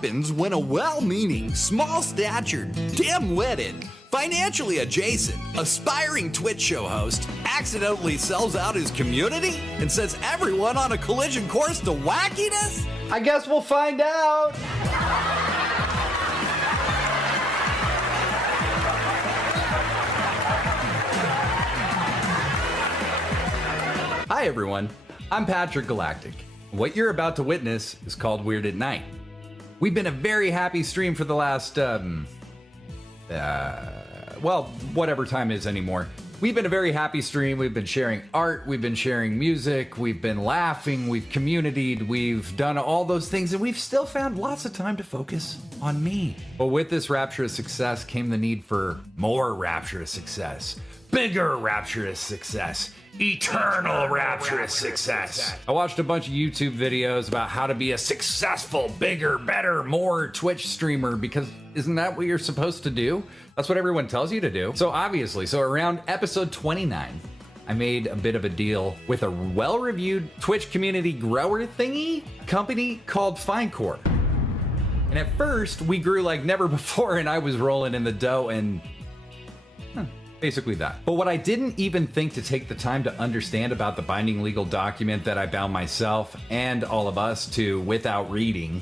happens when a well-meaning, small-statured, dim-witted, financially adjacent, aspiring Twitch show host accidentally sells out his community and sends everyone on a collision course to wackiness? I guess we'll find out. Hi everyone, I'm Patrick Galactic. What you're about to witness is called Weird at Night. We've been a very happy stream for the last, well, whatever time it is anymore. We've been a very happy stream. We've been sharing art, we've been sharing music, we've been laughing, we've communitied, we've done all those things, and we've still found lots of time to focus on me. But with this rapturous success came the need for more rapturous success, bigger rapturous success, eternal rapturous success. I watched a bunch of YouTube videos about how to be a successful, bigger, better, more Twitch streamer, because isn't that what you're supposed to do? That's what everyone tells you to do. So obviously, around episode 29, I made a bit of a deal with a well-reviewed Twitch community grower thingy company called Finecore. And at first, we grew like never before, and I was rolling in the dough and basically that. But what I didn't even think to take the time to understand about the binding legal document that I bound myself and all of us to without reading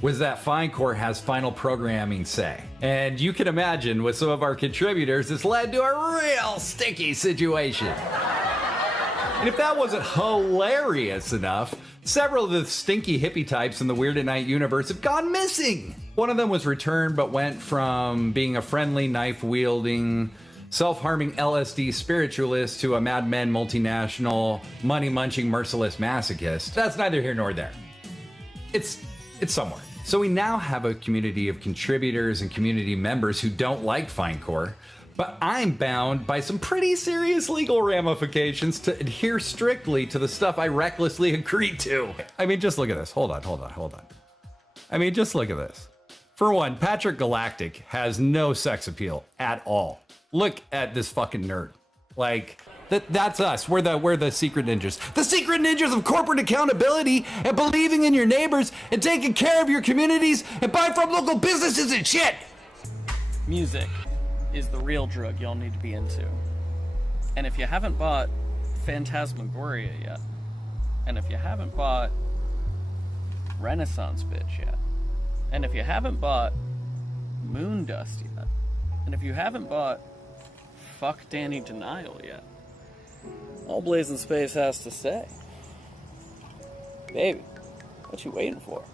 was that Finecore has final programming say. And you can imagine with some of our contributors, this led to a real sticky situation. And if that wasn't hilarious enough, several of the stinky hippie types in the Weird at Night universe have gone missing. One of them was returned, but went from being a friendly, knife-wielding, self-harming LSD spiritualist to a Mad Men multinational, money-munching, merciless masochist. That's neither here nor there. It's somewhere. So we now have a community of contributors and community members who don't like Finecore, but I'm bound by some pretty serious legal ramifications to adhere strictly to the stuff I recklessly agreed to. I mean, just look at this. Hold on. I mean, just look at this. For one, Patrick Galactic has no sex appeal at all. Look at this fucking nerd. Like, that's us. We're the secret ninjas. The secret ninjas of corporate accountability and believing in your neighbors and taking care of your communities and buying from local businesses and shit. Music is the real drug y'all need to be into. And if you haven't bought Phantasmagoria yet, and if you haven't bought Renaissance Bitch yet, and if you haven't bought Moondust yet, and if you haven't bought Fuck Danny Denial yet, all Blazinspace has to say, baby, what you waiting for?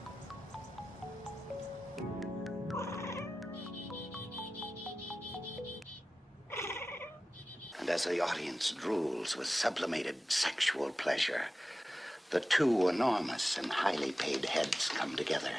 And as the audience drools with sublimated sexual pleasure, the two enormous and highly paid heads come together.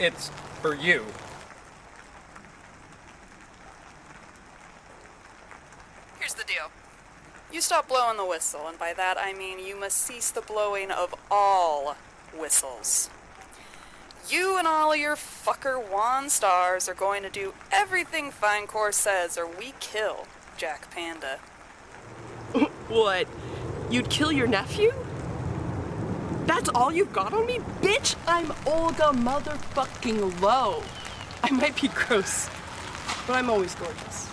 It's for you. Here's the deal. You stop blowing the whistle, and by that I mean you must cease the blowing of all whistles. You and all of your fucker Wan stars are going to do everything Finecore says, or we kill Jack Panda. What? You'd kill your nephew? That's all you've got on me? Bitch, I'm Olga motherfucking Lowe. I might be gross, but I'm always gorgeous.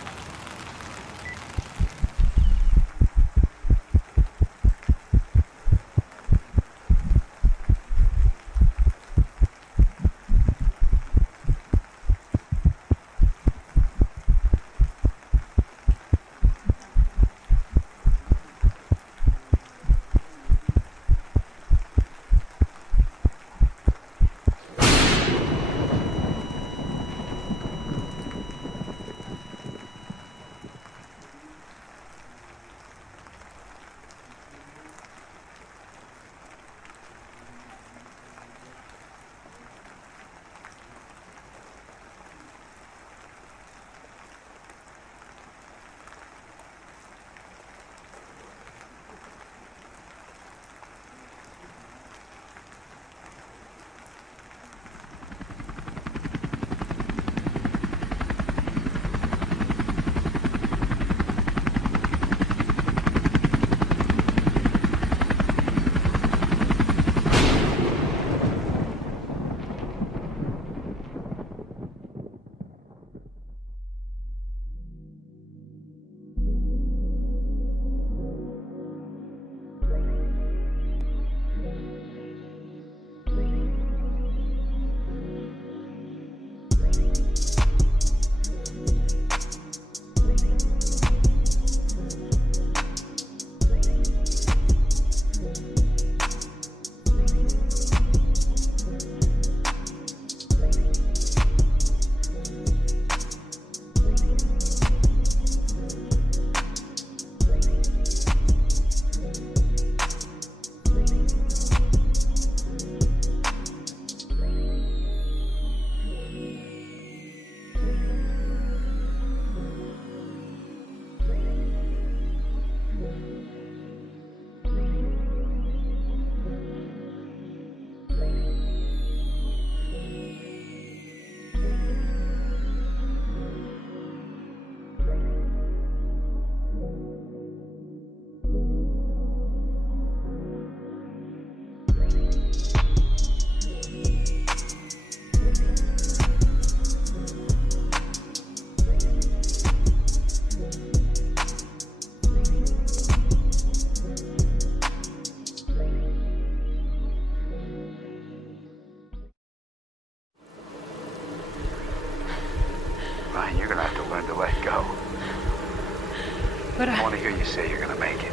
you say you're gonna make it.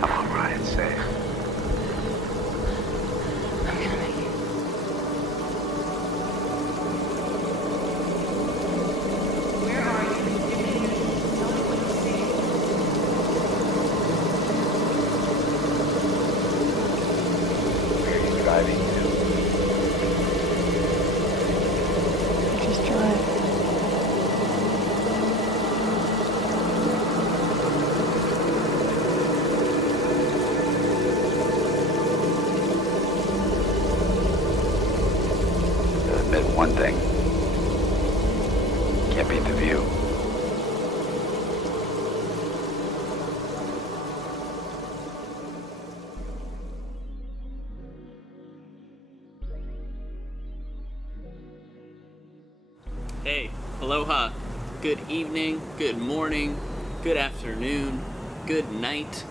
Come on, Ryan, say it. I'm gonna make it. Where are you? Give me news. Tell me what you see. Where are you driving to? Just drive. I'll admit one thing. Can't beat the view. Hey, aloha, good evening, good morning, good afternoon, good night.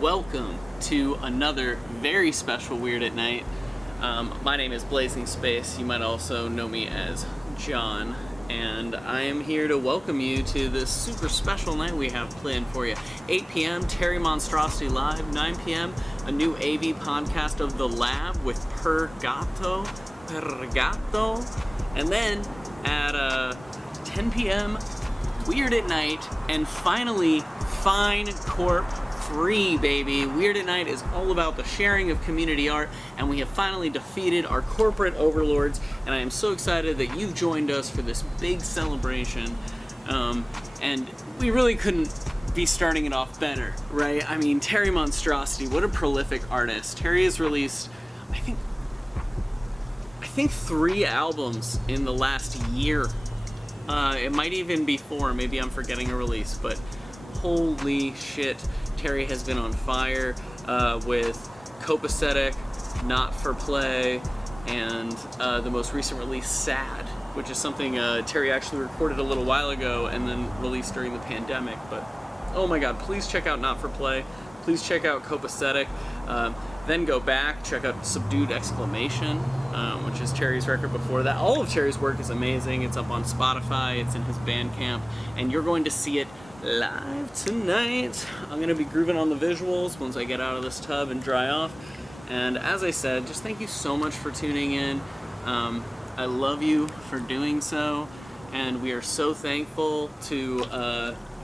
Welcome to another very special Weird at Night. My name is blazinspace. You might also know me as John, and I am here to welcome you to this super special night we have planned for you. 8 p.m., Terry Monstrosity Live. 9 p.m., a new AV podcast of The Lab with Purr, Gato. And then at 10 p.m., Weird at Night, and finally, Fine Corp Free, baby. Weird at Night is all about the sharing of community art, and we have finally defeated our corporate overlords, and I am so excited that you've joined us for this big celebration, and we really couldn't be starting it off better, right? I mean, Terry Monstrosity, what a prolific artist. Terry has released, I think 3 albums in the last year. It might even be 4, maybe I'm forgetting a release, but holy shit, Terry has been on fire with Copacetic, Not for Play, and the most recent release, Sad, which is something Terry actually recorded a little while ago and then released during the pandemic. But oh my god, please check out Not for Play, please check out Copacetic, then go back, check out Subdued Exclamation, which is Terry's record before that. All of Terry's work is amazing. It's up on Spotify, it's in his Bandcamp, and you're going to see it live tonight. I'm going to be grooving on the visuals once I get out of this tub and dry off. And as I said, just thank you so much for tuning in. I love you for doing so, and we are so thankful to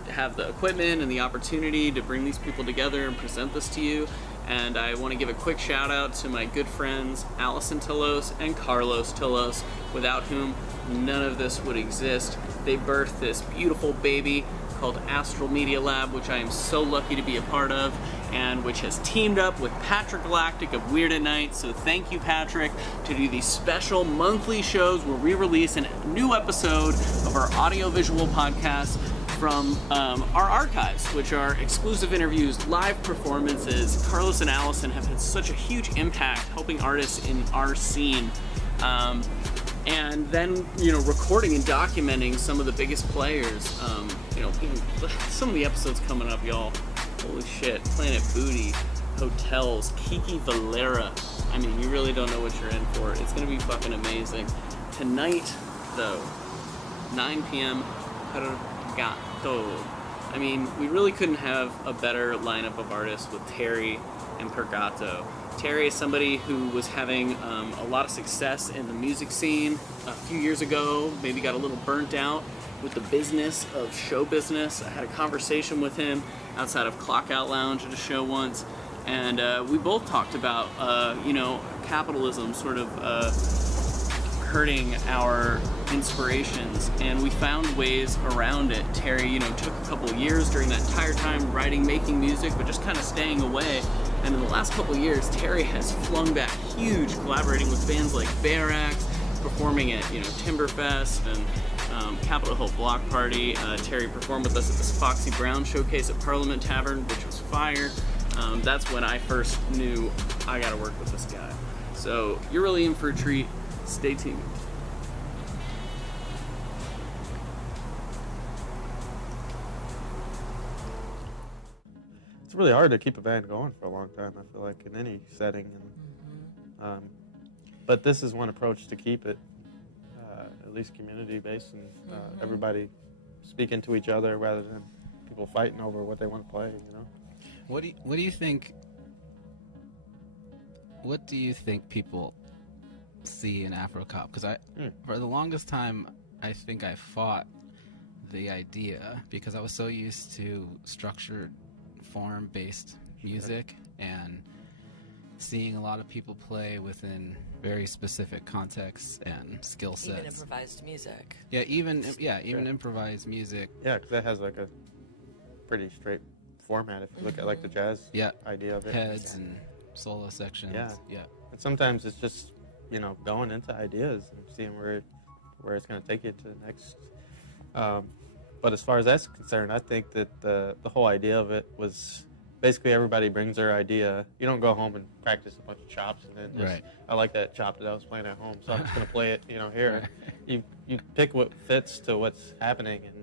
have the equipment and the opportunity to bring these people together and present this to you. And I want to give a quick shout out to my good friends Allison Tillos and Carlos Tillos, without whom none of this would exist. They birthed this beautiful baby called Astral Media Lab, which I am so lucky to be a part of, and which has teamed up with Patrick Galactic of Weird at Night. So thank you, Patrick, to do these special monthly shows where we release a new episode of our audiovisual podcast from our archives, which are exclusive interviews, live performances. Carlos and Allison have had such a huge impact helping artists in our scene. And then, recording and documenting some of the biggest players. Some of the episodes coming up, y'all. Holy shit. Planet Booty, Hotels, Kiki Valera. I mean, you really don't know what you're in for. It's gonna be fucking amazing. Tonight, though, 9 p.m., Gato. I mean, we really couldn't have a better lineup of artists with Terry and Purr Gato. Terry is somebody who was having a lot of success in the music scene a few years ago, maybe got a little burnt out with the business of show business. I had a conversation with him outside of Clock Out Lounge at a show once, and we both talked about, capitalism sort of hurting our inspirations, and we found ways around it. Terry, took a couple of years during that entire time writing, making music, but just kind of staying away. And in the last couple of years, Terry has flung back huge, collaborating with bands like Barracks, performing at Timberfest and Capitol Hill Block Party. Terry performed with us at this Foxy Brown showcase at Parliament Tavern, which was fire. That's when I first knew I gotta work with this guy. So you're really in for a treat. Stay tuned. It's really hard to keep a band going for a long time, I feel like, in any setting. And, but this is one approach to keep it, at least community-based, and everybody speaking to each other rather than people fighting over what they want to play. You know. What do you think? What do you think people see in Afro-Cop? Because for the longest time, I think I fought the idea because I was so used to structured form-based music and seeing a lot of people play within very specific contexts and skill sets. Even improvised music. Yeah, even improvised music. Yeah, because that has like a pretty straight format if you look at like the jazz idea of it. Heads and solo sections. Yeah. And sometimes it's just, you know, going into ideas and seeing where it's going to take you to the next. But as far as that's concerned, I think that the whole idea of it was basically everybody brings their idea. You don't go home and practice a bunch of chops and then just, I like that chop that I was playing at home, so I'm just going to play it, you know, here. You pick what fits to what's happening, and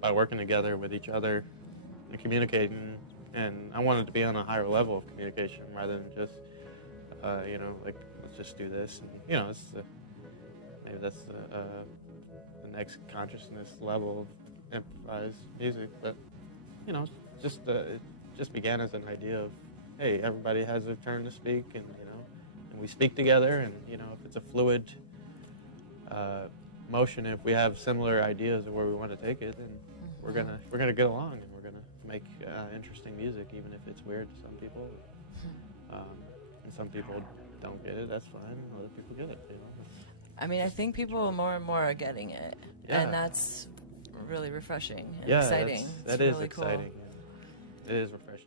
by working together with each other and communicating. And I wanted to be on a higher level of communication rather than just, you know, like, let's just do this. And, you know, maybe that's the next consciousness level of improvised music. But, you know, it just began as an idea of, hey, everybody has their turn to speak, and, you know, and we speak together. And, you know, if it's a fluid motion, if we have similar ideas of where we want to take it, then we're gonna get along, and we're gonna make interesting music, even if it's weird to some people. And some people don't get it, that's fine. Other people get it, you know. I mean, I think people more and more are getting it. Yeah. And that's really refreshing and exciting. That is really exciting. Cool. It is refreshing.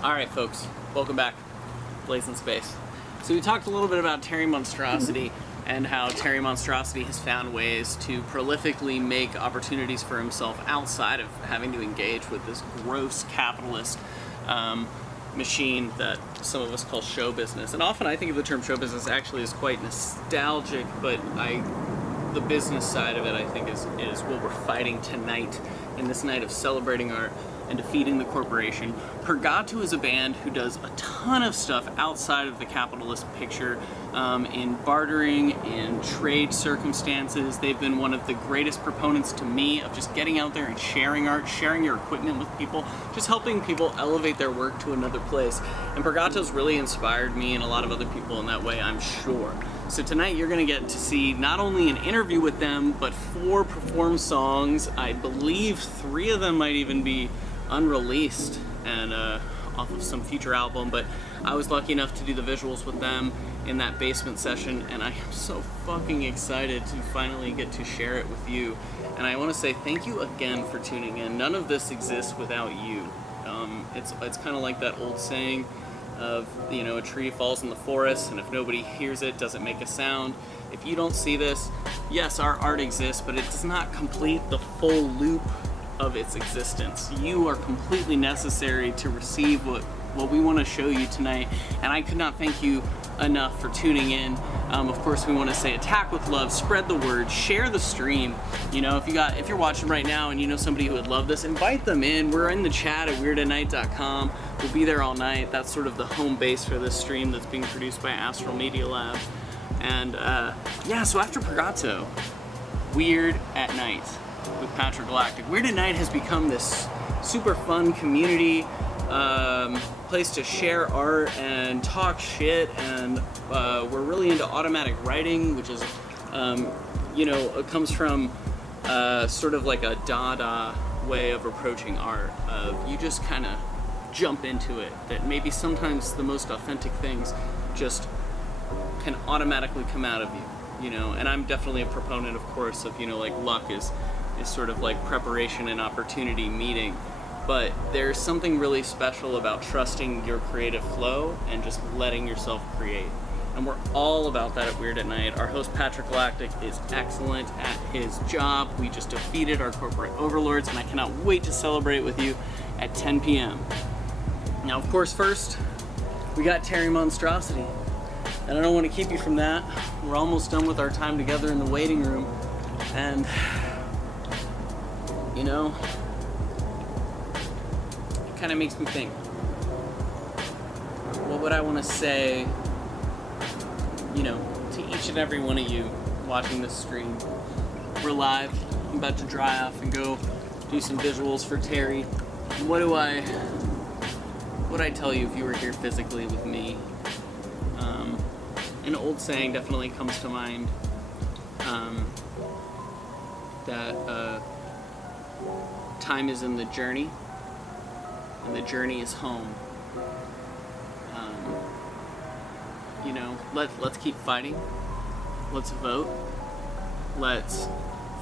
Alright folks, welcome back. Blazing Space. So we talked a little bit about Terry Monstrosity and how Terry Monstrosity has found ways to prolifically make opportunities for himself outside of having to engage with this gross capitalist machine that some of us call show business. And often I think of the term show business actually as quite nostalgic, but the business side of it I think is what we're fighting tonight in this night of celebrating art and defeating the corporation. Purr Gato is a band who does a ton of stuff outside of the capitalist picture, in bartering, in trade circumstances. They've been one of the greatest proponents to me of just getting out there and sharing art, sharing your equipment with people, just helping people elevate their work to another place. And Purr Gato's really inspired me and a lot of other people in that way, I'm sure. So tonight you're going to get to see not only an interview with them, but 4 performed songs. I believe 3 of them might even be unreleased and off of some future album, but I was lucky enough to do the visuals with them in that basement session, and I am so fucking excited to finally get to share it with you. And I want to say thank you again for tuning in. None of this exists without you. It's kind of like that old saying of, you know, a tree falls in the forest, and if nobody hears it, doesn't make a sound. If you don't see this, yes, our art exists, but it does not complete the full loop of its existence. You are completely necessary to receive what we want to show you tonight, and I could not thank you enough for tuning in. Of course, we want to say attack with love, spread the word, share the stream. You know, if you're watching right now and you know somebody who would love this, invite them in. We're in the chat at weirdatnight.com. We'll be there all night. That's sort of the home base for this stream that's being produced by Astral Media Lab. And yeah, so after Gato, Weird at Night with Patrick Galactic. Weird at Night has become this super fun community place to share art and talk shit, and we're really into automatic writing, which is, you know, it comes from sort of like a Dada way of approaching art. You just kind of jump into it, that maybe sometimes the most authentic things just can automatically come out of you, you know. And I'm definitely a proponent, of course, of, you know, like luck is sort of like preparation and opportunity meeting. But there's something really special about trusting your creative flow and just letting yourself create. And we're all about that at Weird at Night. Our host, Patrick Galactic, is excellent at his job. We just defeated our corporate overlords, and I cannot wait to celebrate with you at 10 p.m. Now, of course, first, we got Terry Monstrosity. And I don't want to keep you from that. We're almost done with our time together in the waiting room. And, you know, kind of makes me think, what would I want to say, you know, to each and every one of you watching this stream? We're live. I'm about to dry off and go do some visuals for Terry. What would I tell you if you were here physically with me? An old saying definitely comes to mind, that time is in the journey, and the journey is home. You know, let's keep fighting. Let's vote. Let's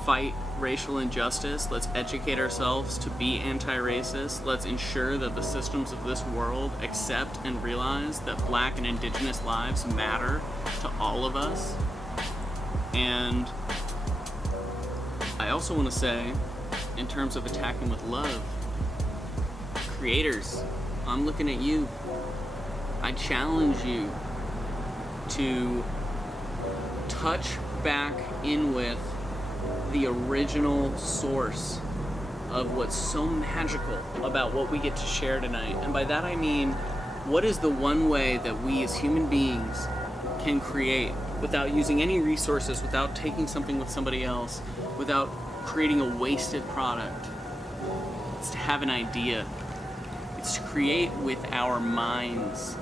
fight racial injustice. Let's educate ourselves to be anti-racist. Let's ensure that the systems of this world accept and realize that Black and Indigenous lives matter to all of us. And I also want to say, in terms of attacking with love, creators, I'm looking at you. I challenge you to touch back in with the original source of what's so magical about what we get to share tonight. And by that I mean, what is the one way that we as human beings can create without using any resources, without taking something with somebody else, without creating a wasted product? It's to have an idea. It's to create with our minds.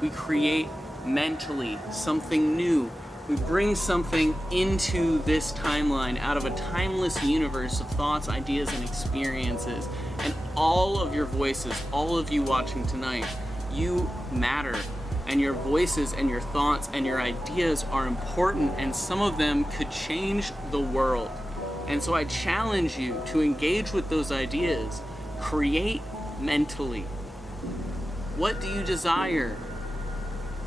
We create mentally something new. We bring something into this timeline out of a timeless universe of thoughts, ideas, and experiences. And all of your voices, all of you watching tonight, you matter. And your voices and your thoughts and your ideas are important, and some of them could change the world. And so I challenge you to engage with those ideas. Create mentally. What do you desire?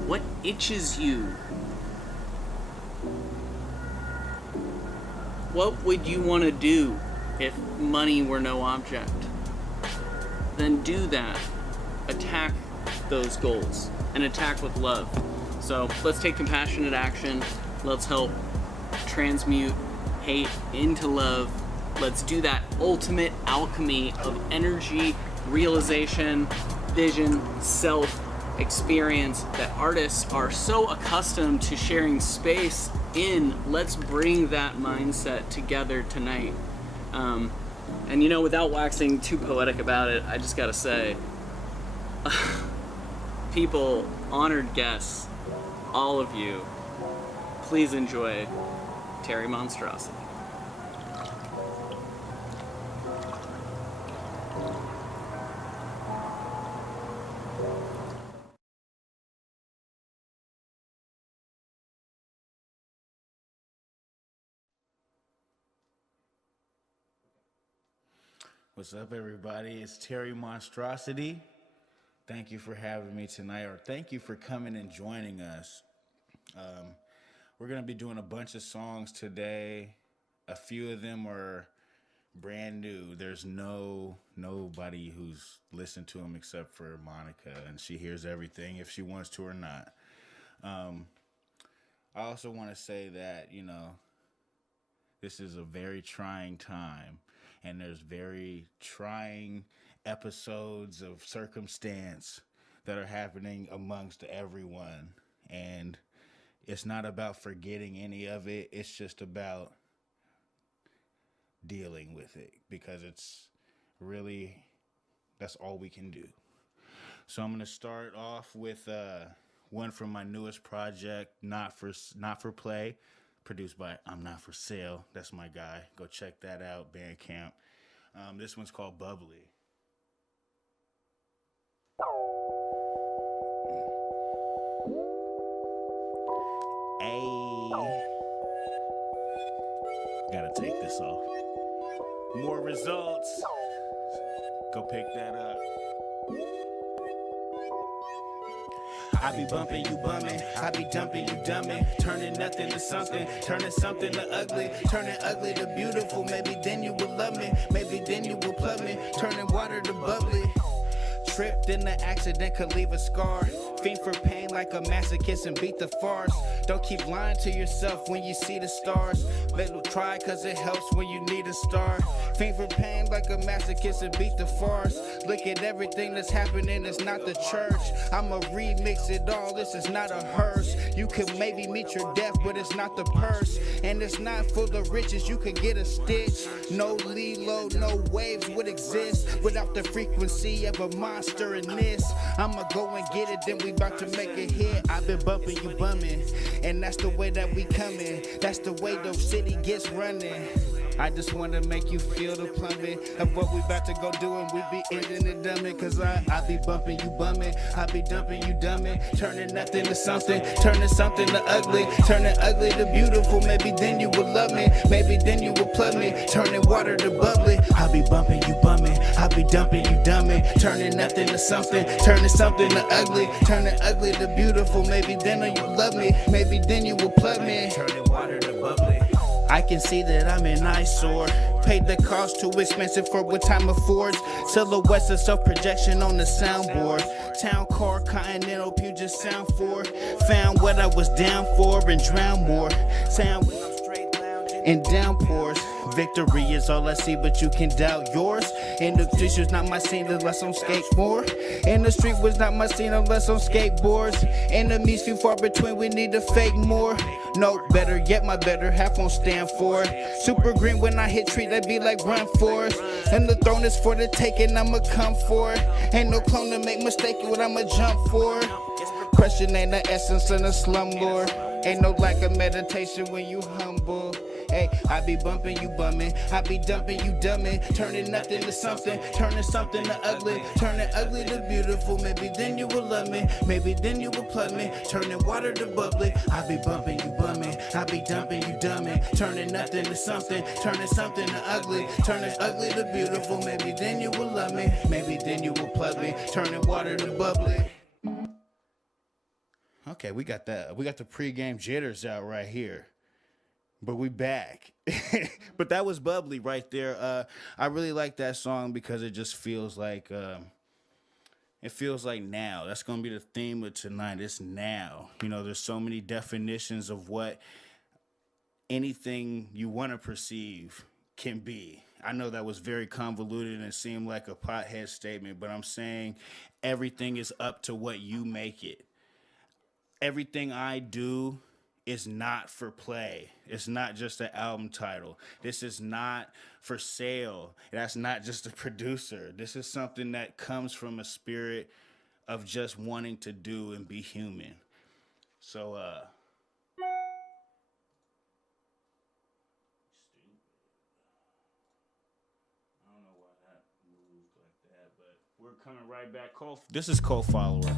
What itches you? What would you want to do if money were no object? Then do that. Attack those goals and attack with love. So let's take compassionate action. Let's help transmute hate into love. Let's do that ultimate alchemy of energy, realization, vision, self, experience that artists are so accustomed to sharing space in. Let's bring that mindset together tonight. And you know, without waxing too poetic about it, I just gotta say, people, honored guests, all of you, please enjoy Terry Monstrosity. What's up, everybody? It's Terry Monstrosity. Thank you for having me tonight, or thank you for coming and joining us. We're going to be doing a bunch of songs today. A few of them are brand new. There's nobody who's listened to them except for Monica, and she hears everything if she wants to or not. I also want to say that, this is a very trying time. And there's very trying episodes of circumstance that are happening amongst everyone. And it's not about forgetting any of it. It's just about dealing with it, because it's really, that's all we can do. So I'm going to start off with one from my newest project, Not for Play, produced by I'm Not For Sale. That's my guy. Go check that out, Bandcamp. This one's called Bubbly. Ayy. Gotta take this off. More results. Go pick that up. I be bumping, you bumming, I be dumping, you dumbing, turning nothing to something, turning something to ugly, turning ugly to beautiful. Maybe then you will love me, maybe then you will plug me, turning water to bubbly. Tripped in the accident could leave a scar. Fiend for pain like a masochist and beat the farce. Don't keep lying to yourself when you see the stars. Little try cause it helps when you need a star. Fiend for pain like a masochist and beat the farce. Look at everything that's happening, it's not the church. I'ma remix it all, this is not a hearse. You could maybe meet your death, but it's not the purse. And it's not full of riches, you could get a stitch. No Lilo, no waves would exist without the frequency of a monster in this. I'ma go and get it, then we about to make a hit. I've been bumping, you bumming, and that's the way that we coming. That's the way the city gets running. I just want to make you feel the plumbing of what we about to go do, and we be ending it dumbing. Cause I be bumping, you bumming, I be dumping, you dumbing, turning nothing to something, turning something to ugly, turning ugly to beautiful. Maybe then you will love me, maybe then you will plug me, turning water to bubbly. I be bumping, you bumming, I be dumping, you dumbing, turning nothing to something, turning something to ugly, turning ugly to beautiful. Maybe then you love me, maybe then you will plug me, turning water to bubbly. I can see that I'm an eyesore. Paid the cost too expensive for what time affords. Silhouettes of self-projection on the soundboard. Town car, Continental, Puget Sound for. Found what I was down for and drowned more. Sound in downpours. Victory is all I see, but you can doubt yours. In the streets was not my scene unless I'm skateboard. In the street was not my scene unless I'm skateboards. Enemies few far between, we need to fake more. No, better yet, my better half won't stand for it. Super green when I hit tree, they be like run for it. And the throne is for the taking, I'ma come for it. Ain't no clone to make mistake what I'ma jump for it. Question ain't the essence in a slumlord. Ain't no lack of meditation when you humble. Hey, I be bumping, you bumming, I be dumping, you dumbing, turning nothing to something, turning something to ugly, turning ugly to beautiful. Maybe then you will love me, maybe then you will plug me, turning water to bubbly. I be bumping, you bumming, I be dumping, you dumbing, turning nothing to something, turning something to ugly, turning ugly to beautiful. Maybe then you will love me, maybe then you will plug me, turning water to bubbly. Okay, we got the pregame jitters out right here. But we back. But that was Bubbly right there. I really like that song because it just feels like now. That's going to be the theme of tonight. It's now. There's so many definitions of what anything you want to perceive can be. I know that was very convoluted and seemed like a pothead statement, but I'm saying everything is up to what you make it. Everything I do is not for play. It's not just an album title. This is not for sale. That's not just a producer. This is something that comes from a spirit of just wanting to do and be human. So We're coming right back. This is Co-Follower.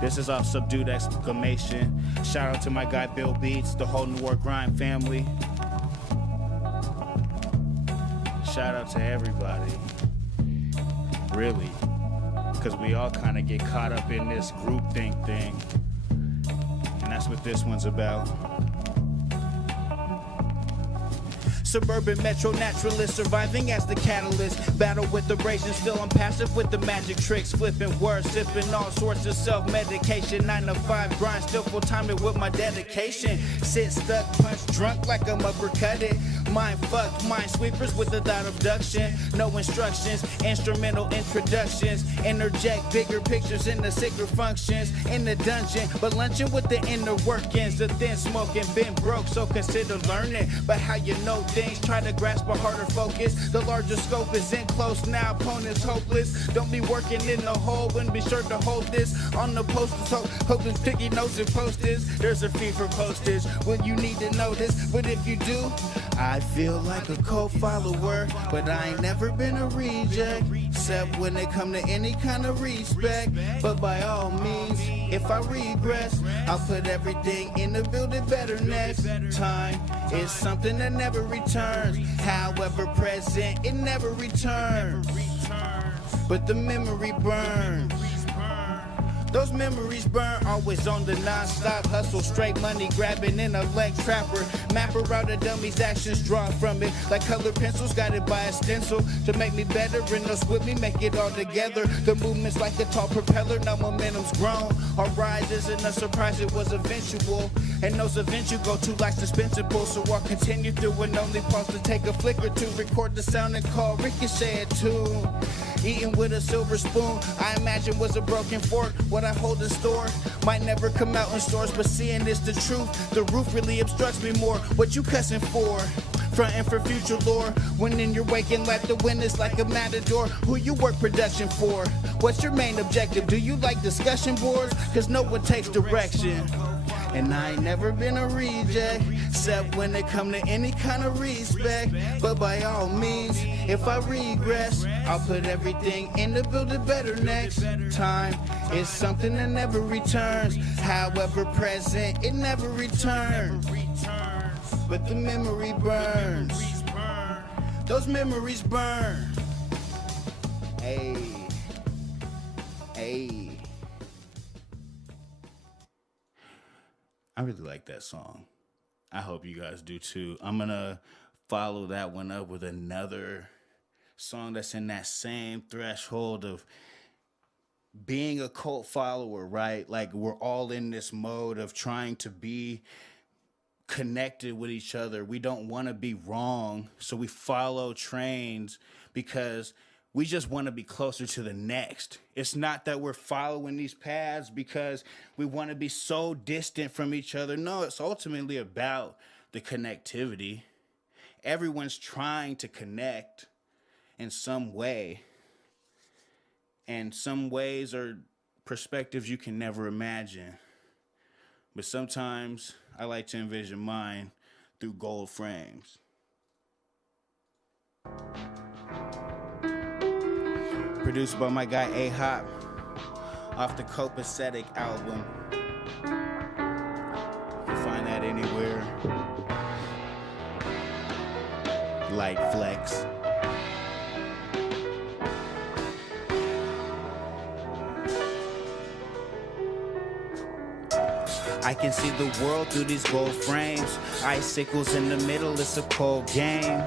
This is off Subdued Exclamation. Shout out to my guy Bill Beats, the whole New York Grind family. Shout out to everybody. Really. Because we all kind of get caught up in this groupthink thing. And that's what this one's about. Suburban metro naturalist, surviving as the catalyst. Battle with the races, still I'm passive with the magic tricks. Flipping words, sipping all sorts of self-medication. 9 to 5 grind, still full-timing with my dedication. Sit stuck, punch drunk like I'm uppercutted. Mind fucked, mind sweepers with without abduction. No instructions, instrumental introductions. Interject bigger pictures in the sicker functions. In the dungeon, but lunching with the inner workings. The thin smoking, been broke, so consider learning. But how you know things, try to grasp a harder focus. The larger scope is in close, now opponents hopeless. Don't be working in the hole, and be sure to hold this on the posters. Hoping sticky notes and posters. There's a fee for postage when you need to know this. But if you do, I feel like a co-follower, but I ain't never been a reject, except when it come to any kind of respect. But by all means, if I regress, I'll put everything in to build it better next time. It's something that never returns, however present, it never returns. But the memory burns. Those memories burn, always on the non-stop hustle, straight money grabbing in a leg trapper. Map around the dummy's actions drawn from it, like colored pencils guided by a stencil. To make me better and us with me, make it all together. The movement's like a tall propeller, now momentum's grown. Our rise isn't a surprise, it was eventual. And those events you go to like suspensible. So I'll continue through and only pause to take a flick or two. Record the sound and call ricochet a tune. Eating with a silver spoon, I imagine was a broken fork. What I hold in store might never come out in stores, but seeing is the truth. The roof really obstructs me more. What you cussing for? Frontin' for future lore. When in your waking life, the wind is like a matador. Who you work production for? What's your main objective? Do you like discussion boards? Cause no one takes direction. And I ain't never been a reject, except when it come to any kind of respect. But by all means, if I regress, I'll put everything in to build it better next time. It's something that never returns, however present, it never returns. But the memory burns. Those memories burn. Hey, hey. I really like that song. I hope you guys do too. I'm gonna follow that one up with another song that's in that same threshold of being a cult follower, right? Like we're all in this mode of trying to be connected with each other. We don't want to be wrong, so we follow trains because we just want to be closer to the next. It's not that we're following these paths because we want to be so distant from each other. No, it's ultimately about the connectivity. Everyone's trying to connect in some way. And some ways are perspectives you can never imagine. But sometimes I like to envision mine through gold frames. Produced by my guy A-Hop off the Copacetic album. You can find that anywhere. Light Flex. I can see the world through these gold frames. Icicles in the middle, it's a cold game.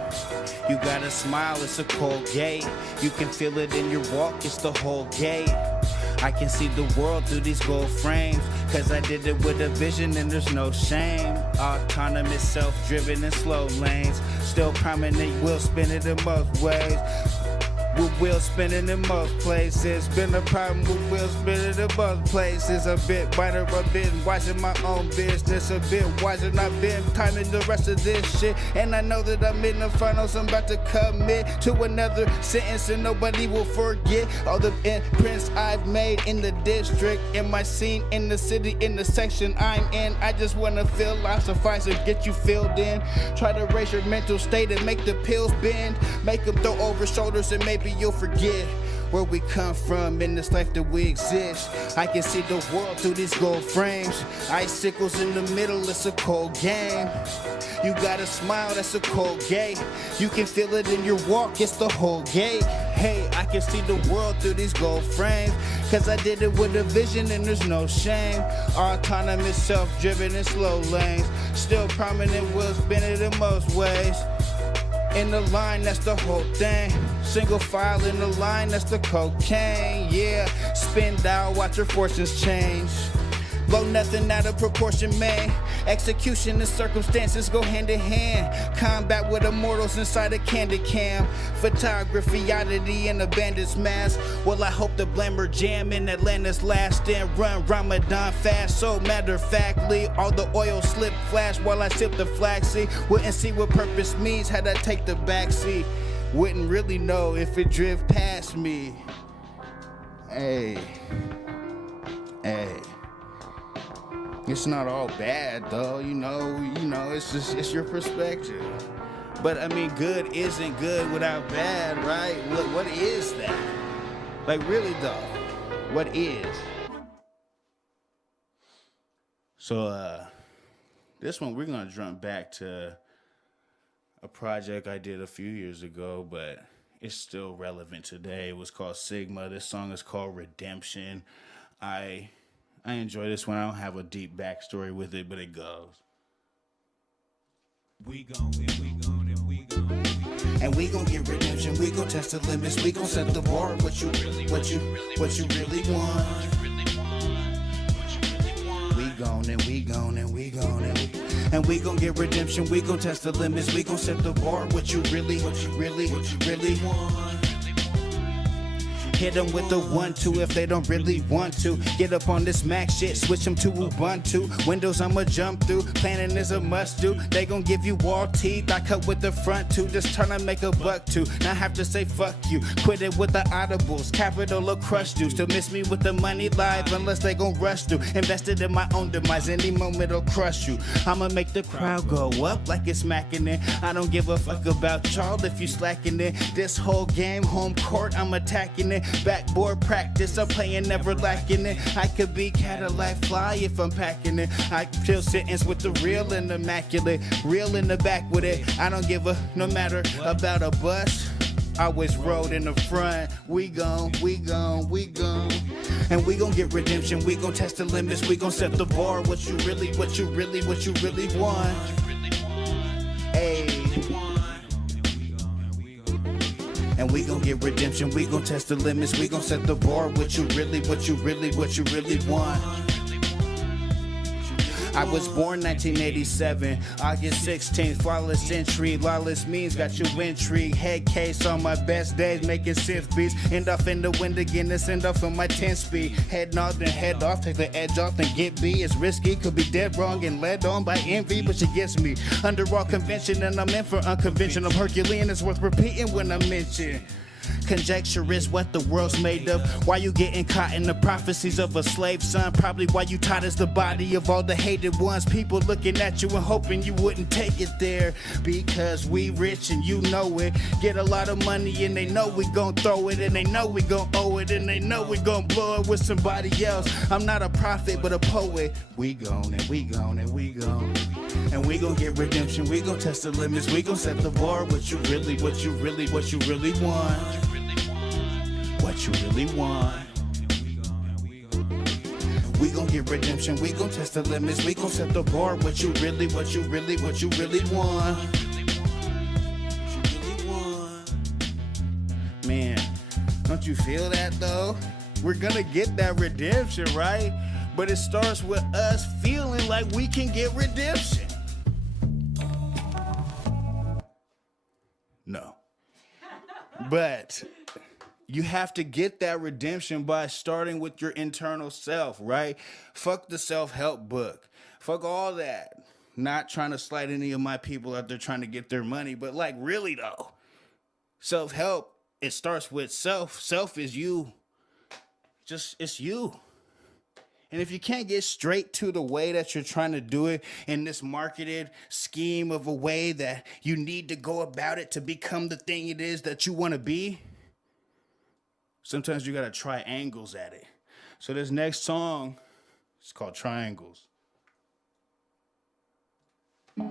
You gotta smile, it's a cold gate. You can feel it in your walk, it's the whole gate. I can see the world through these gold frames, cause I did it with a vision and there's no shame. Autonomous, self-driven in slow lanes. Still prominent, wheel spinning in most ways. With wheels spinning in most places. Been a problem with wheels spinning in most places. A bit wider, a bit watching my own business. A bit wiser, not been timing the rest of this shit. And I know that I'm in the finals, I'm about to commit to another sentence and nobody will forget all the imprints I've made in the district, in my scene, in the city, in the section I'm in. I just wanna feel life suffice and get you filled in. Try to raise your mental state and make the pills bend. Make them throw over shoulders and maybe you'll forget where we come from in this life that we exist. I can see the world through these gold frames. Icicles in the middle, it's a cold game. You got a smile, that's a cold gate. You can feel it in your walk, it's the whole gate. Hey, I can see the world through these gold frames, cause I did it with a vision and there's no shame. Autonomous, self-driven in slow lanes, still prominent wheels spinning in most ways. In the line, that's the whole thing. Single file in the line, that's the cocaine. Yeah, spin dial, watch your fortunes change. Blow nothing out of proportion, man. Execution and circumstances go hand in hand. Combat with immortals inside a candy cam. Photography, oddity, and a bandit's mask. Well, I hope the Blammer jam in Atlanta's last and run Ramadan fast. So matter of factly, all the oil slip flash while I sip the flaxseed. Wouldn't see what purpose means had I take the backseat. Wouldn't really know if it drift past me. Hey. It's not all bad though, you know, it's your perspective. But I mean, good isn't good without bad, right? What is that? Like really though, what is? So this one we're gonna jump back to a project I did a few years ago, but it's still relevant today. It was called Sigma. This song is called Redemption. I enjoy this one. I don't have a deep backstory with it, but it goes. We gon' get redemption. We gon' test the limits. We gon' set the bar. What you really want. We gon' get redemption. We gon' test the limits. We gon' set the bar. What you really want. Hit them with the 1-2 if they don't really want to. Get up on this Mac shit, switch them to Ubuntu. Windows I'ma jump through, planning is a must do. They gon' give you wall teeth, I cut with the front two. Just trying to make a buck too. Now I have to say fuck you. Quit it with the audibles, capital or crush do. Still miss me with the money live unless they gon' rush through. Invested in my own demise, any moment it'll crush you. I'ma make the crowd go up like it's smacking it. I don't give a fuck about y'all if you slacking it. This whole game, home court, I'm attacking it. Backboard practice, I'm playing, never lacking it. I could be Cadillac fly if I'm packing it. I kill sentence with the real and immaculate. Real in the back with it. I don't give a no matter about a bus. Always rode in the front. We gon'. And we gon' get redemption. We gon' test the limits. We gon' set the bar. What you really want. Hey. And we gon' get redemption, we gon' test the limits, we gon' set the bar. What you really want. I was born 1987, August 16th, flawless entry, lawless means got you intrigue. Head case on my best days, making synth beats. End off in the wind again, this end off on my 10 speed. Head nod then head off, take the edge off and get B. It's risky, could be dead wrong and led on by envy, but she gets me. Under all convention and I'm in for unconventional. Herculean is worth repeating when I mention. Conjecture is what the world's made of. Why you getting caught in the prophecies of a slave son? Probably why you taught as the body of all the hated ones. People looking at you and hoping you wouldn't take it there. Because we rich and you know it. Get a lot of money and they know we gon' throw it. And they know we gon' owe it. And they know we gon' blow it with somebody else. I'm not a prophet but a poet. We gon' and we gon' and we gon'. And we gon' get redemption. We gon' test the limits. We gon' set the bar. What you really want. What you really want. We gon' get redemption, we gon' test the limits, we gon' set the bar. What you really want. Man, don't you feel that though? We're gonna get that redemption, right? But it starts with us feeling like we can get redemption. No. But you have to get that redemption by starting with your internal self, right? Fuck the self-help book. Fuck all that. Not trying to slight any of my people out there trying to get their money, but like really though. Self-help, it starts with self. Self is you. It's you. And if you can't get straight to the way that you're trying to do it in this marketed scheme of a way that you need to go about it to become the thing it is that you want to be, Sometimes you gotta try angles at it. So this next song is called Triangles. You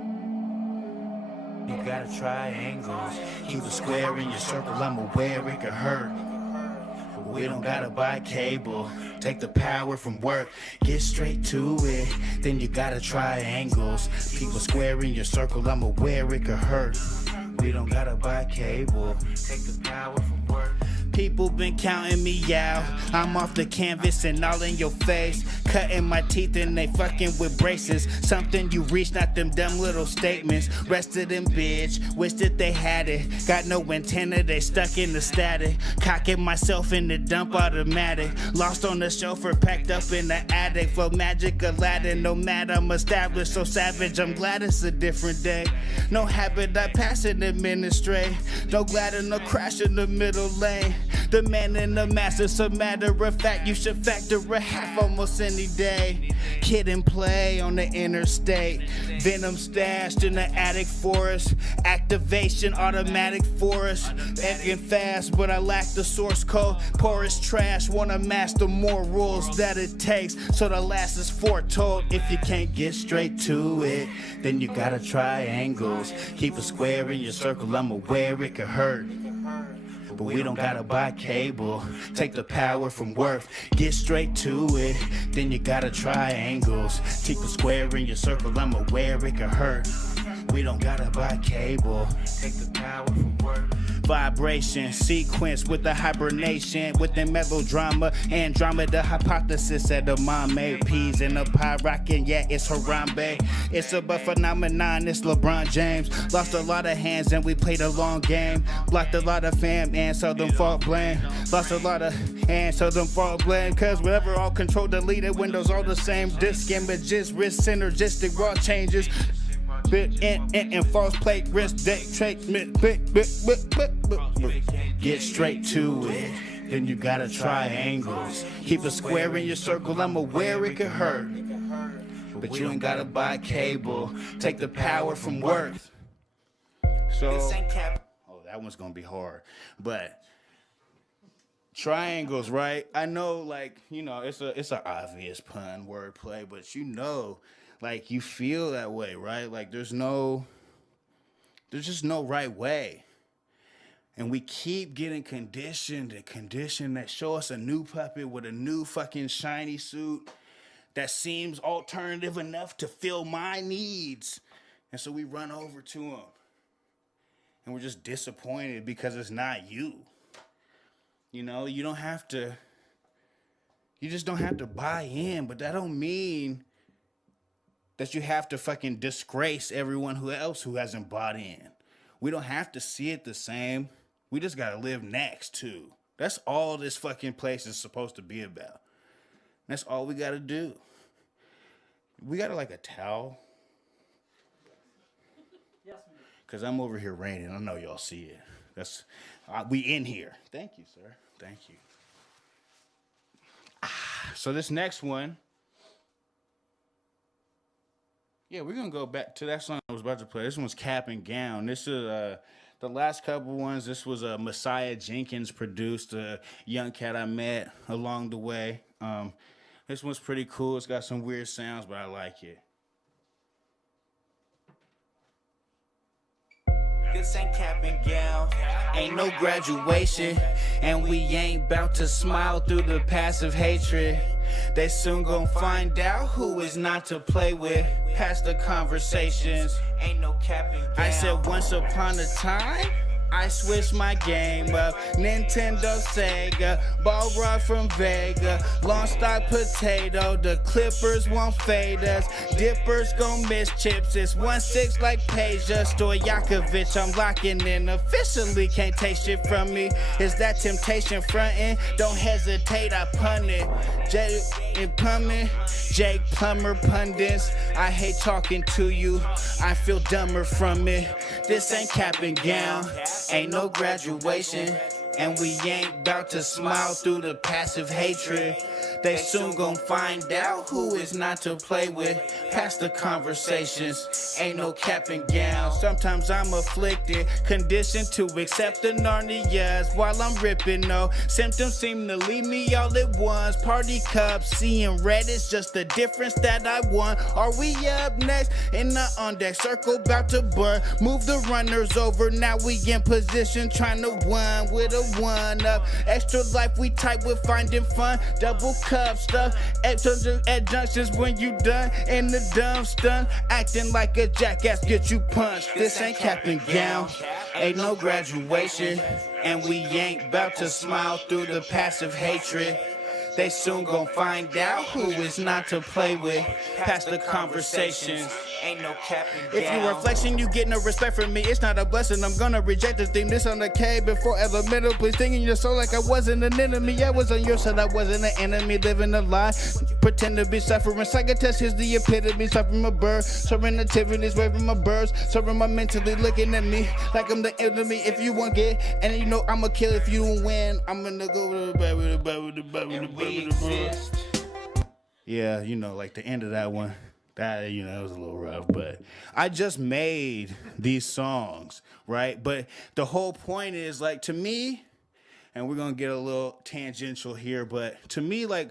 gotta try angles. Keep a square in your circle, I'm aware it could hurt. But we don't gotta buy cable. Take the power from work, get straight to it. Then you gotta try angles. Keep a square in your circle, I'm aware it could hurt. We don't gotta buy cable. Take the power from work. People been counting me out. I'm off the canvas and all in your face. Cutting my teeth and they fucking with braces. Something you reach, not them dumb little statements. Rest of them bitch, wish that they had it. Got no antenna, they stuck in the static. Cocking myself in the dump automatic. Lost on the chauffeur, packed up in the attic. Flow magic Aladdin, no matter I'm established, so savage. I'm glad it's a different day. No habit, I pass it administrate. No glider, no crash in the middle lane. The man in the mass, it's a matter of fact. You should factor a half almost any day. Kid and play on the interstate. Venom stashed in the attic forest. Activation automatic forest. Acting fast, but I lack the source code. Porous trash, wanna master more rules that it takes. So the last is foretold. If you can't get straight to it, then you gotta try angles. Keep a square in your circle, I'm aware it could hurt. But we don't gotta buy cable. Take the power from worth, get straight to it. Then you gotta try angles. Keep a square in your circle, I'm aware it could hurt. We don't gotta buy cable. Take the power from worth. Vibration, sequence with the hibernation, with the melodrama, Andromeda hypothesis at the mom made peas in a pie rockin', yeah, it's Harambe. It's a but phenomenon, it's LeBron James. Lost a lot of hands and we played a long game. Blocked a lot of fam and so them fault blame. Lost a lot of hands, so them fault blame. Cause whatever all control deleted, windows all the same. Disk images, risk synergistic raw changes. Bit in false plate, risk date, trade, get straight to it. Then you gotta try angles. Keep a square in your circle, I'm aware it could hurt. But you ain't gotta buy cable. Take the power from worth. So, oh, that one's gonna be hard. But triangles, right? I know, like, you know, it's an obvious pun, wordplay, but you know, like, you feel that way, right? Like, there's just no right way. And we keep getting conditioned that show us a new puppet with a new fucking shiny suit that seems alternative enough to fill my needs. And so we run over to him. And we're just disappointed because it's not you. You know, you just don't have to buy in, but that don't mean that you have to fucking disgrace everyone else who hasn't bought in. We don't have to see it the same. We just gotta live next to. That's all this fucking place is supposed to be about. That's all we gotta do. We got like a towel. Yes, ma'am. Cause I'm over here raining. I know y'all see it. We in here. Thank you, sir. Thank you. So this next one. Yeah, we're going to go back to that song I was about to play. This one's Cap and Gown. This is the last couple ones. This was Messiah Jenkins produced, a young cat I met along the way. This one's pretty cool. It's got some weird sounds, but I like it. This ain't cap and gown, ain't no graduation, and we ain't bout to smile through the passive hatred. They soon gon' find out who is not to play with. Past the conversations, ain't no cap and gown. I said once upon a time, I switched my game up. Nintendo, Sega, ball rod from Vega, long stock potato. The Clippers won't fade us. Dippers gon' miss chips. It's 1-6 like Peja. Stojakovic, I'm locking in. Officially can't take shit from me. Is that temptation frontin'? Don't hesitate, I pun it. Jay and Plumber, Jake Plumber pundits. I hate talking to you. I feel dumber from it. This ain't cap and gown. Ain't no graduation, and we ain't about to smile through the passive hatred. They soon gon' find out who is not to play with. Past the conversations, ain't no cap and gown. Sometimes I'm afflicted, conditioned to accept the Narnias while I'm ripping. No symptoms seem to leave me all at once. Party cups, seeing red is just the difference that I want. Are we up next? In the on deck circle, about to burn. Move the runners over, now we in position, trying to win with a 1-up. Extra life we type with finding fun. Double cup stuff at junctions when you done in the dumb stun. Acting like a jackass, get you punched. This ain't cap and gown, ain't no graduation, and we ain't about to smile through the passive hatred. They soon gon' find out who is not to play with. Past the conversations, ain't no cap and gown. If you reflection, you get no respect from me. It's not a blessing, I'm gonna reject this thing. This on the K before elemental. Please think in your soul like I wasn't an enemy. I was on your side, I wasn't an enemy. Living a lie, pretend to be suffering. Psychotest is the epitome. Suffering my bird, serenitivity is waving my birds. Serving my mentally, looking at me like I'm the enemy. If you won't get, and you know I'ma kill if you don't win. I'm gonna go with the bad, with the bad, with the bad, with the bad. Yeah, you know, like the end of that one, that, you know, it was a little rough, but I just made these songs, right? But the whole point is, like, to me, and we're gonna get a little tangential here, but to me, like,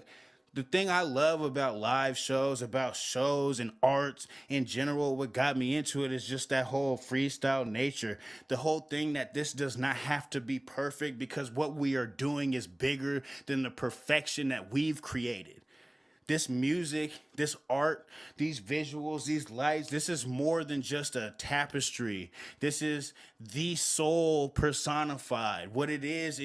the thing I love about live shows, about shows and arts in general, what got me into it is just that whole freestyle nature. The whole thing that this does not have to be perfect because what we are doing is bigger than the perfection that we've created. This music, this art, these visuals, these lights, this is more than just a tapestry. This is the soul personified. What it is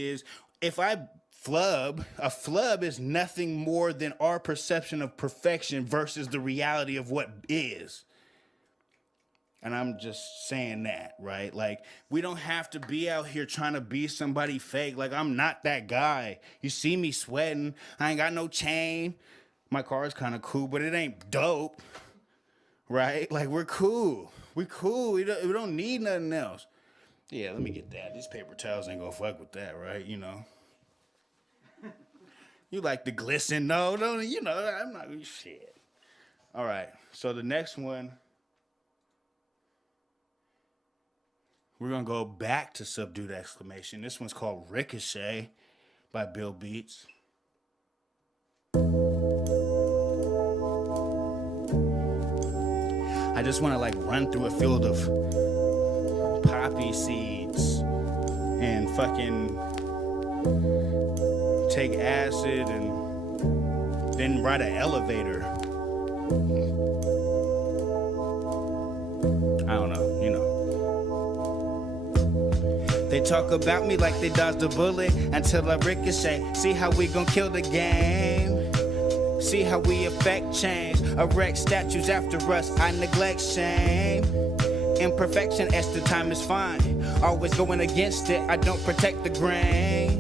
if I flub, a flub is nothing more than our perception of perfection versus the reality of what is. And I'm just saying that, right? Like, we don't have to be out here trying to be somebody fake. Like, I'm not that guy. You see me sweating. I ain't got no chain. My car is kind of cool, but it ain't dope, right? Like, we're cool. We cool. We don't need nothing else. Yeah, let me get that. These paper towels ain't gonna fuck with that, right? You know. You like the glisten? No, you know, I'm not gonna shit. All right, so the next one, we're gonna go back to Subdued Exclamation. This one's called Ricochet by Bill Beats. I just wanna like run through a field of poppy seeds and fucking take acid and then ride an elevator. I don't know, you know. They talk about me like they dodged a bullet until I ricochet. See how we gon' kill the game. See how we affect change. Erect statues after us, I neglect shame. Imperfection, as the time is fine. Always going against it, I don't protect the grain.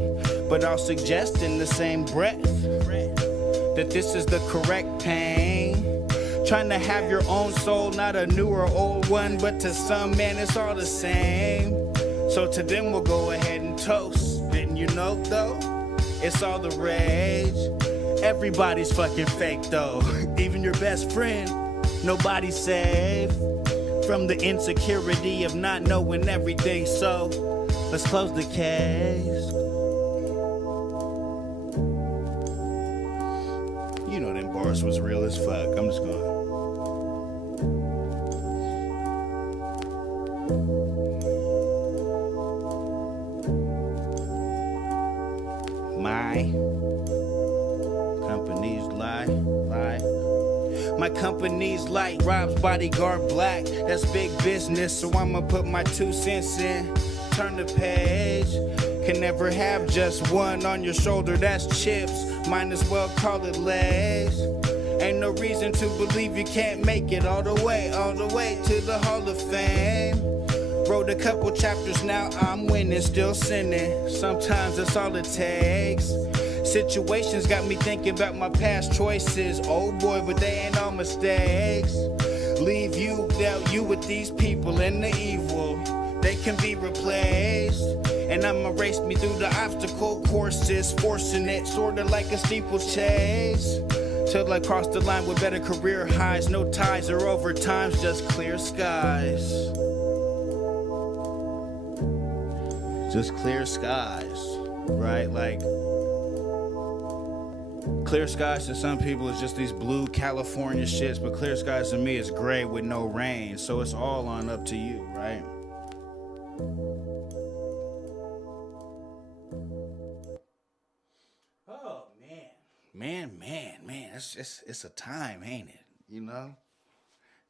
But I'll suggest in the same breath that this is the correct pain. Trying to have your own soul, not a new or old one, but to some, man, it's all the same. So to them, we'll go ahead and toast. Didn't you know, though? It's all the rage. Everybody's fucking fake, though. Even your best friend, nobody's safe from the insecurity of not knowing everything. So let's close the case. You know them bars was real as fuck. I'm just going. My company's lie. My company's light, Rob's bodyguard black. That's big business, so I'ma put my 2 cents in. Turn the page. Can never have just one on your shoulder, that's chips. Might as well call it legs. Ain't no reason to believe you can't make it all the way to the Hall of Fame. Wrote a couple chapters, now I'm winning, still sinning. Sometimes that's all it takes. Situations got me thinking about my past choices. Oh boy, but they ain't all mistakes. Leave you, doubt you with these people and the evil. They can be replaced. And I'ma race me through the obstacle courses, forcing it, sorta like a steeplechase. Till I cross the line with better career highs. No ties or overtimes, just clear skies. Just clear skies, right? Like, clear skies to some people is just these blue California shits, but clear skies to me is gray with no rain. So it's all on up to you, right? Oh, man, it's a time, ain't it? You know?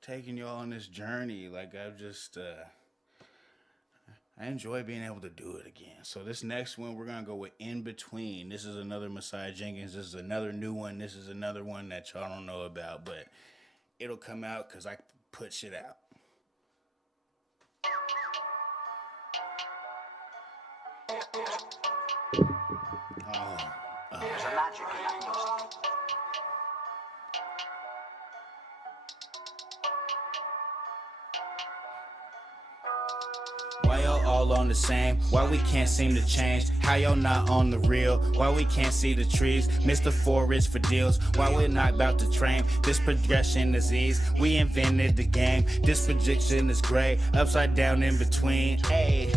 Taking you all on this journey, like I've just, I enjoy being able to do it again. So this next one, we're going to go with In Between. This is another Messiah Jenkins. This is another new one. This is another one that y'all don't know about, but it'll come out because I put shit out. There's a magic in that music. Why y'all all on the same? Why we can't seem to change? How y'all not on the real? Why we can't see the trees? Mr. Forest for deals. Why we're not about to train? This progression is ease. We invented the game. This projection is gray. Upside down in between. Hey.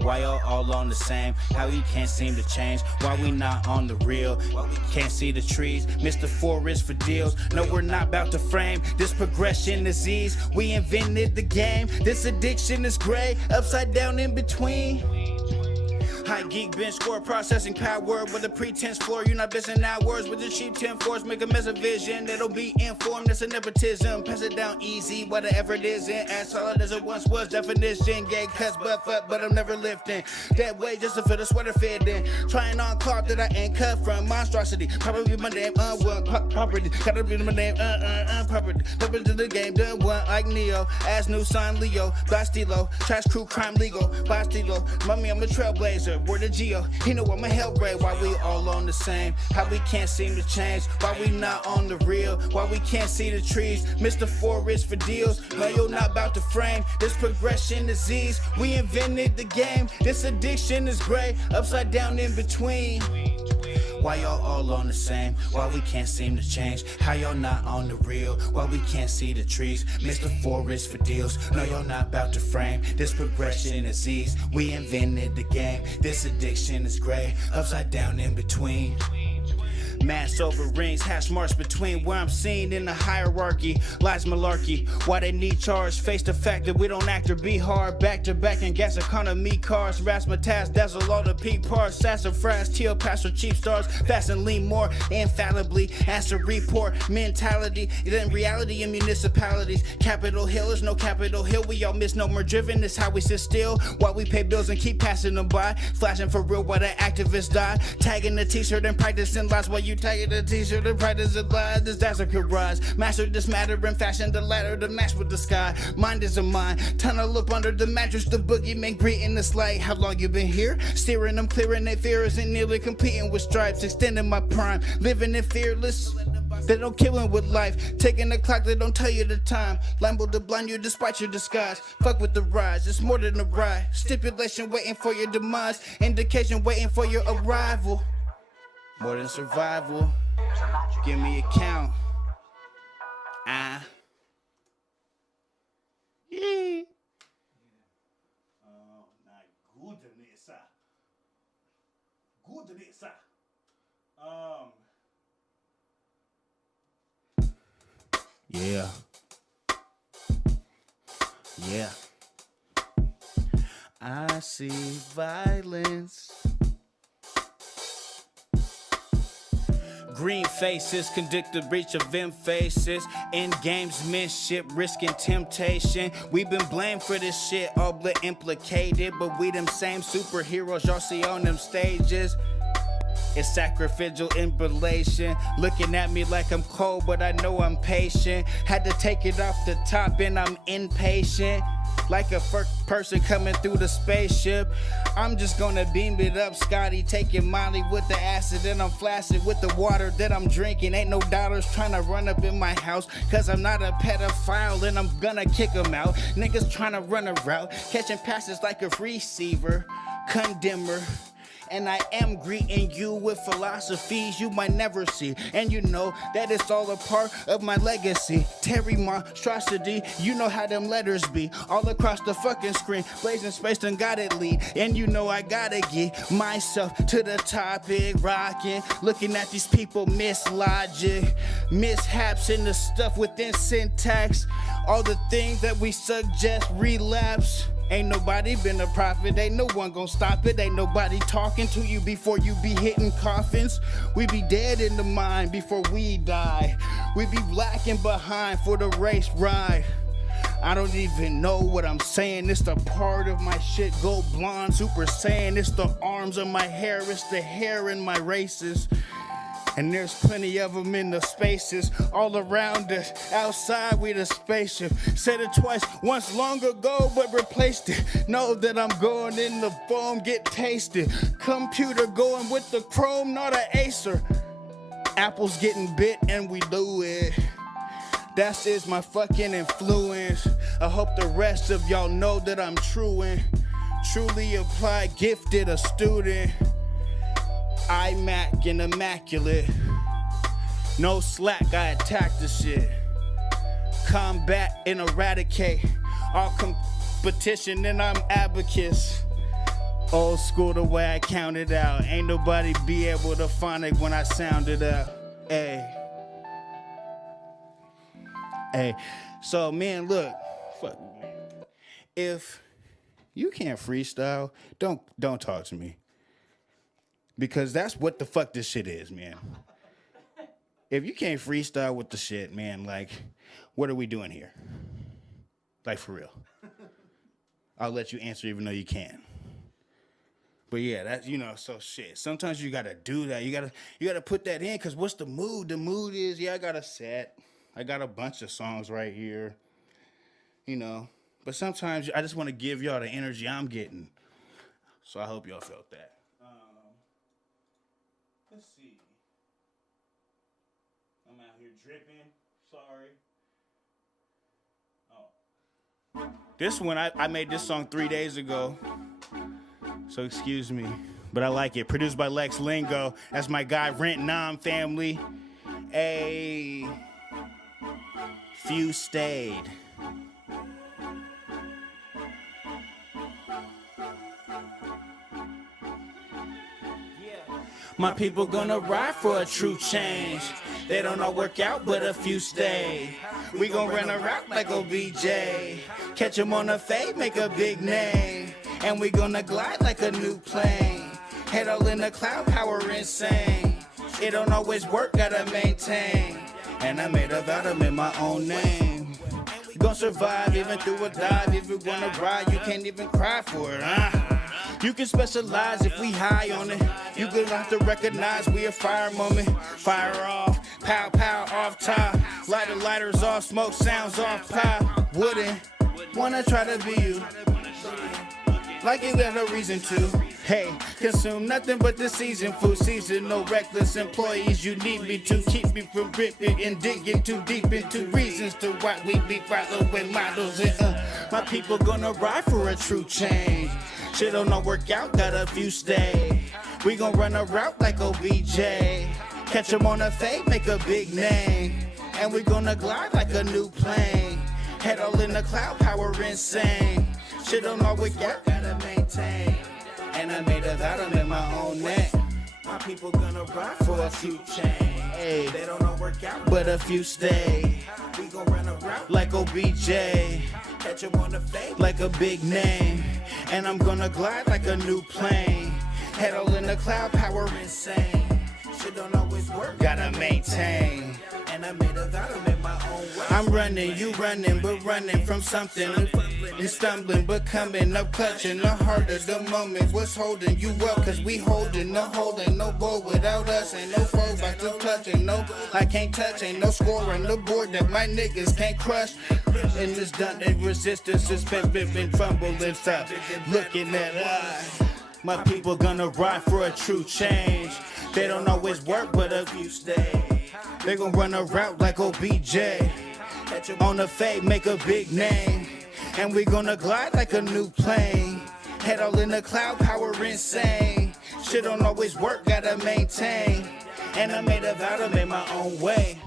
Why y'all all on the same? How you can't seem to change? Why we not on the real? Why we can't see the trees? Mr. Forest for deals. No, we're not about to frame. This progression is ease. We invented the game. This addiction is gray. Upside down in between. High geek bench score processing power with a pretense floor. You're not missing hours with the cheap 10-4s. Make a mess of vision. It'll be informed. That's a nepotism. Pass it down easy. Whatever it isn't as solid as it once was. Definition. Gay cuts buff up, but I'm never lifting. That way just to fit a sweater fit in. Trying on cloth that I ain't cut from. Monstrosity. Probably my name. Property. Gotta be my name. Property. Double to the game. Done one like Neo. As new sign Leo. Bastilo. Trash crew crime legal. Bastilo. Mommy, I'm a trailblazer. Word of Geo, he know I'm a hellray. Why we all on the same? How we can't seem to change? Why we not on the real? Why we can't see the trees? Mr. Forest for deals. No, you're not about to frame. This progression is ease. We invented the game. This addiction is gray. Upside down in between. Why y'all all on the same? Why we can't seem to change? How y'all not on the real? Why we can't see the trees? Mr. Forest for deals. No, y'all not about to frame. This progression is ease. We invented the game. This addiction is gray. Upside down in between. Mass over rings, hash marks between where I'm seen in the hierarchy. Lies malarkey, why they need charge? Face the fact that we don't act or be hard. Back to back in gas economy cars. Razzmatazz, dazzle all the peak parts. Sassafras, teal pastor, cheap stars. Fast and lean more, infallibly. Answer report, mentality. Then reality in municipalities. Capitol Hill is no Capitol Hill. We all misnomer driven, is how we sit still. While we pay bills and keep passing them by. Flashing for real while the activists die. Tagging the t-shirt and practicing lies while you tagging the t-shirt and practicing lies. Disaster could rise. Master this matter and fashion the ladder to match with the sky. Mind is a mind. Tunnel up under the mattress. The boogeyman greeting the light. How long you been here? Steering them, clearing their fears and nearly competing with stripes. Extending my prime. Living in fearless. They don't kill him with life. Taking the clock, they don't tell you the time. Lambo to blind you despite your disguise. Fuck with the rise, it's more than a ride. Stipulation waiting for your demise. Indication waiting for your arrival. More than survival. Give me a count. Yeah. Yeah. Yeah. I see violence. Green faces, conduct the breach of them faces. In gamesmanship, risking temptation. We've been blamed for this shit, all but implicated. But we them same superheroes y'all see on them stages. It's sacrificial immolation. Looking at me like I'm cold, but I know I'm patient. Had to take it off the top and I'm impatient. Like a first person coming through the spaceship. I'm just gonna beam it up, Scotty. Taking Molly with the acid and I'm flaccid with the water that I'm drinking. Ain't no dollars trying to run up in my house. Cause I'm not a pedophile and I'm gonna kick them out. Niggas trying to run a route. Catching passes like a receiver. condemner. And I am greeting you with philosophies you might never see. And you know that it's all a part of my legacy. Terry Monstrosity, you know how them letters be. All across the fucking screen, blazing space done got it lead. And you know I gotta get myself to the topic, rocking. Looking at these people miss logic, mishaps in the stuff within syntax. All the things that we suggest relapse. Ain't nobody been a prophet, ain't no one gon' stop it. Ain't nobody talking to you before you be hitting coffins. We be dead in the mind before we die. We be lacking behind for the race ride. I don't even know what I'm saying. It's the part of my shit, gold blonde, super saiyan. It's the arms of my hair, it's the hair in my races. And there's plenty of them in the spaces all around us. Outside we the spaceship. Said it twice, once long ago, but replaced it. Know that I'm going in the foam, get tasted. Computer going with the chrome, not an Acer. Apple's getting bit and we do it. That's is my fucking influence. I hope the rest of y'all know that I'm true and truly applied, gifted, a student. iMac and immaculate. No slack, I attack the shit. Combat and eradicate all competition, and I'm abacus. Old school the way I count it out. Ain't nobody be able to find it when I sound it out. Hey. Hey. So man, look. Fuck. If you can't freestyle, don't talk to me. Because that's what the fuck this shit is, man. If you can't freestyle with the shit, man, like, what are we doing here? Like, for real. I'll let you answer even though you can. But yeah, that's, you know, so shit. Sometimes you gotta do that. You gotta put that in, because what's the mood? The mood is, yeah, I got a set. I got a bunch of songs right here. You know. But sometimes I just want to give y'all the energy I'm getting. So I hope y'all felt that. Let's see. I'm out here dripping. Sorry. Oh. This one, I made this song 3 days ago. So excuse me. But I like it. Produced by Lex Lingo. That's my guy, Rent Nam family. A few stayed. My people gonna ride for a true change. They don't all work out, but a few stay. We gon' run a route like OBJ. Catch them on the fade, make a big name. And we gonna glide like a new plane. Head all in the cloud, power insane. It don't always work, gotta maintain. And I made a vow to make my own name. You gon' survive even through a dive. If you wanna ride, you can't even cry for it, huh? You can specialize if we high on it. You gonna have to recognize we a fire moment. Fire off, pow pow off top. Lighters off, smoke sounds off pop. Wouldn't wanna try to be you, like you got no reason to. Hey, consume nothing but the season food season. No reckless employees, you need me to keep me from ripping and digging too deep into reasons to why we be following models. And my people gonna ride for a true change. Shit don't all work out, got a few stay. We gon' run a route like OBJ. Catch them on a fade, make a big name. And we gonna glide like a new plane. Head all in the cloud, power insane. Shit don't all work out, gotta maintain. And I made a vow to make my own name. My people gonna ride for a few change. Hey, they don't all work out, but a few stay. We gon' run a route like OBJ. Catch them on the fade like a big name. And I'm gonna glide like a new plane. Head all in the cloud, power insane. Shit don't always work, gotta maintain. And I made a vow to make my own way. I'm running, you running, but running from something. And stumbling, but coming up clutching. The heart of the moment, what's holding you up? Cause we holding, no ball without us. Ain't no foe back to clutching, no, I can't touch. Ain't no score on the board that my niggas can't crush. And this done, and resistance has been fumbling stuff. Looking at us. My people gonna ride for a true change. They don't always work, but a few stay. They gon' run a route like OBJ. On the fade, make a big name. And we gonna glide like a new plane. Head all in the cloud, power insane. Shit don't always work, gotta maintain. And I made a vow to make my own way.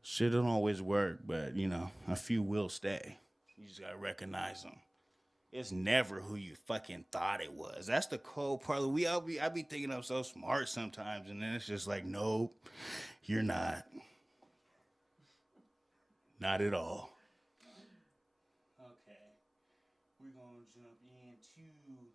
Shit don't always work, but you know, a few will stay. You just gotta recognize them. It's never who you fucking thought it was. That's the cold part. I be thinking I'm so smart sometimes, and then it's just like, nope, you're not. Not at all. Okay, we're gonna jump into.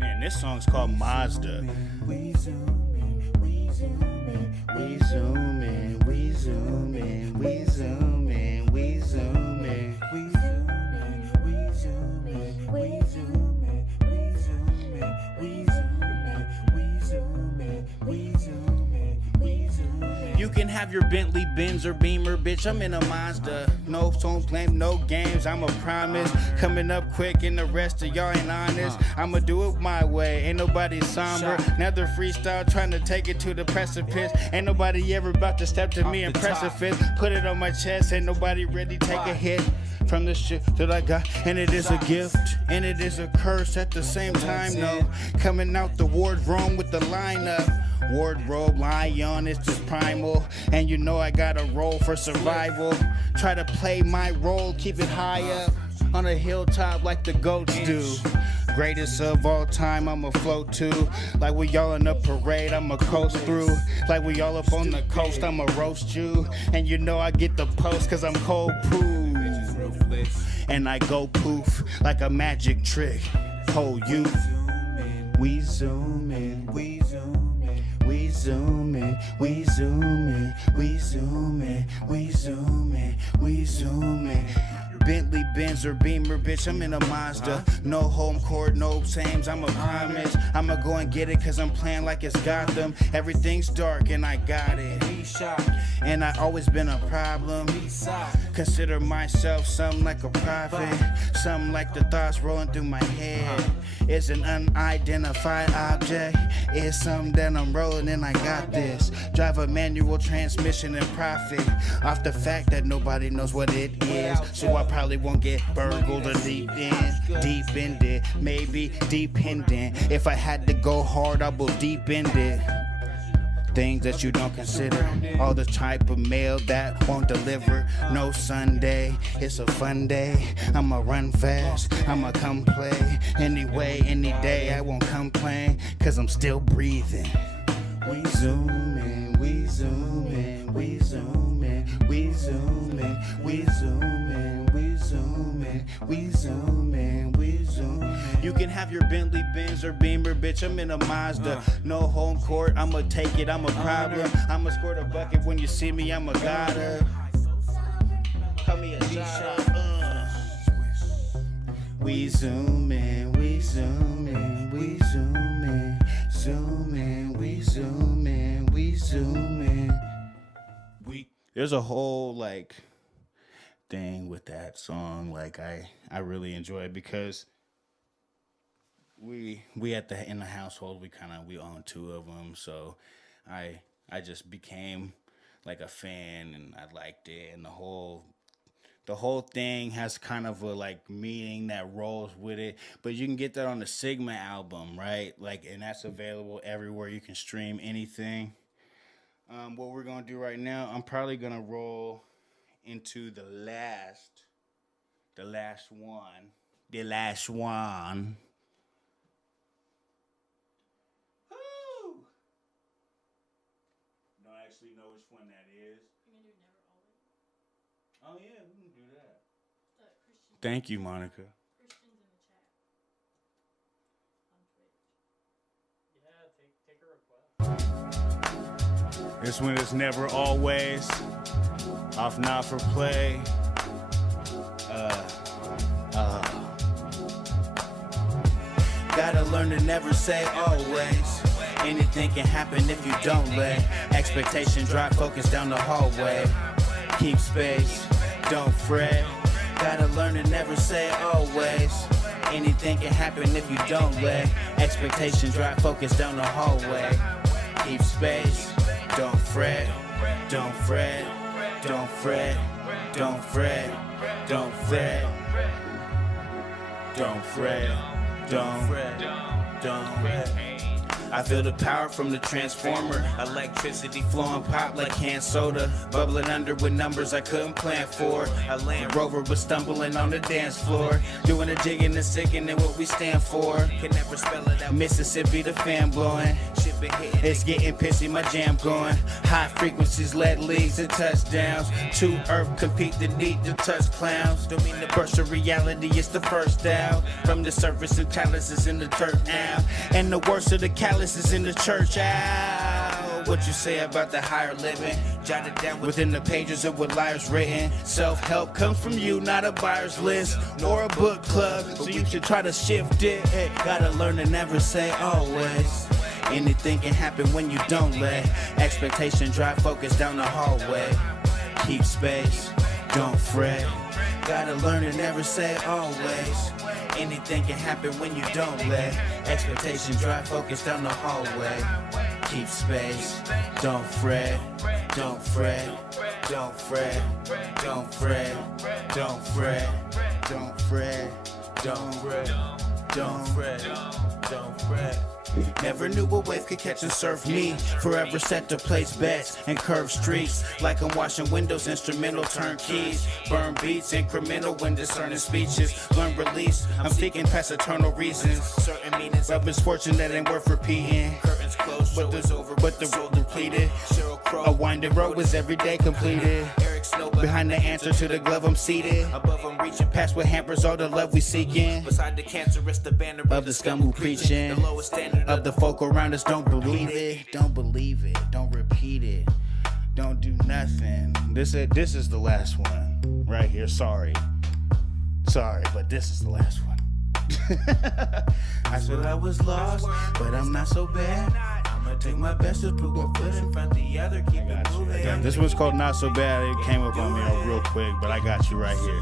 Man, this song's called Mazda. We zoom in, we zoom in, we zoom in, we zoom in, we zoom in, we zoom in, we zoom in. You can have your Bentley, Benz, or Beamer, bitch. I'm in a Mazda. No phone blame, no games. I'm a promise. Coming up quick, and the rest of y'all ain't honest. I'ma do it my way. Ain't nobody somber. Another freestyle trying to take it to the precipice. Ain't nobody ever about to step to me and press a fist. Put it on my chest. Ain't nobody ready take a hit from the shit that I got. And it is a gift, and it is a curse at the same time, no. Coming out the wardrobe with the lineup. Wardrobe, lion, it's just primal. And you know I got a role for survival. Try to play my role, keep it high up on a hilltop like the goats do. Greatest of all time, I'ma float to. Like we all in a parade, I'ma coast through. Like we all up on the coast, I'ma roast you. And you know I get the post cause I'm cold proof. And I go poof like a magic trick. Whole youth. We zoom in, we zoom in, we zoom in, we zoom in, we zoom in, we zoom in, we zoom in. Bentley, Benz, or Beamer, bitch, I'm in a Mazda. No home court, no sames, I'm a promise. I'ma go and get it cause I'm playing like it's Gotham. Everything's dark and I got it. And I always been a problem. Consider myself something like a prophet. Something like the thoughts rolling through my head. It's an unidentified object. It's something that I'm rolling and I got this. Drive a manual transmission and profit off the fact that nobody knows what it is. So I probably won't get burgled or deep in it. Maybe dependent. If I had to go hard, I'll go deep in it. Things that you don't consider. All the type of mail that won't deliver. No Sunday, it's a fun day. I'ma run fast, I'ma come play. Anyway, any day, I won't complain. Cause I'm still breathing. We zoom in, we zoom in, we zoom in, we zoom in, we zoom in, we zoom in, we zoom in, we zoom in. You can have your Bentley, Benz, or Beamer, bitch. I'm in a Mazda. No home court, I'ma take it, I'm a problem. I'ma squirt a bucket when you see me, I'm a gotta. Call me a shot. We zoom in, we zoom in, we zoom in, zoom in, we zoom in, we zoom in. There's a whole like thing with that song. Like I really enjoy it because we in the household we own two of them, so I just became like a fan and I liked it, and the whole thing has kind of a like meaning that rolls with it. But you can get that on the Sigma album, right? Like, and that's available everywhere you can stream anything. What we're gonna do right now, I'm probably gonna roll into the last one. Woo! Don't actually know which one that is. Oh yeah, we can do that. Thank you, Monica. This one is Never Always, off Not For Play. Gotta learn to never say always. Anything can happen if you don't let expectation drive focus down the hallway. Keep space, don't fret. Gotta learn to never say always. Anything can happen if you don't let expectation drive focus down the hallway. Keep space, don't fret, don't fret, Don't fret, don't fret, don't fret. Don't fret, don't fret, don't fret. I feel the power from the transformer. Electricity flowing pop like canned soda. Bubbling under with numbers I couldn't plan for. A Land Rover was stumbling on the dance floor. Doing a jig and a sick and what we stand for. Can never spell it out. Mississippi, the fan blowing. It's getting pissy, my jam going. High frequencies led leagues and touchdowns. To earth compete the need to touch clowns. Don't mean the burst of reality, it's the first down. From the surface of calluses in the dirt now. And the worst of the calluses in the church out. What you say about the higher living? Jotted down within the pages of what liars written. Self-help comes from you, not a buyer's list or a book club. So you should try to shift it. Hey, gotta learn to never say always. Anything can happen when you don't let expectation drive focus down the hallway. Keep space, don't fret. Gotta learn to never say always. Anything can happen when you don't let expectation drive focus down the hallway. Keep space, don't fret, don't fret, don't fret, don't fret, don't fret, don't fret, don't fret, don't fret, don't fret. Never knew a wave could catch and surf me. Forever set to place bets and curve streets. Like I'm washing windows, instrumental turn keys. Burn beats, incremental when discerning speeches. Learn release, I'm seeking past eternal reasons. Certain meanings of misfortune that ain't worth repeating. Curtains closed, but the road depleted. A winding road was every day completed. Behind the answer to the glove I'm seated. Above I'm reaching past what hampers all the love we seeking. Beside the cancerous, the banner of the scum who preaching. The lowest standard of the folk around us don't believe it. Don't believe it, don't repeat it. Don't do nothing. This is the last one. Right here, sorry, but this is the last one. I said I was lost, but I'm not so bad. I'ma take my best to put one foot in front of the other, keep it moving. This one's called Not So Bad. It came up on me real quick, but I got you right here.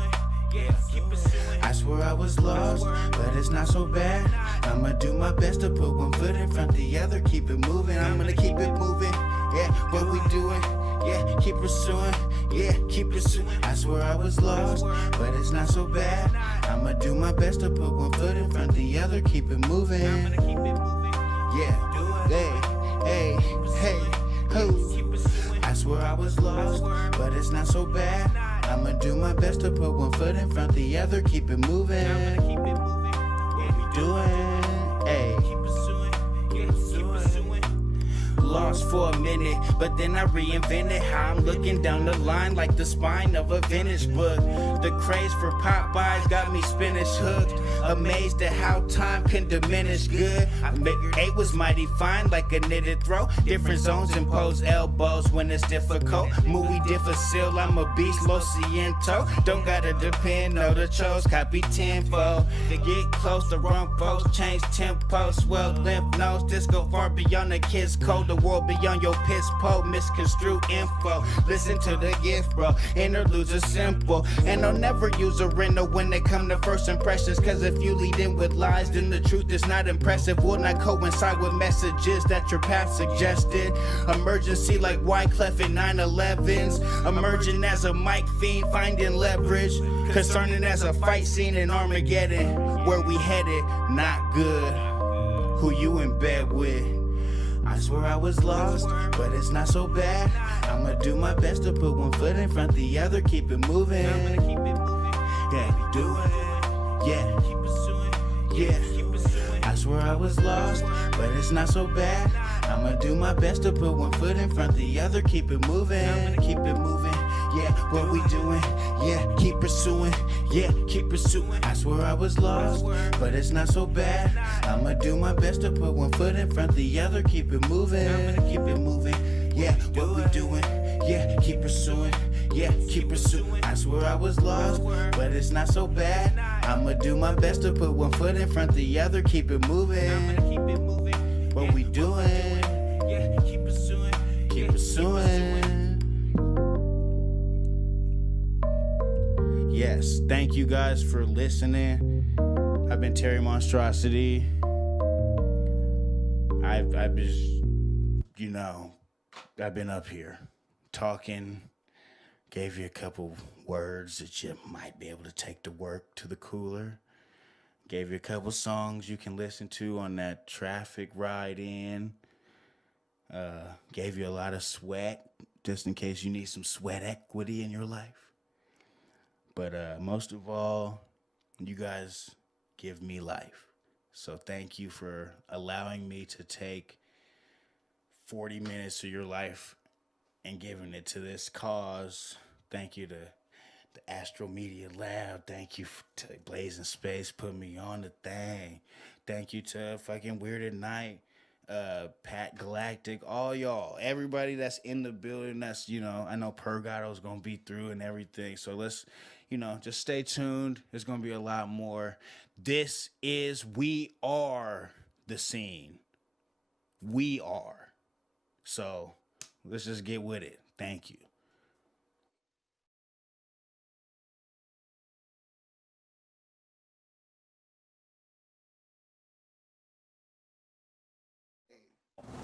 I swear I was lost, but it's not so bad. I'ma do my best to put one foot in front of the other, keep it moving. I'm gonna keep it moving. Yeah, what we doing? Yeah, keep pursuing. Yeah, keep pursuing. I swear I was lost, but it's not so bad. I'ma do my best to put one foot in front of the other, keep it moving. I'm gonna keep it moving. Yeah, hey, ho. I swear I was lost, but it's not so bad. I'ma do my best to put one foot in front of the other, keep it moving. I'm gonna keep it moving. What we doing? Hey, keep pursuing. Yeah, keep pursuing. Lost for a minute, but then I reinvented how I'm looking down the line like the spine of a vintage book. The craze for Popeyes got me spinach hooked. Amazed at how time can diminish good. I figured 8 was mighty fine like a knitted throw. Different zones impose elbows when it's difficult. Muy difficile, I'm a beast, lo siento. Don't gotta depend on the chose, copy tempo. To get close, the wrong folks change tempo. Swell lymph nodes, this go far beyond the kiss code. The world beyond your piss po, misconstrue info. Listen to the gift, bro. Interludes are simple, and I'll never use a rental when they come to first impressions. Cause if you lead in with lies, then the truth is not impressive. Will not coincide with messages that your path suggested. Emergency like Wyclef in 9/11s. Emerging as a mic fiend, finding leverage. Concerning as a fight scene in Armageddon. Where we headed, not good. Who you in bed with? I swear I was lost, but it's not so bad. I'ma do my best to put one foot in front of the other, keep it moving. I'm gonna keep it moving. Yeah, do it. Yeah, keep pursuing. Yeah, keep pursuing. I swear I was lost, but it's not so bad. I'ma do my best to put one foot in front of the other, keep it moving. I'm gonna keep it moving. Yeah, what we doing? Yeah, keep pursuing. Yeah, keep pursuing. I swear I was lost, but it's not so bad. I'ma do my best to put one foot in front of the other, keep it moving. I'm gonna keep it moving. Yeah, what we doing? Yeah, keep pursuing. Yeah, keep pursuing. I swear I was lost, but it's not so bad. I'ma do my best to put one foot in front of the other, keep it moving. I'm gonna keep it moving. What we doing? Yeah, keep pursuing. Keep pursuing. Yes, thank you guys for listening. I've been Terry Monstrosity. I've just, I've been up here talking Gave you a couple words that you might be able to take to work to the cooler. Gave you a couple songs you can listen to on that traffic ride in. Gave you a lot of sweat, just in case you need some sweat equity in your life. But most of all, you guys give me life. So thank you for allowing me to take 40 minutes of your life and giving it to this cause. Thank you to the Astro Media Lab. Thank you to blazinspace putting me on the thing. Thank you to fucking Weird at Night, Pat Galactic, all y'all, everybody that's in the building. That's, I know Purr Gato's gonna be through and everything. So let's, just stay tuned. There's gonna be a lot more. We are the scene. We are. So let's just get with it. Thank you.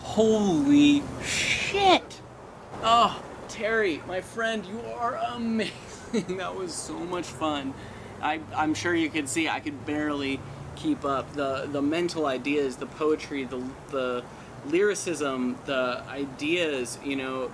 Holy shit! Oh, Terry, my friend, you are amazing. That was so much fun. I'm sure you could see I could barely keep up. The mental ideas, the poetry, the lyricism, the ideas.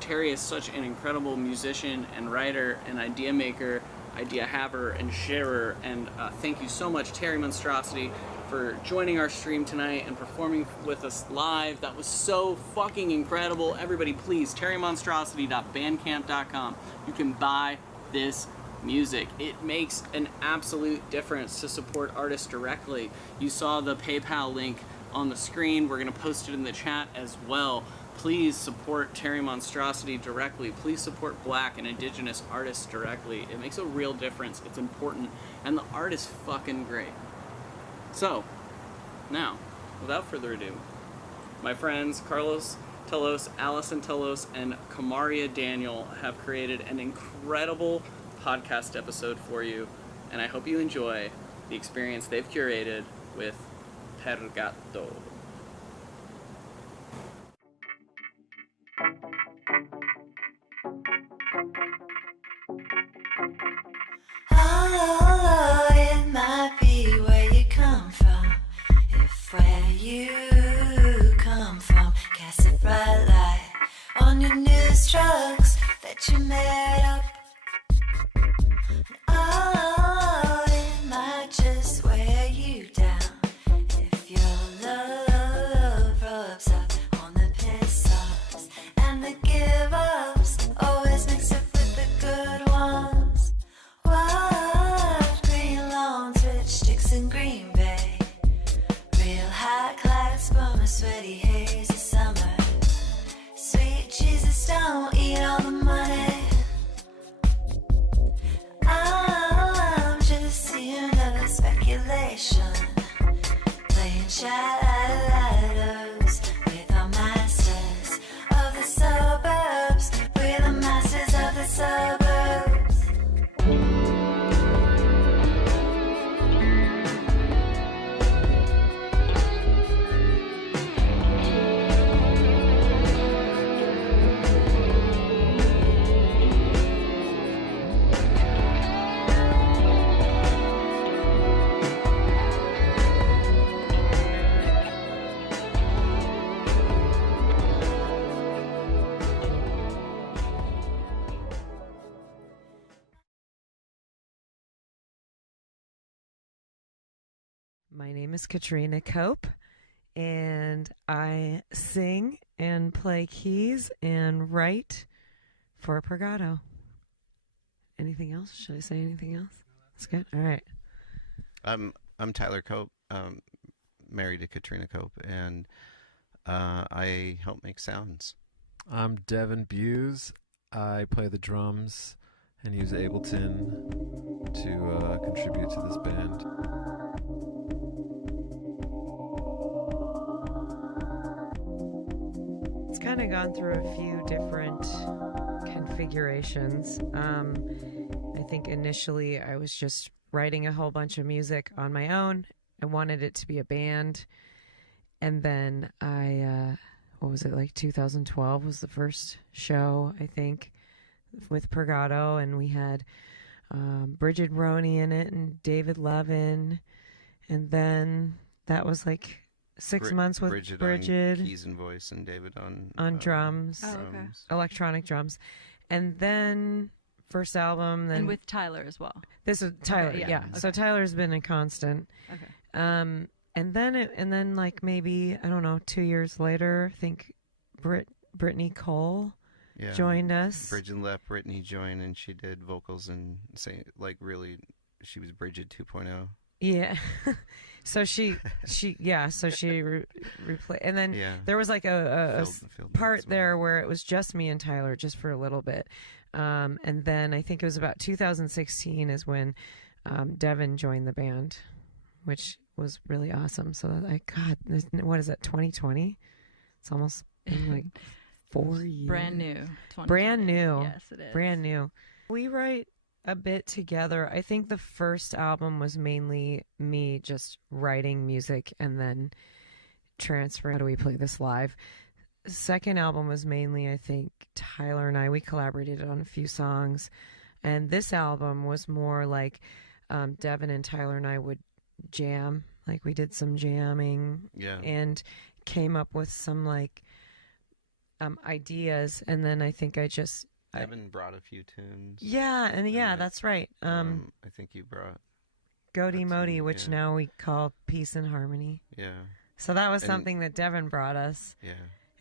Terry is such an incredible musician and writer and idea maker, idea haver and sharer. And thank you so much, Terry Monstrosity, for joining our stream tonight and performing with us live. That was so fucking incredible. Everybody, please, terrymonstrosity.bandcamp.com. You can buy this music. It makes an absolute difference to support artists directly. You saw the PayPal link on the screen. We're going to post it in the chat as well. Please support Terry Monstrosity directly. Please support Black and Indigenous artists directly. It makes a real difference. It's important. And the art is fucking great. So, now, without further ado, my friends Carlos Telos, Allison Telos, and Kamaria Daniel have created an incredible podcast episode for you, and I hope you enjoy the experience they've curated with Purr Gato. Oh, it might be where you come from. If where you come from casts a bright light on your news trucks that you made up. Oh, it might just wear you down if your love rubs up on the piss-offs and the give-ups. Always mix up with the good ones. What? Green lawns, rich sticks in Green Bay. Real high class, but my sweaty haze of summer. Sweet Jesus, don't eat all the money. I'm just seeing another speculation. Playing shadows with our masters of the suburbs. We're the masters of the suburbs. My name is Katrina Cope, and I sing and play keys and write for Purr Gato. Anything else? Should I say anything else? That's good. All right. I'm Tyler Cope, married to Katrina Cope, and I help make sounds. I'm Devin Buse. I play the drums and use Ableton to contribute to this band. It's kind of gone through a few different configurations. I think initially I was just writing a whole bunch of music on my own. I wanted it to be a band. And then what was it, like 2012 was the first show, I think, with Gato, and we had Bridget Roney in it and David Levin, and then that was like 6 months with Bridget on keys and voice, and David on drums, electronic drums, and then first album, then and with Tyler as well. This was Tyler, Okay, yeah. Okay. So Tyler's been a constant. Okay. And then like maybe I don't know, 2 years later, I think Brittany Cole joined us. Bridget left, Brittany joined, and she did vocals and really, she was Bridget 2.0. Yeah. So she replaced, and then there was like a part there where it was just me and Tyler, just for a little bit, and then I think it was about 2016 is when Devin joined the band, which was really awesome. So what is that? 2020? It's almost been like 4 years. Brand new. Brand new. Yes, it is. Brand new. We write a bit together. I think the first album was mainly me just writing music and then transferring. How do we play this live? The second album was mainly, I think, Tyler and we collaborated on a few songs. And this album was more like Devin and Tyler and I would jam. Like we did some jamming and came up with some like ideas. And then I think Devin brought a few tunes. Yeah, and that's right. I think you brought Gody Modi, which now we call Peace and Harmony. Yeah. So that was something that Devin brought us. Yeah.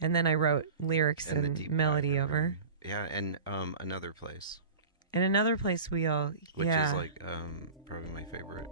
And then I wrote lyrics and melody over. Yeah, and Another Place. And Another Place we all which is like probably my favorite.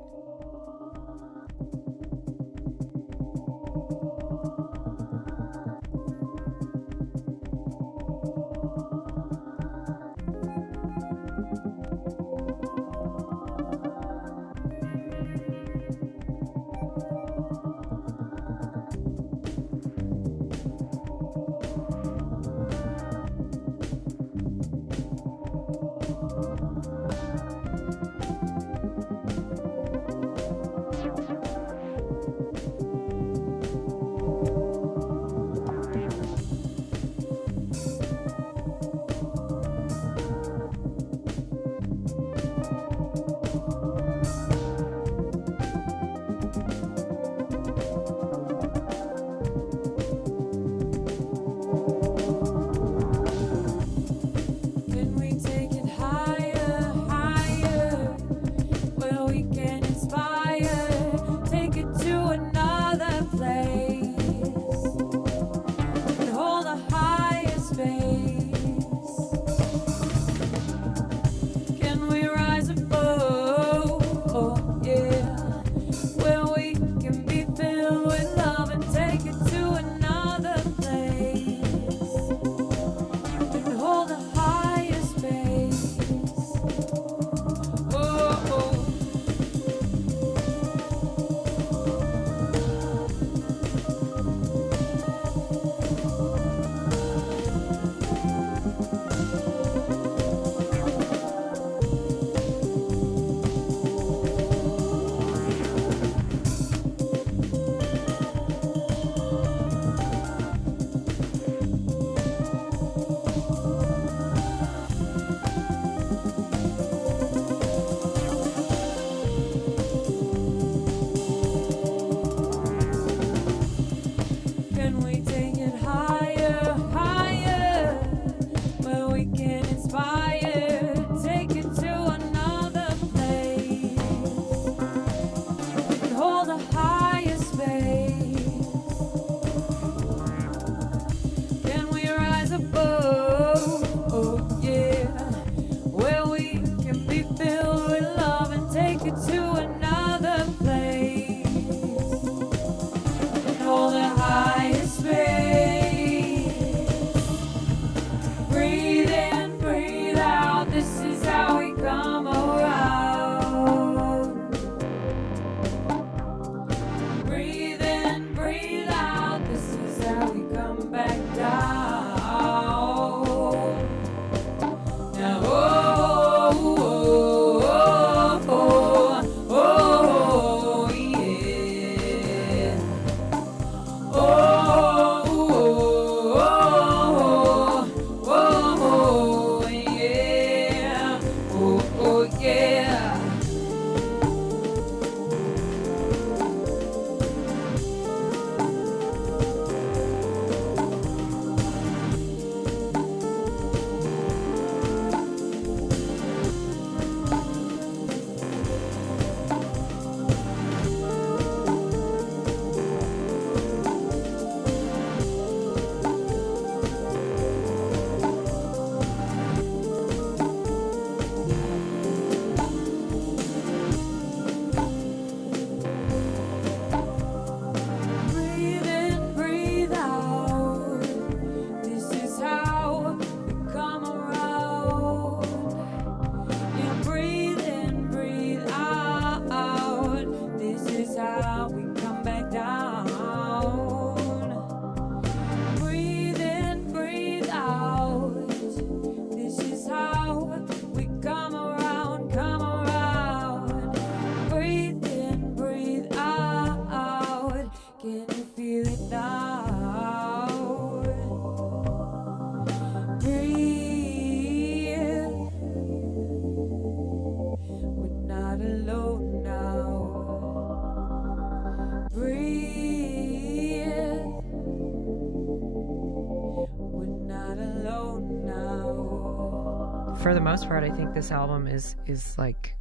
for the most part, I think this album is like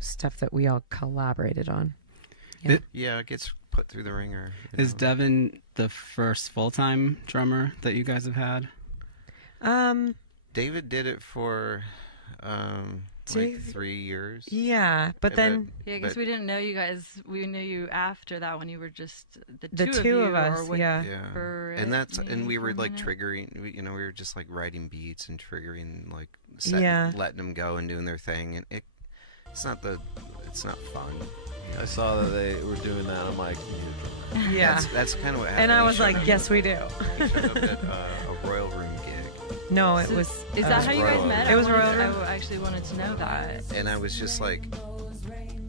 stuff that we all collaborated on. Yeah, it gets put through the ringer. Is Devin the first full-time drummer that you guys have had? David did it for like 3 years. Yeah, but then I guess we didn't know you guys. We knew you after that when you were just the two of us. Or Yeah, And we were like triggering. We were just like writing beats and triggering, like letting them go and doing their thing, and it's not fun. I saw that they were doing that. I'm like, yeah, that's kind of what happened. And I was like, yes, we do. We showed up at a Royal Room gig. No, it was. Is that how you guys met? It was Royal Room. I actually wanted to know that. And I was just like,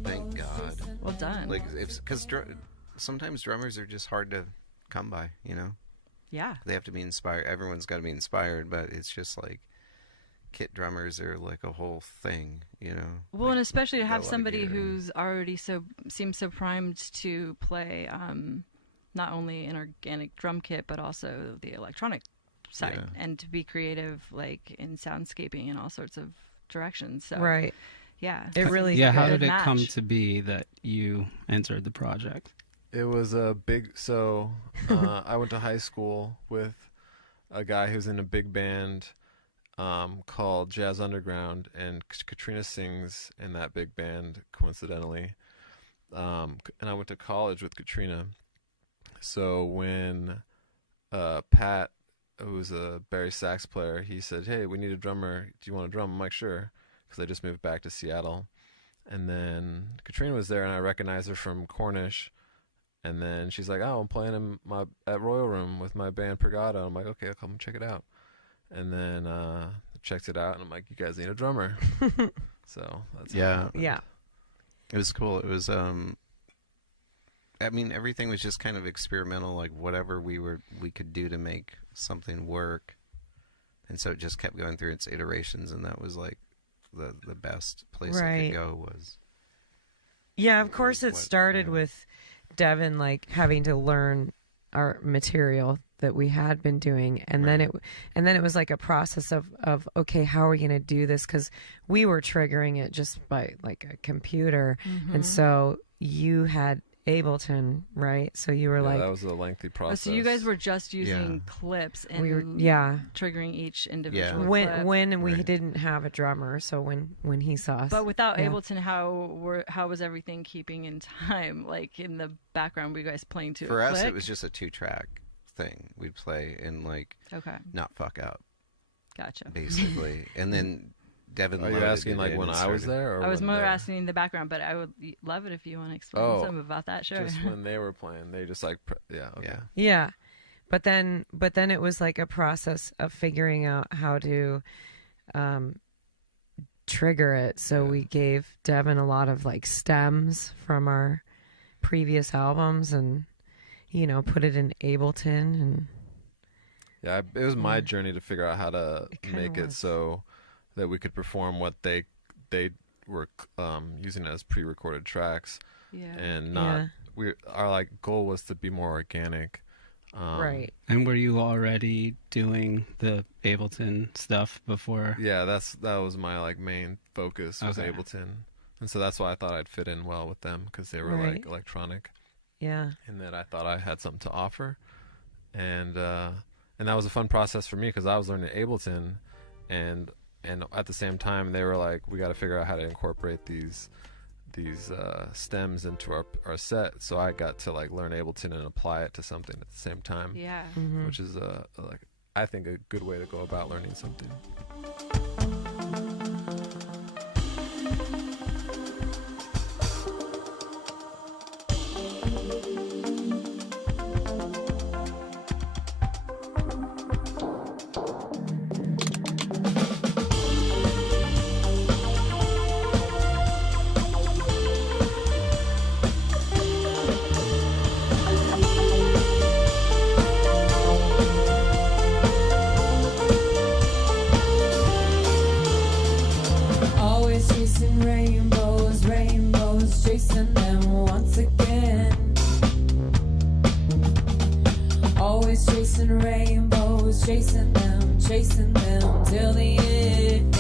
thank God. Well done. Like, because sometimes drummers are just hard to come by. Yeah. They have to be inspired. Everyone's got to be inspired, but it's just like kit drummers are like a whole thing, Well, and especially to have somebody who's already seems so primed to play not only an organic drum kit but also the electronic side, and to be creative, like in soundscaping and all sorts of directions. So right, yeah, it really. Yeah, how did it come to be that you entered the project? It was a big. So I went to high school with a guy who's in a big band called Jazz Underground, and Katrina sings in that big band, coincidentally. And I went to college with Katrina. So when Pat, who's a Barry sax player, he said, "Hey, we need a drummer. Do you want to drum?" I'm like, "Sure," because I just moved back to Seattle. And then Katrina was there, and I recognized her from Cornish. And then she's like, "Oh, I'm playing at Royal Room with my band Purr. I'm like, "Okay, I'll come check it out." And then checked it out, and I'm like, "You guys need a drummer." So that's yeah. It was cool. It was I mean, everything was just kind of experimental, like whatever we could do to make something work. And so it just kept going through its iterations, and that was like the best place it could go was. Yeah, of course it started with Devin like having to learn our material that we had been doing, and then it was like a process of okay, how are we going to do this, because we were triggering it just by like a computer. And so you had Ableton, right? So you were like, that was a lengthy process. So you guys were just using clips and we were, triggering each individual clip. When we didn't have a drummer, so when he saw us. But without Ableton, how was everything keeping in time? Like in the background, were you guys playing to For a us, click? it was just a 2-track thing. We'd play and like not fuck up. Gotcha. Basically, and then Devin. Are you asking like when I was there? Or I was when more asking in the background, but I would love it if you want to explain some about that. Sure. Just when they were playing, they just like Yeah, but then it was like a process of figuring out how to trigger it. So we gave Devin a lot of like stems from our previous albums, and put it in Ableton, and it was my journey to figure out how to make it so that we could perform what they were using as pre-recorded tracks, and not our like goal was to be more organic. Right. And were you already doing the Ableton stuff before? Yeah, that was my like main focus was Ableton, and so that's why I thought I'd fit in well with them, because they were like electronic. Yeah. And that I thought I had something to offer, and that was a fun process for me because I was learning Ableton, and at the same time they were like, we got to figure out how to incorporate these stems into our set. So I got to like learn Ableton and apply it to something at the same time. Yeah. Which is like I think a good way to go about learning something. Chasing them till the end.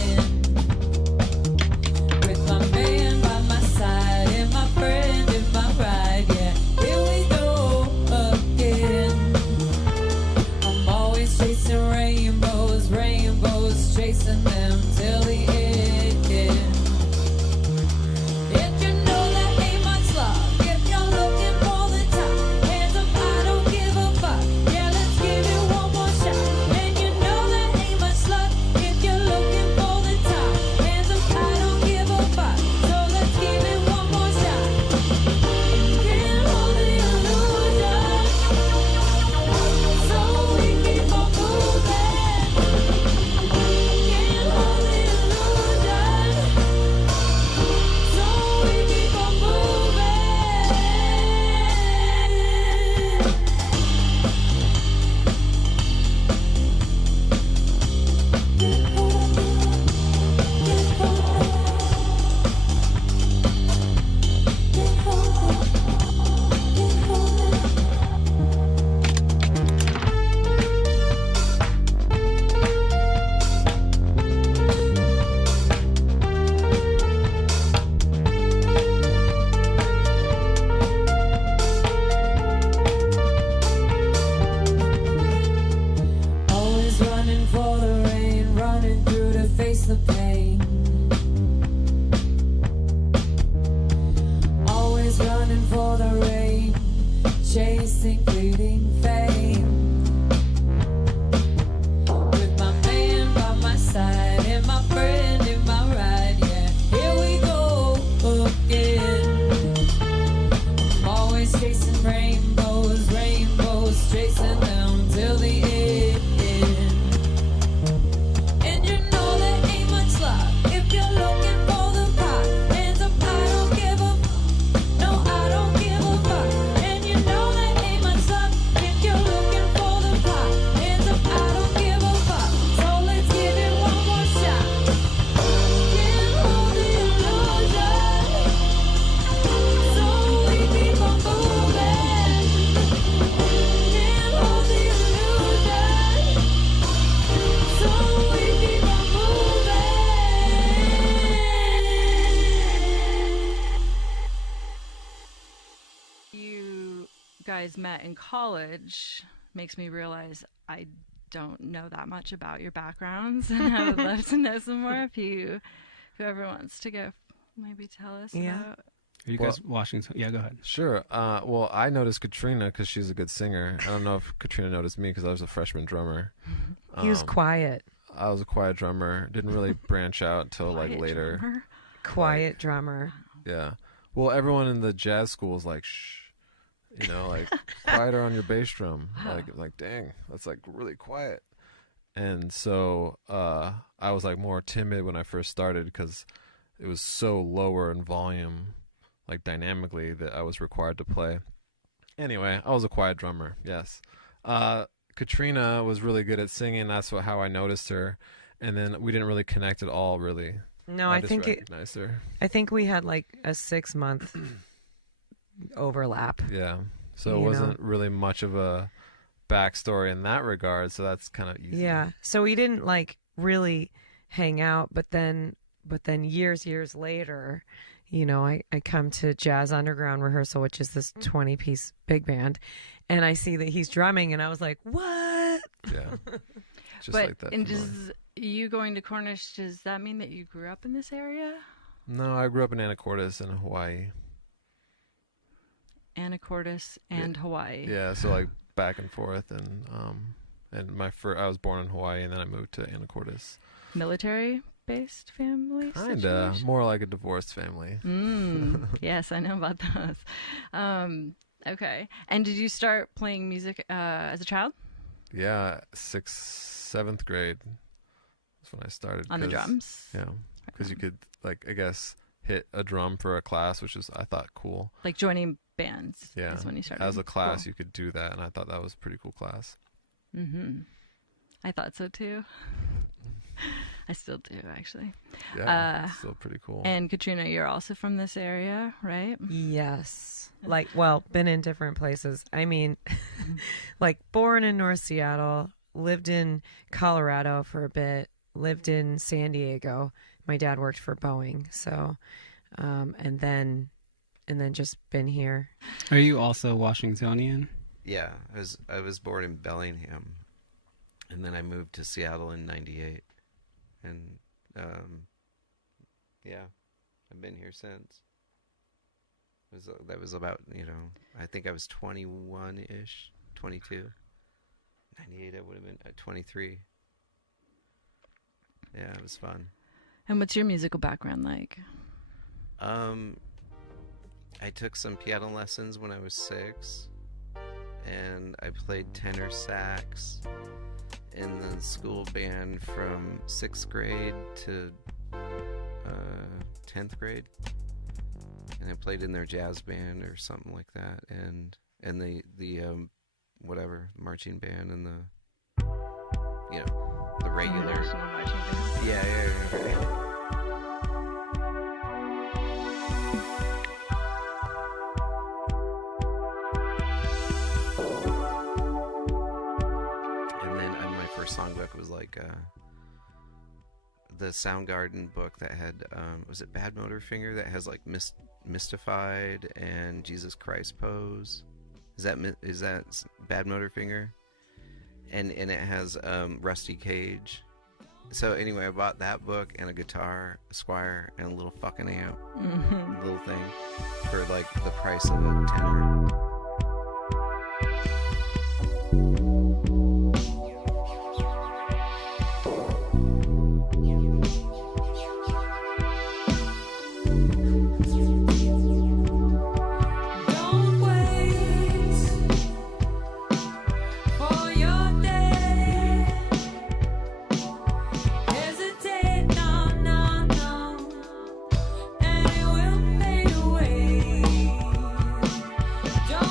you guys met in college makes me realize I don't know that much about your backgrounds, and I would love to know some more. If whoever wants to go, maybe tell us about. Are you guys watching? Yeah, go ahead. Sure. Well, I noticed Katrina because she's a good singer. I don't know if Katrina noticed me because I was a freshman drummer. He was quiet. I was a quiet drummer. Didn't really branch out until like later. Drummer? Quiet drummer. Yeah. Well, everyone in the jazz school is like, shh. You know, like quieter on your bass drum. Like, dang, that's like really quiet. And so I was like more timid when I first started because it was so lower in volume, like dynamically, that I was required to play. Anyway, I was a quiet drummer. Yes. Katrina was really good at singing. That's how I noticed her. And then we didn't really connect at all, really. No, I think recognized her. I think we had like a 6-month overlap. Yeah. So it wasn't really much of a backstory in that regard, so that's kind of easy. Yeah. So we didn't like really hang out, but then years later, you know, I come to Jazz Underground rehearsal, which is this 20-piece big band, and I see that he's drumming, and I was like, "What?" Yeah. Just but like that. And does you going to Cornish, does that mean that you grew up in this area? No, I grew up in Anacortes in Hawaii. Anacortes and Hawaii. Yeah, so like back and forth, and I was born in Hawaii, and then I moved to Anacortes. Military-based family? Kinda, situation? more like a divorced family. Yes, I know about those. Okay, and did you start playing music as a child? Yeah, 7th grade. That's when I started. On the drums? Yeah, because you could, like, I guess, hit a drum for a class, which is, I thought, cool. Like joining bands. Yeah, is when you started. as a class, Cool. you could do that, and I thought that was a pretty cool class. I thought so too. I still do, actually. Yeah, still pretty cool. And Katrina, you're also from this area, right? Yes. Like, well, been in different places. I mean, like born in North Seattle, lived in Colorado for a bit, lived in San Diego. My dad worked for Boeing, so, and then just been here. Are you also Washingtonian? Yeah, I was born in Bellingham, and then I moved to Seattle in '98, and yeah, I've been here since. That was about, I think I was 21-ish, 22. 98, I would have been 23. Yeah, it was fun. And what's your musical background like? I took some piano lessons when I was 6, and I played tenor sax in the school band from 6th grade to 10th grade, and I played in their jazz band or something like that, and the whatever, marching band, and the regular National marching band. yeah. Songbook was like the Soundgarden book that had was it Bad Motorfinger, that has like Mystified and Jesus Christ Pose. Is that Bad Motorfinger? And it has Rusty Cage. So anyway, I bought that book and a guitar, a Squire, and a little fucking amp, little thing, for like the price of a tenner. Don't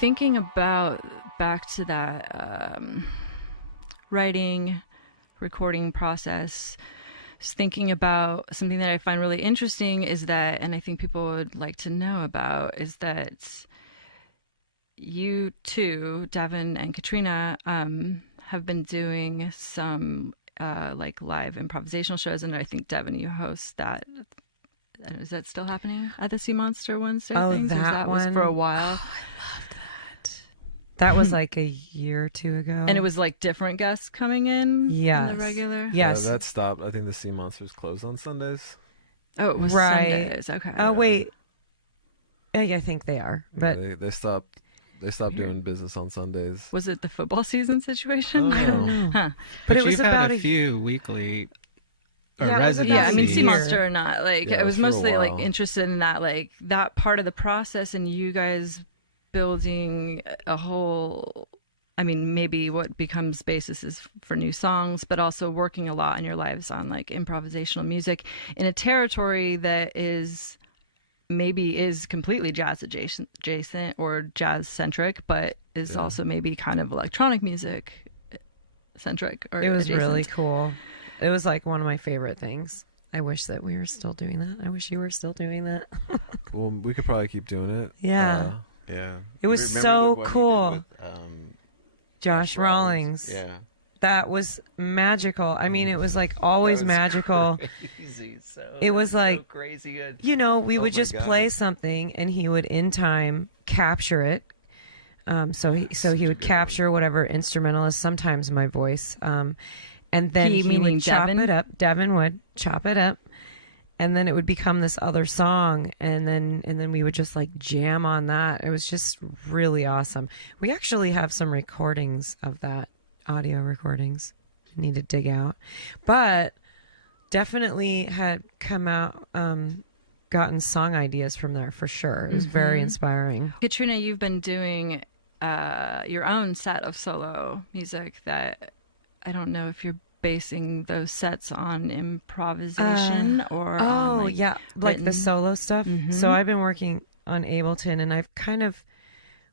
thinking about back to that writing, recording process, just thinking about something that I find really interesting is that, and I think people would like to know about, is that you two, Devin and Katrina, have been doing some like live improvisational shows, and I think Devin, you host that. Is that still happening at the Sea Monster Wednesday things? That was for a while. Oh, I love that. That was like a year or two ago. And it was like different guests coming in. Yes. The regular. Yes. Yeah, that stopped. I think the Sea Monsters closed on Sundays. Oh, it was Sundays. Okay. Oh wait. I think they are, but they stopped. They stopped doing business on Sundays. Was it the football season situation? I don't know. Huh. But it was you've about had a few weekly. Yeah, I mean, Sea Monster or not, like Yeah, I was for a mostly like while. interested in that, like that part of the process, and you guys building a whole. I mean, maybe what becomes basis is for new songs, but also working a lot in your lives on like improvisational music in a territory that is completely jazz adjacent or jazz centric, but is also maybe kind of electronic music centric. Or it was adjacent. really cool. It was like one of my favorite things. I wish that we were still doing that. I wish you were still doing that. Well, we could probably keep doing it. Yeah. Yeah. It was Remember so the one you cool. did with, Josh Rawlings. Yeah. That was magical. I mean, it was like always magical. Crazy. It was like, crazy good. you know, we would my just God. play something and he would in time capture it. So he would capture whatever instrumentalist, sometimes my voice. And then he meaning would chop Devin? it up. Devin would chop it up. And then it would become this other song, and then we would just like jam on that. It was just really awesome. We actually have some recordings of that, audio recordings. Need to dig out, but definitely had come out, gotten song ideas from there for sure. It was very inspiring. Katrina, you've been doing your own set of solo music that I don't know if you're basing those sets on improvisation or on, like, like the written- solo stuff. So I've been working on Ableton, and I've kind of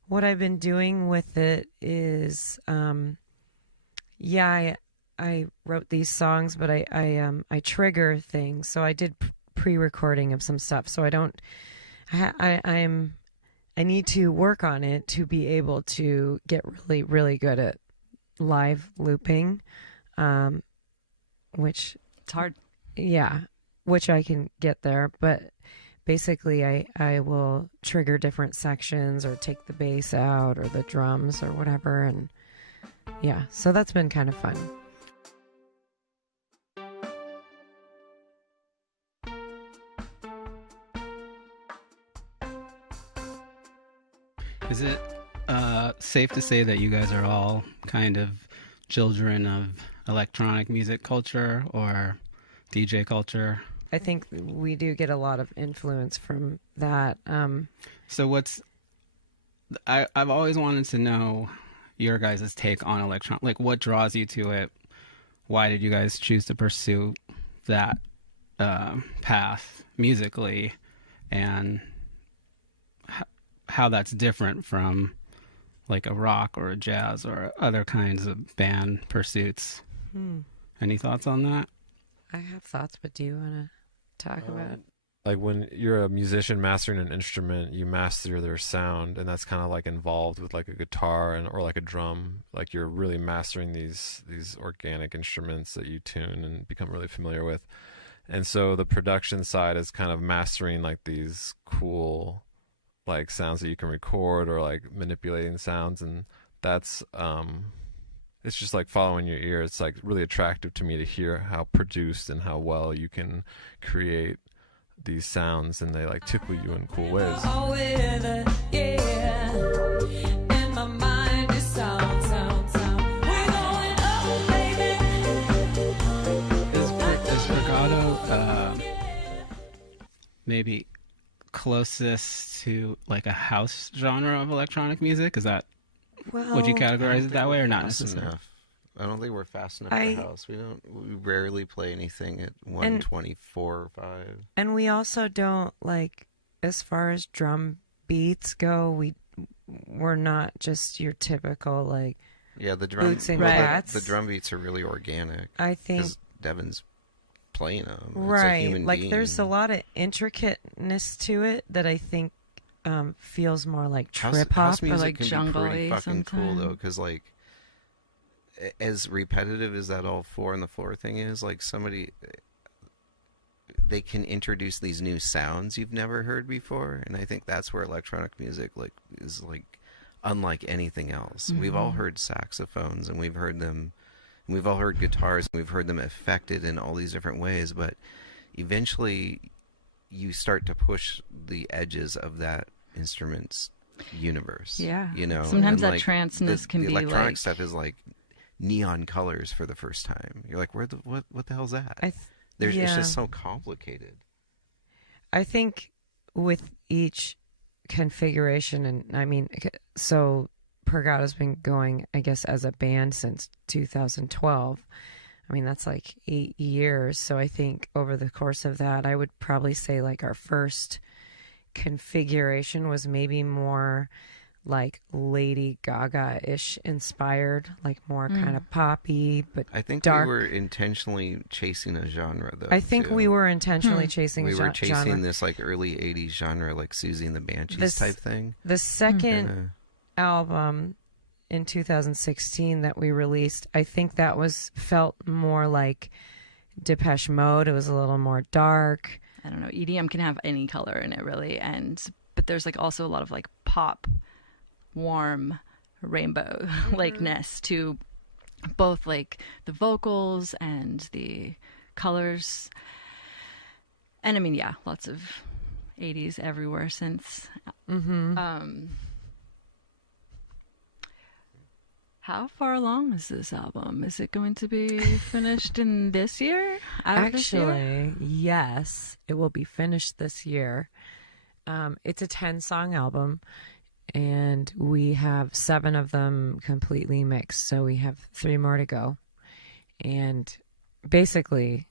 what I've been doing with it is I wrote these songs, but I trigger things. So I did pre-recording of some stuff. So I need to work on it to be able to get really, really good at live looping. Which it's hard. Yeah, which I can get there, but basically I will trigger different sections or take the bass out or the drums or whatever, and yeah, so that's been kind of fun. Is it safe to say that you guys are all kind of children of electronic music culture or DJ culture? I think we do get a lot of influence from that. So I've always wanted to know your guys' take on electronic, like what draws you to it? Why did you guys choose to pursue that path musically, and how that's different from like a rock or a jazz or other kinds of band pursuits? Any thoughts on that? I have thoughts, but do you want to talk about it? Like when you're a musician mastering an instrument, you master their sound, and that's kind of like involved with like a guitar or like a drum. Like you're really mastering these organic instruments that you tune and become really familiar with. And so the production side is kind of mastering like these cool like sounds that you can record or like manipulating sounds, and that's it's just like following your ear. It's like really attractive to me to hear how produced and how well you can create these sounds, and they like tickle you in cool ways. Is Gato maybe closest to like a house genre of electronic music? Is that, would you categorize it that way or not necessarily? Enough. I don't think we're fast enough for house. We rarely play anything at 124 or 5. And we also don't, like, as far as drum beats go, we're not just your typical like Yeah, the drum boots and well, cats. the drum beats are really organic. I think 'cause Devin's playing them. right, It's a human like being. there's a lot of intricateness to it that I think feels more like trip House hop or music like can be jungle-y pretty fucking cool though, sometimes. because like as repetitive as that all four on the floor thing is, like somebody they can introduce these new sounds you've never heard before, and I think that's where electronic music like is like unlike anything else. We've all Mhm. heard saxophones and we've heard them, and we've all heard guitars and we've heard them affected in all these different ways, but eventually you start to push the edges of that instrument's universe. Yeah. You know, Sometimes and, that tranceness can the be, electronic like- stuff is like neon colors for the first time. You're like, what the hell's that? It's yeah. just so complicated. I think with each configuration, and I mean, so Purgato's been going, I guess, as a band since 2012. I mean, that's like 8 years. So I think over the course of that, I would probably say like our first configuration was maybe more like Lady Gaga-ish inspired, like more kind of poppy, but I think dark. we were intentionally chasing a genre, though. I think too. we were intentionally chasing We a were chasing genre. this like early '80s genre, like Susie and the Banshees This- type thing. The second Kinda- album in 2016 that we released, I think that felt more like Depeche Mode. It was a little more dark. I don't know. EDM can have any color in it, really, but there's like also a lot of like pop, warm, rainbow likeness to both like the vocals and the colors. And I mean, yeah, lots of 80s everywhere since. Mm-hmm. How far along is this album? Is it going to be finished in this year? Out of this year? Actually, yes, it will be finished this year. It's a 10-song album, and we have 7 of them completely mixed, so we have 3 more to go. And basically,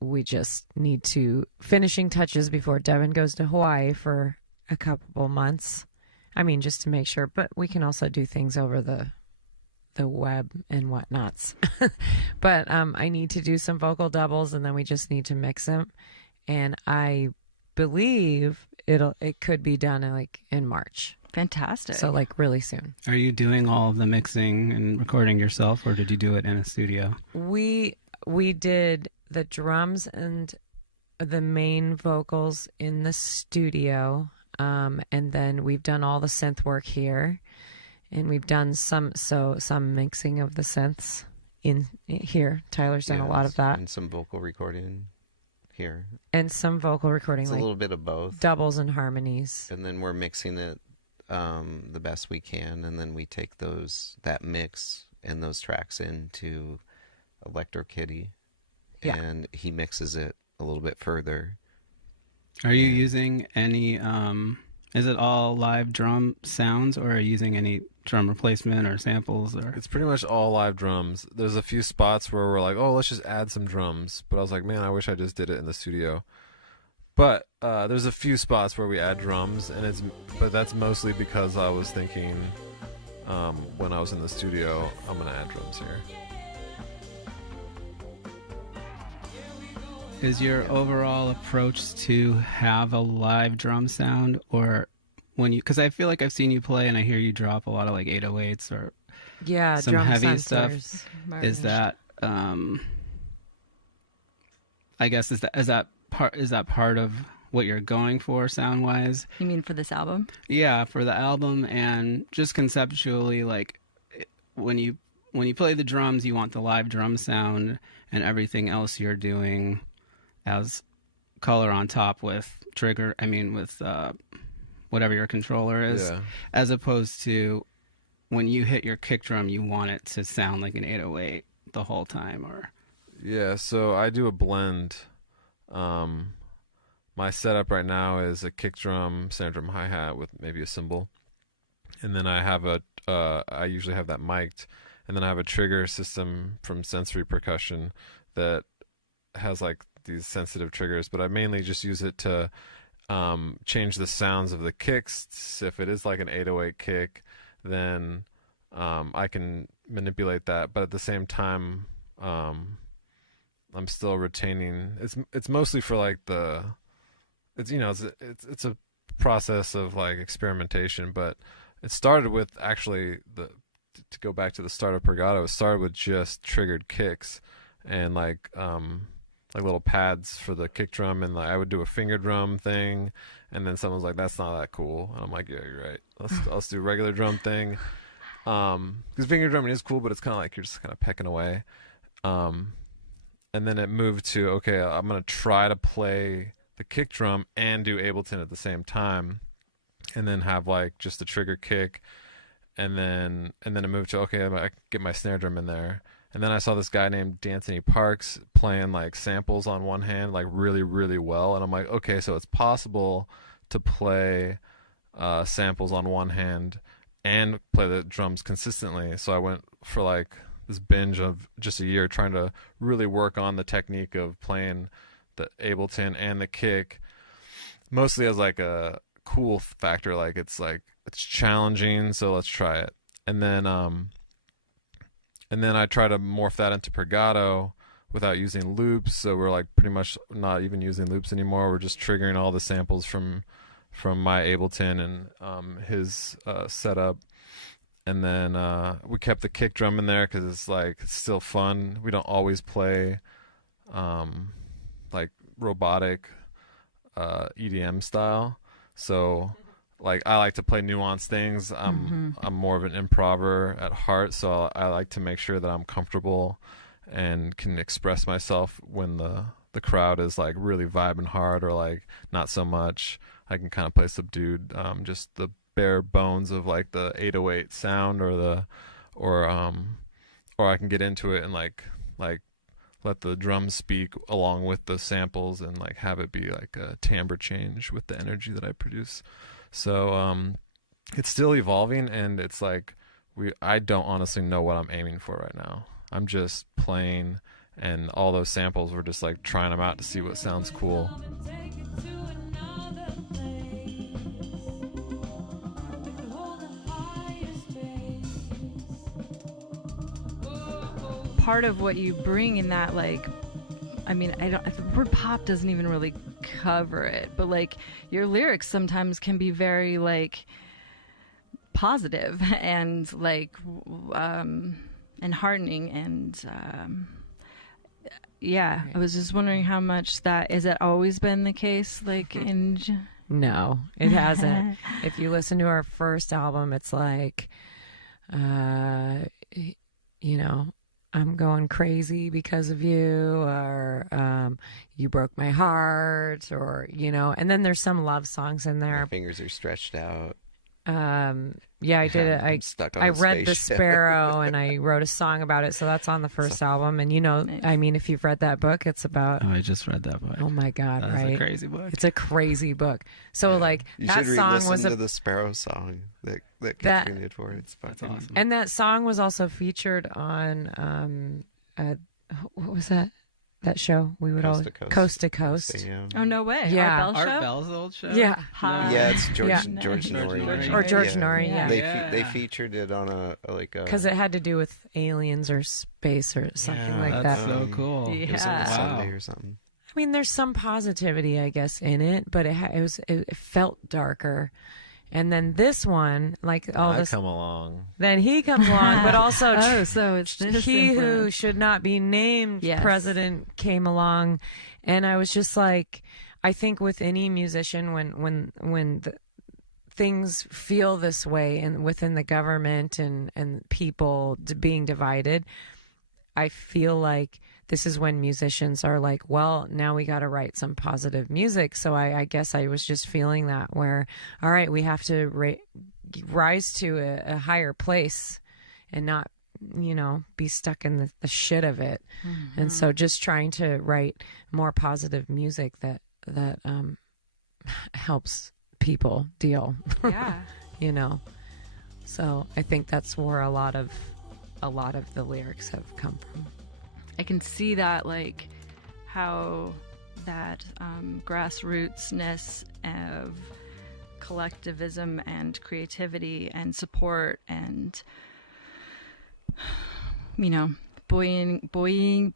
we just need to finishing touches before Devin goes to Hawaii for a couple months. I mean, just to make sure, but we can also do things over the web and whatnots. But I need to do some vocal doubles, and then we just need to mix them. And I believe it could be done in March. Fantastic. So like really soon. Are you doing all of the mixing and recording yourself, or did you do it in a studio? We did the drums and the main vocals in the studio. And then we've done all the synth work here, and we've done some mixing of the synths in here. Tyler's done a lot of that, and some vocal recording here, and some vocal recording. It's like a little bit of both, doubles and harmonies, and then we're mixing it the best we can, and then we take that mix and those tracks into Electro Kitty, and he mixes it a little bit further. Are you using any, is it all live drum sounds, or are you using any drum replacement or samples? Or It's pretty much all live drums. There's a few spots where we're like, oh, let's just add some drums. But I was like, man, I wish I just did it in the studio. But there's a few spots where we add drums, but that's mostly because I was thinking when I was in the studio, I'm going to add drums here. is your overall approach to have a live drum sound, or because I feel like I've seen you play and I hear you drop a lot of like 808s or some drum heavy sensors, stuff. merged. Is that I guess is that part of what you're going for sound wise? You mean for this album? Yeah, for the album, and just conceptually, like when you play the drums, you want the live drum sound, and everything else you're doing as color on top with whatever your controller is, as opposed to when you hit your kick drum, you want it to sound like an 808 the whole time, or so I do a blend. My setup right now is a kick drum, snare drum, hi-hat with maybe a cymbal, and then I have I usually have that mic'd, and then I have a trigger system from Sensory Percussion that has like these sensitive triggers, but I mainly just use it to change the sounds of the kicks. If it is like an 808 kick, then I can manipulate that, but at the same time, I'm still retaining. It's mostly for like it's a process of like experimentation, but it started with actually to go back to the start of Purgato, it started with just triggered kicks and like little pads for the kick drum, and like I would do a finger drum thing, and then someone was like, "That's not that cool," and I'm like, "Yeah, you're right. Let's do a regular drum thing." Because finger drumming is cool, but it's kind of like you're just kind of pecking away. And then it moved to, okay, I'm gonna try to play the kick drum and do Ableton at the same time, and then have like just a trigger kick, and then it moved to, okay, I can get my snare drum in there. And then I saw this guy named D'Anthony Parks playing like samples on one hand, like really, really well. And I'm like, okay, so it's possible to play samples on one hand and play the drums consistently. So I went for like this binge of just a year trying to really work on the technique of playing the Ableton and the kick, mostly as like a cool factor. Like it's challenging, so let's try it. And then I try to morph that into Purgato without using loops. So we're like pretty much not even using loops anymore. We're just triggering all the samples from my Ableton and his setup. And then we kept the kick drum in there because it's still fun. We don't always play like robotic EDM style. So like I like to play nuanced things. I'm more of an improver at heart, so I like to make sure that I'm comfortable and can express myself when the crowd is like really vibing hard or like not so much. I can kind of play subdued, just the bare bones of like the 808 sound or I can get into it and like let the drums speak along with the samples and like have it be like a timbre change with the energy that I produce. So it's still evolving, and it's like I don't honestly know what I'm aiming for right now. I'm just playing, and all those samples, we're just like trying them out to see what sounds cool. Part of what you bring in that, like, I mean, the word pop doesn't even really cover it, but like your lyrics sometimes can be very like positive and like and heartening, and yeah, right. I was just wondering how much that is. That always been the case, like in No, it hasn't. If you listen to our first album, it's like you know, I'm going crazy because of you, or you broke my heart, or, you know, and then there's some love songs in there. My fingers are stretched out. Yeah, I did it. I read The spaceship. Sparrow, and I wrote a song about it, so that's on the first album. And, you know, nice. I mean, if you've read that book, it's about... Oh, I just read that book. Oh, my God, That's right? a crazy book. It's a crazy book. So, Yeah. like, you that should song re-listen was... to the Sparrow song that Katrina did for it. It's fucking awesome. And that song was also featured on... what was that? That show we would always Coast to Coast. Oh, no way! Yeah, Art Bell show? Art Bell's old show. Yeah, yeah, it's George Norrie. Or George Norrie. Yeah, They featured it on a because it had to do with aliens or space or something like that. That's so cool. It was on a Sunday or something. I mean, there's some positivity, I guess, in it, but it felt darker. And then this one, like all this, come along. Then he comes along, but also so it's this he influence. who should not be named president came along, and I was just like, I think with any musician, when things feel this way, and within the government and people being divided, I feel like this is when musicians are like, well, now we got to write some positive music. So I guess I was just feeling that where, all right, we have to rise to a higher place and not, you know, be stuck in the shit of it. Mm-hmm. And so just trying to write more positive music that helps people deal. Yeah. You know, so I think that's where a lot of the lyrics have come from. I can see that, like, how that grassrootsness of collectivism and creativity and support and, you know, buoying, god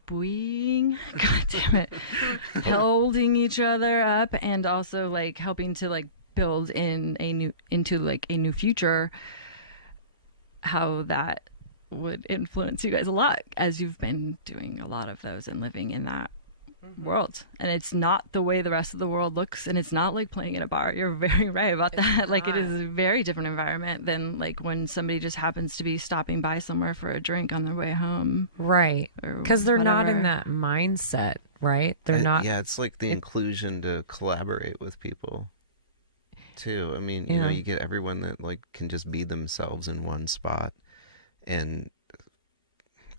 damn it, holding each other up, and also like helping to like build into a new future, how that would influence you guys a lot, as you've been doing a lot of those and living in that world. And it's not the way the rest of the world looks, and it's not like playing in a bar. You're very right about that. Like, it is a very different environment than like when somebody just happens to be stopping by somewhere for a drink on their way home, right? Because they're not in that mindset, right? They're not. Yeah, it's like the inclusion to collaborate with people too. I mean, you know, you get everyone that like can just be themselves in one spot, and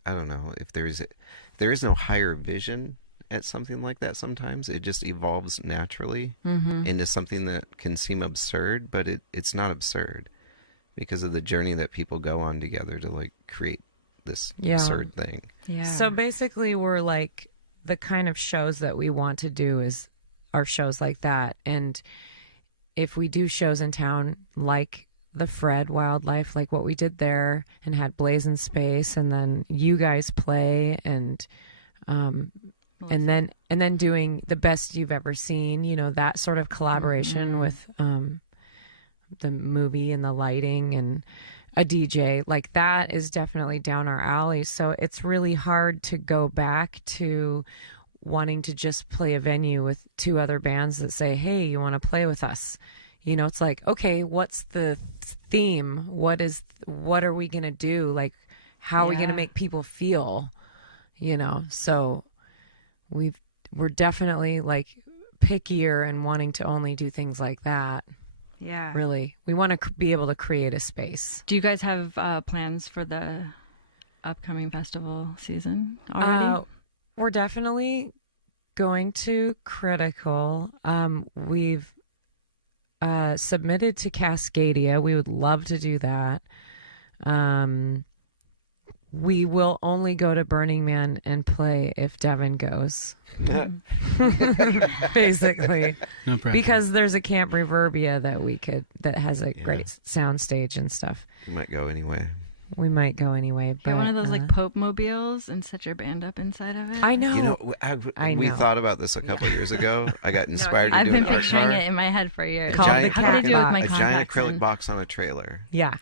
I don't know if there is no higher vision at something like that. Sometimes it just evolves naturally into something that can seem absurd, but it's not absurd because of the journey that people go on together to like create this absurd thing. Yeah. So basically, we're like, the kind of shows that we want to do are shows like that. And if we do shows in town like the Fred Wildlife, like what we did there, and had blazinspace, and then you guys play, and then doing the best you've ever seen, you know, that sort of collaboration with the movie and the lighting and a DJ, like that is definitely down our alley. So it's really hard to go back to wanting to just play a venue with two other bands that say, hey, you want to play with us? You know, it's like, okay, what's the theme? What are we going to do? Like, how are we going to make people feel? You know, so we're definitely like pickier and wanting to only do things like that. Yeah. Really. We want to be able to create a space. Do you guys have plans for the upcoming festival season already? We're definitely going to Critical. We've submitted to Cascadia. We would love to do that. We will only go to Burning Man and play if Devin goes. Basically. No pressure. Because there's a Camp Reverbia that has a great sound stage and stuff. You might go anyway. We might go anyway. But, Get one of those like Pope mobiles and set your band up inside of it. I know. You know, we thought about this a couple years ago. I got inspired to I've do been an art picturing bar. it in my head for years. Called How the could I do it with my a giant contacts acrylic in? box on a trailer. Yeah.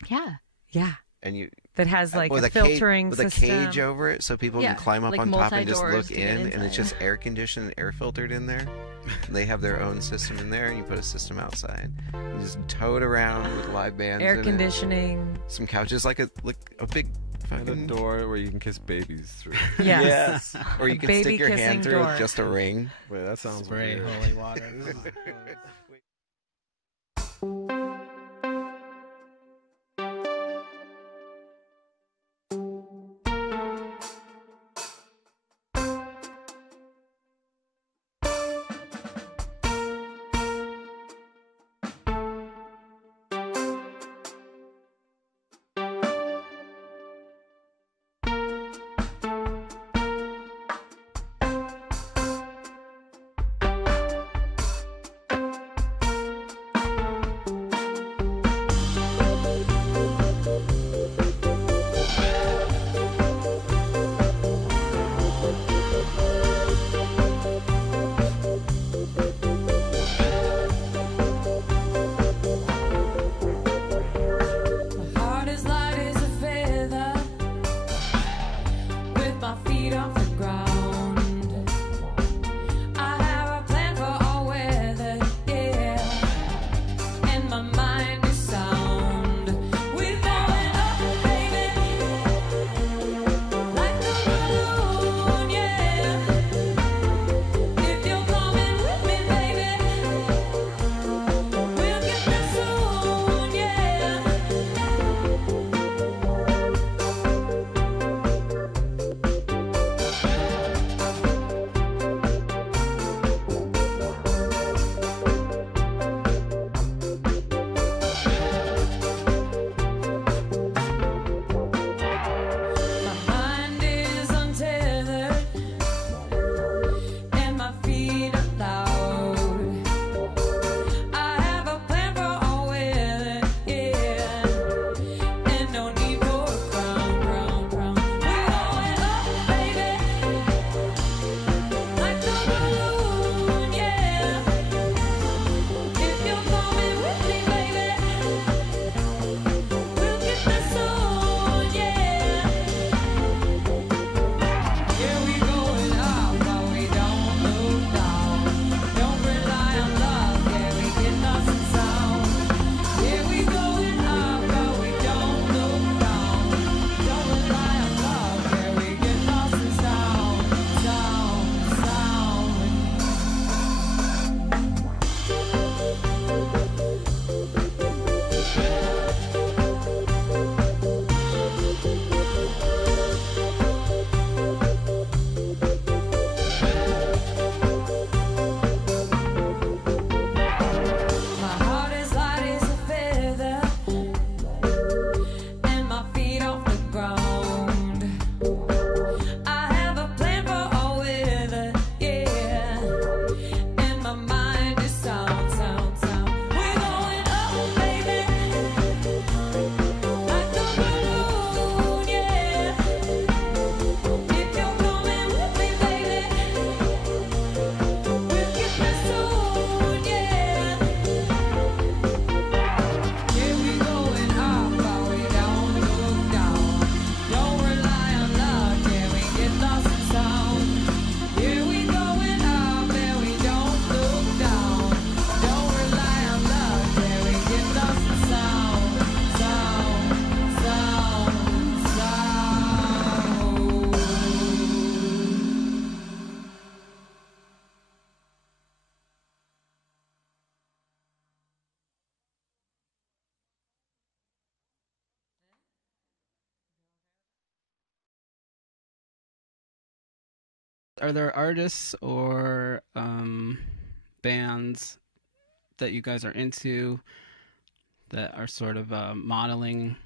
Yeah. And you that has like with a filtering with system. a cage over it, so people Yeah, can climb up like on top and just multi-doors look to get in, and it's inside. just air conditioned and air filtered in there. And they have their own system in there, and you put a system outside. You just tow it around with live bands. Air in conditioning. It. Some couches, like a big And a fucking door where you can kiss babies through. Yes. Or you can Baby stick your hand kissing through door. with just a ring. Wait, that sounds Spray weird. holy water. are there artists or bands that you guys are into that are sort of modeling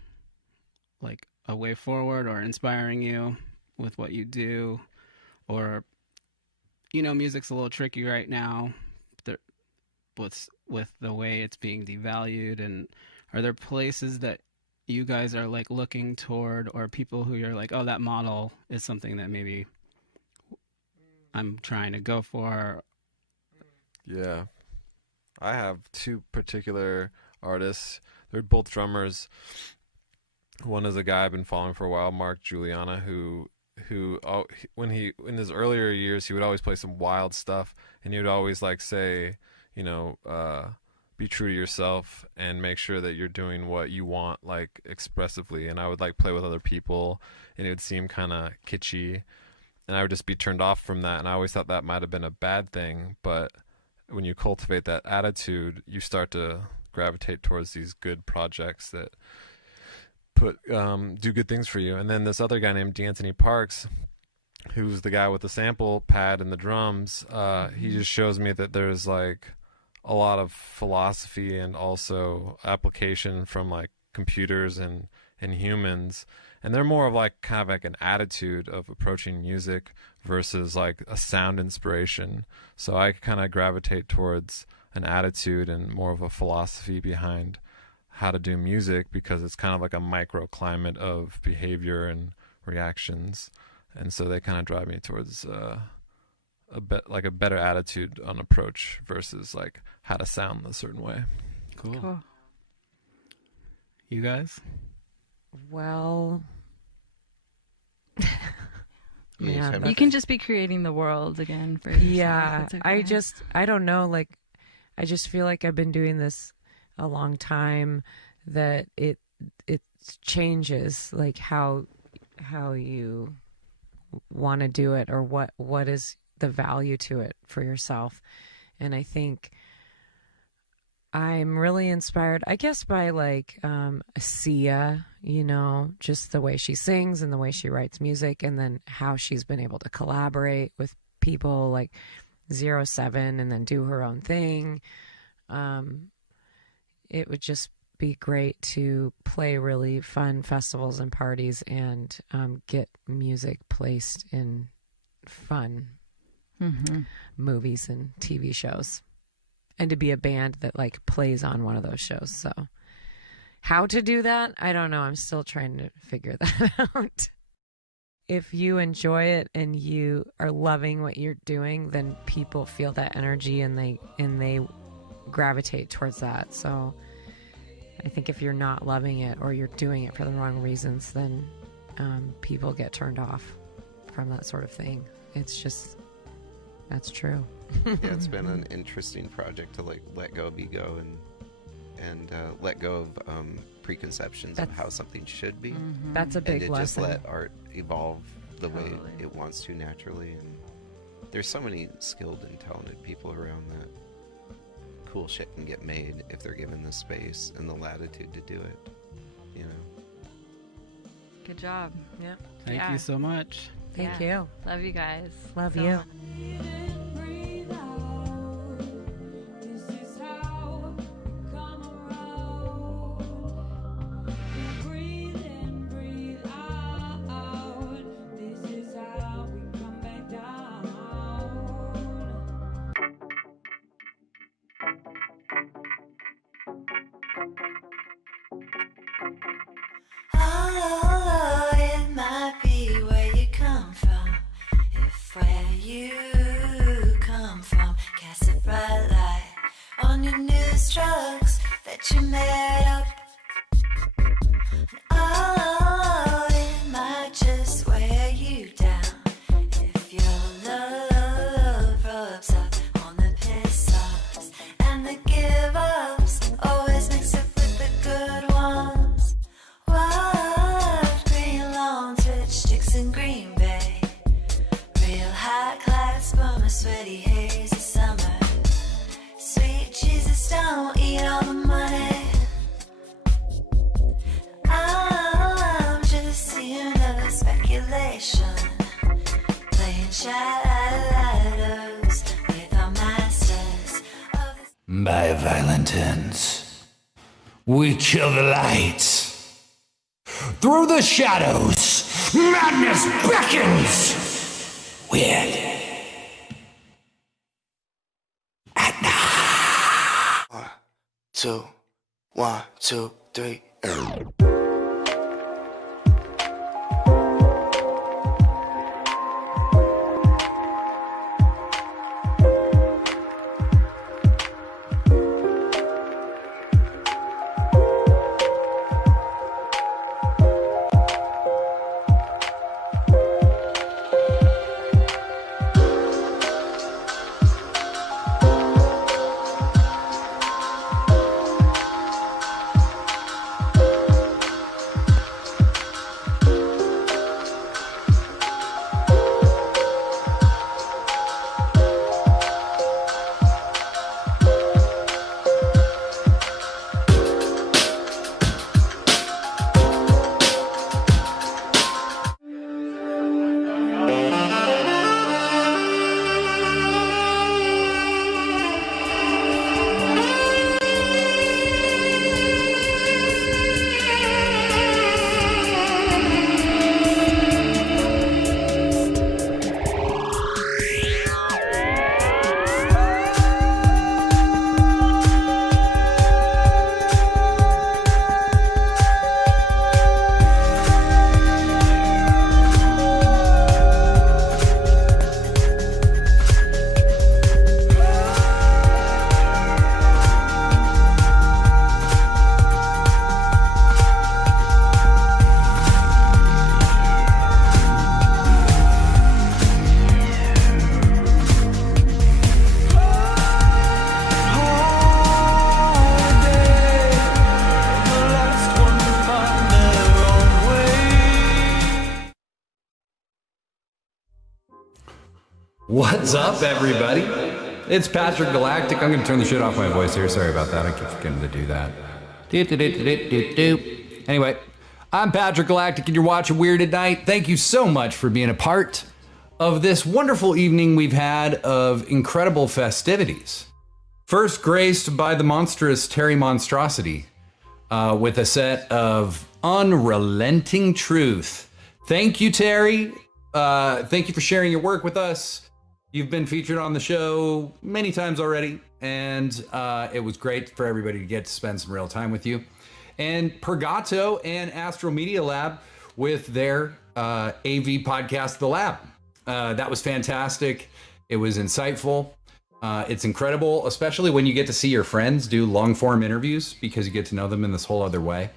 like a way forward or inspiring you with what you do? Or, you know, music's a little tricky right now with the way it's being devalued, and are there places that you guys are like looking toward, or people who you're like, oh, that model is something that maybe I'm trying to go for? Yeah. I have two particular artists. They're both drummers. One is a guy I've been following for a while, Mark Juliana, who when he in his earlier years, he would always play some wild stuff, and he would always like say, you know, be true to yourself and make sure that you're doing what you want, like expressively. And I would like play with other people, and it would seem kind of kitschy, and I would just be turned off from that. And I always thought that might have been a bad thing, but when you cultivate that attitude, you start to gravitate towards these good projects that do good things for you. And then this other guy named D'Anthony Parks, who's the guy with the sample pad and the drums, he just shows me that there's like a lot of philosophy and also application from like computers and humans, and they're more of like kind of like an attitude of approaching music versus like a sound inspiration. So I kind of gravitate towards an attitude and more of a philosophy behind how to do music, because it's kind of like a microclimate of behavior and reactions, and so they kind of drive me towards a better attitude on approach versus like how to sound a certain way. Cool. You guys? Well, man, you can just be creating the world again for yourself. Yeah, okay. I don't know, like, I just feel like I've been doing this a long time, that it changes like how you want to do it, or what is the value to it for yourself. And I think I'm really inspired, I guess, by like Sia, you know, just the way she sings and the way she writes music, and then how she's been able to collaborate with people like 07 and then do her own thing. It would just be great to play really fun festivals and parties and get music placed in fun movies and TV shows, and to be a band that like plays on one of those shows. So how to do that, I don't know. I'm still trying to figure that out. If you enjoy it and you are loving what you're doing, then people feel that energy and they gravitate towards that. So I think if you're not loving it, or you're doing it for the wrong reasons, then people get turned off from that sort of thing. It's just, that's true. Yeah, it's been an interesting project to like let go of ego and let go of preconceptions of how something should be. That's a big and to lesson. just let art evolve the way it wants to naturally. And there's so many skilled and talented people around that cool shit can get made if they're given the space and the latitude to do it, you know. Good job. Yep. Thank you so much. Thank you. Love you guys. Love so you. much. Oh, it might be where you come from. If where you come from casts a bright light on your new strokes that you made up. Oh, it might just wear you down if your love rubs up on the piss-offs and the give-ups. Always mix up with the good ones. What green lawns, rich sticks in Green Bay. Real high class, but my sweaty haze of summer. Sweet Jesus, don't eat all the money. Valentines. We kill the lights. Through the shadows, madness beckons. Weird. One, two, three. What's up, everybody? It's Patrick Galactic. I'm going to turn the shit off my voice here. Sorry about that. I keep forgetting to do that. Anyway, I'm Patrick Galactic, and you're watching Weird at Night. Thank you so much for being a part of this wonderful evening we've had of incredible festivities. First graced by the monstrous Terry Monstrosity with a set of Unrelenting Truth. Thank you, Terry. Thank you for sharing your work with us. You've been featured on the show many times already, and it was great for everybody to get to spend some real time with you. And Gato and Astro Media Lab with their AV podcast, The Lab. That was fantastic. It was insightful. It's incredible, especially when you get to see your friends do long-form interviews because you get to know them in this whole other way.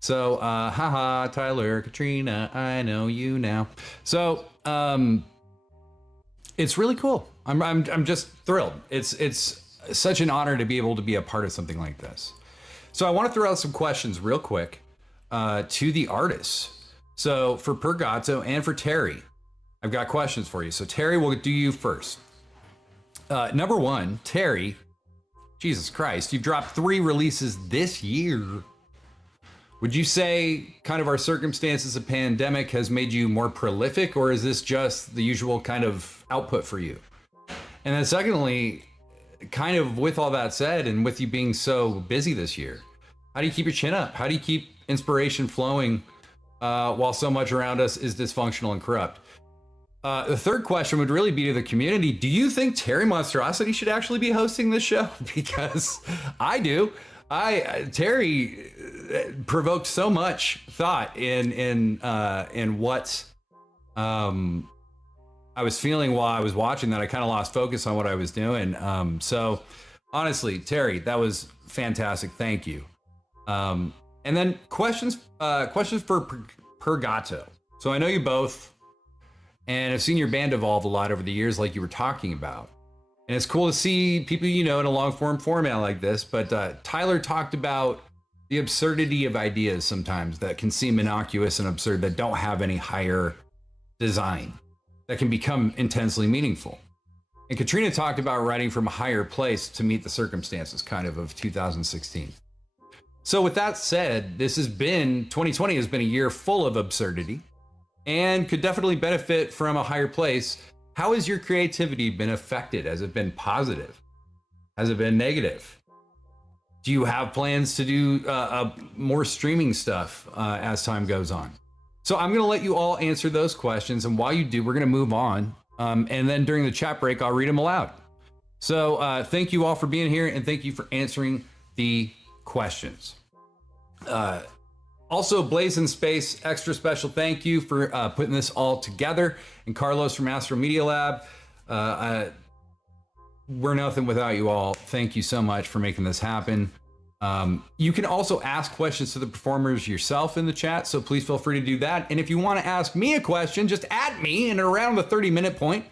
So, haha, Tyler, Katrina, I know you now. So, it's really cool. I'm just thrilled. It's such an honor to be able to be a part of something like this. So I want to throw out some questions real quick to the artists. So for Gato and for Terry, I've got questions for you. So Terry, we'll do you first. Number one, Terry, Jesus Christ, you've dropped 3 releases this year. Would you say kind of our circumstances of pandemic has made you more prolific, or is this just the usual kind of output for you? And then secondly, kind of with all that said, and with you being so busy this year, how do you keep your chin up? How do you keep inspiration flowing while so much around us is dysfunctional and corrupt? The third question would really be to the community. Do you think Terry Monstrosity should actually be hosting this show? Because I do. Terry provoked so much thought in what I was feeling while I was watching that I kind of lost focus on what I was doing. So honestly, Terry, that was fantastic. Thank you. And then questions for Gato. So I know you both, and I've seen your band evolve a lot over the years, like you were talking about. And it's cool to see people you know in a long form format like this. But Tyler talked about the absurdity of ideas sometimes that can seem innocuous and absurd, that don't have any higher design, that can become intensely meaningful. And Katrina talked about writing from a higher place to meet the circumstances kind of 2016. So with that said, 2020 has been a year full of absurdity and could definitely benefit from a higher place. How has your creativity been affected? Has it been positive? Has it been negative? Do you have plans to do more streaming stuff as time goes on? So I'm going to let you all answer those questions. And while you do, we're going to move on. And then during the chat break, I'll read them aloud. So thank you all for being here. And thank you for answering the questions. Also, blazinspace, extra special thank you for putting this all together. And Carlos from Astro Media Lab. We're nothing without you all. Thank you so much for making this happen. You can also ask questions to the performers yourself in the chat, so please feel free to do that. And if you want to ask me a question, just add me, and around the 30-minute point,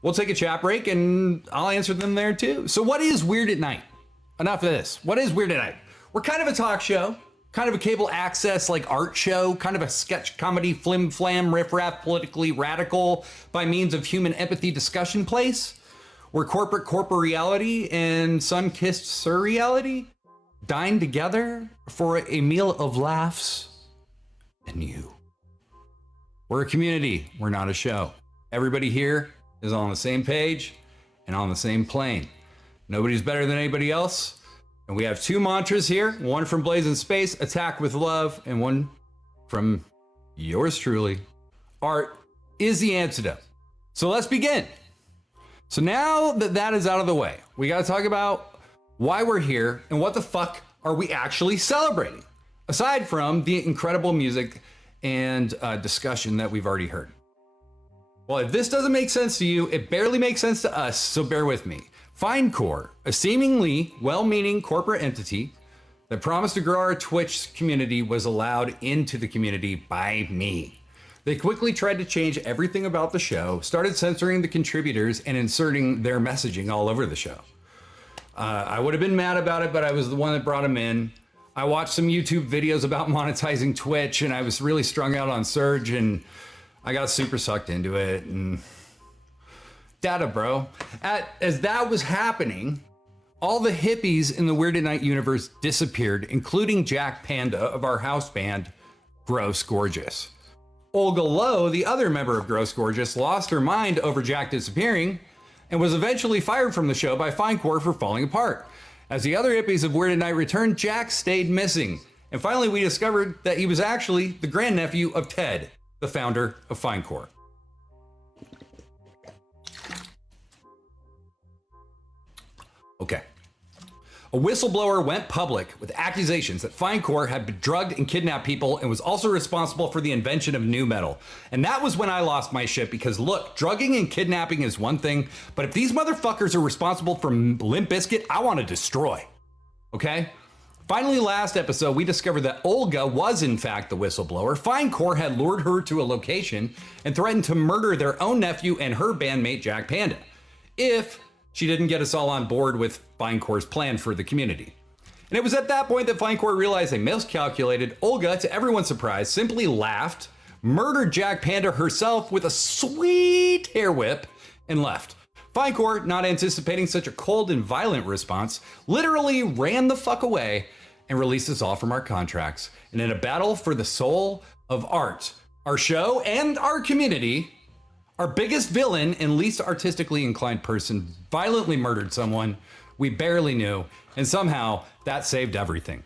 we'll take a chat break and I'll answer them there too. So what is Weird at Night? Enough of this. What is Weird at Night? We're kind of a talk show, kind of a cable access like art show, kind of a sketch comedy, flim flam, riffraff, politically radical by means of human empathy discussion place. Where corporate reality and sun-kissed surreality dine together for a meal of laughs and you. We're a community, we're not a show. Everybody here is on the same page and on the same plane. Nobody's better than anybody else. And we have two mantras here, one from blazinspace, attack with love, and one from yours truly. Art is the antidote. So let's begin. So now that that is out of the way, we got to talk about why we're here and what the fuck are we actually celebrating, aside from the incredible music and discussion that we've already heard. Well, if this doesn't make sense to you, it barely makes sense to us, so bear with me. Findcore, a seemingly well-meaning corporate entity that promised to grow our Twitch community, was allowed into the community by me. They quickly tried to change everything about the show, started censoring the contributors and inserting their messaging all over the show. I would have been mad about it, but I was the one that brought them in. I watched some YouTube videos about monetizing Twitch, and I was really strung out on Surge, and I got super sucked into it. And data, bro. As that was happening, all the hippies in the Weird at Night universe disappeared, including Jack Panda of our house band, Gross Gorgeous. Olga Lowe, the other member of Gross Gorgeous, lost her mind over Jack disappearing and was eventually fired from the show by Findcore for falling apart. As the other hippies of Weird at Night returned, Jack stayed missing. And finally, we discovered that he was actually the grandnephew of Ted, the founder of Findcore. Okay. A whistleblower went public with accusations that Findcore had drugged and kidnapped people and was also responsible for the invention of nu metal. And that was when I lost my shit, because look, drugging and kidnapping is one thing, but if these motherfuckers are responsible for Limp Bizkit, I want to destroy. Okay? Finally, last episode, we discovered that Olga was in fact the whistleblower. Findcore had lured her to a location and threatened to murder their own nephew and her bandmate Jack Panda if she didn't get us all on board with Findcore's plan for the community. And it was at that point that Findcore realized they miscalculated. Olga, to everyone's surprise, simply laughed, murdered Jack Panda herself with a sweet hair whip, and left. Findcore, not anticipating such a cold and violent response, literally ran the fuck away and released us all from our contracts. And in a battle for the soul of art, our show and our community, our biggest villain and least artistically inclined person violently murdered someone we barely knew, and somehow that saved everything.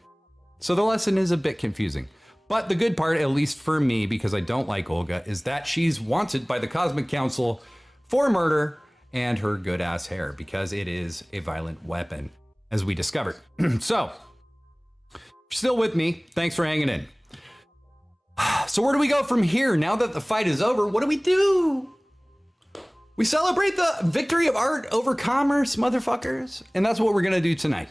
So the lesson is a bit confusing. But the good part, at least for me, because I don't like Olga, is that she's wanted by the Cosmic Council for murder and her good ass hair, because it is a violent weapon, as we discovered. So, if you're still with me, thanks for hanging in. So where do we go from here? Now that the fight is over, what do we do? We celebrate the victory of art over commerce, motherfuckers. And that's what we're going to do tonight.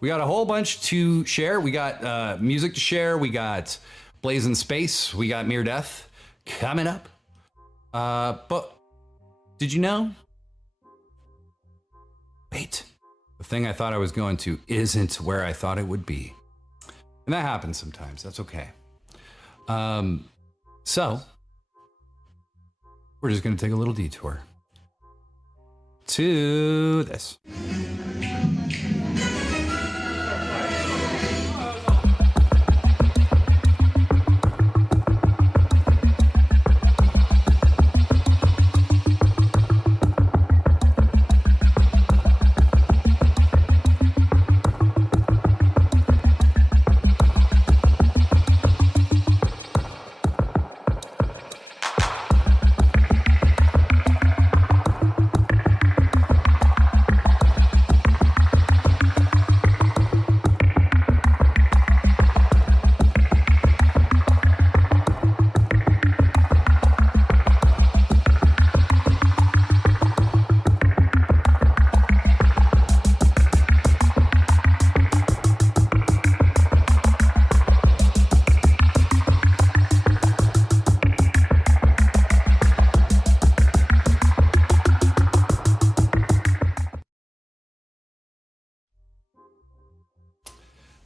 We got a whole bunch to share. We got music to share. We got blazinspace. We got Mere Death coming up. But did you know? Wait, the thing I thought I was going to isn't where I thought it would be. And that happens sometimes. That's okay. So we're just going to take a little detour to this.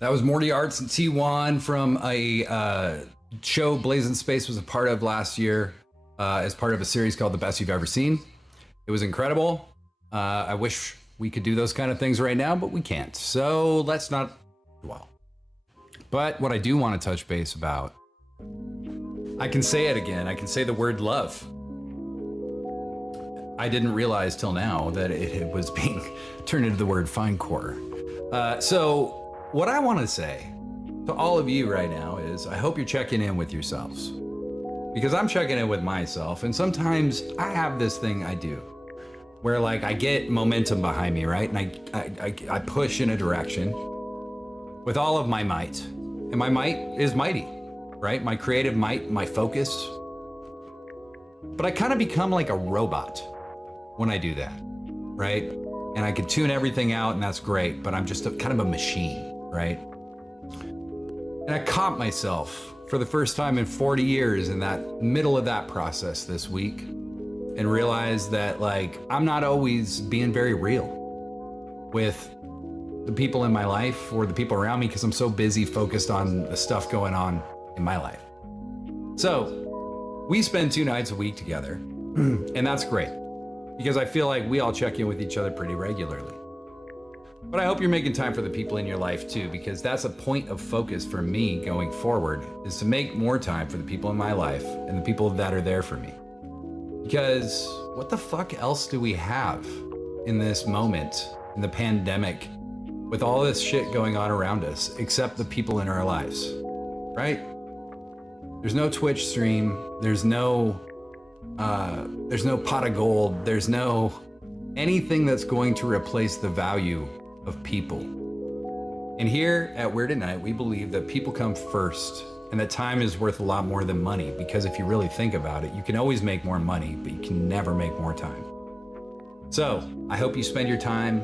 That was Morty Arts and T1 from a show blazinspace was a part of last year as part of a series called The Best You've Ever Seen. It was incredible. I wish we could do those kind of things right now, but we can't. So let's not dwell. But what I do want to touch base about, I can say it again. I can say the word love. I didn't realize till now that it was being turned into the word findcore. So what I want to say to all of you right now is I hope you're checking in with yourselves, because I'm checking in with myself. And sometimes I have this thing I do where like I get momentum behind me, right? And I push in a direction with all of my might. And my might is mighty, right? My creative might, my focus. But I kind of become like a robot when I do that, right? And I can tune everything out and that's great, but I'm just kind of a machine, right? And I caught myself for the first time in 40 years in that middle of that process this week and realized that like, I'm not always being very real with the people in my life or the people around me because I'm so busy focused on the stuff going on in my life. So we spend 2 nights a week together and that's great because I feel like we all check in with each other pretty regularly. But I hope you're making time for the people in your life too, because that's a point of focus for me going forward, is to make more time for the people in my life and the people that are there for me. Because what the fuck else do we have in this moment, in the pandemic, with all this shit going on around us, except the people in our lives, right? There's no Twitch stream, there's no pot of gold, there's no anything that's going to replace the value of people. And here at Weird at Night, we believe that people come first and that time is worth a lot more than money, because if you really think about it, you can always make more money, but you can never make more time. So I hope you spend your time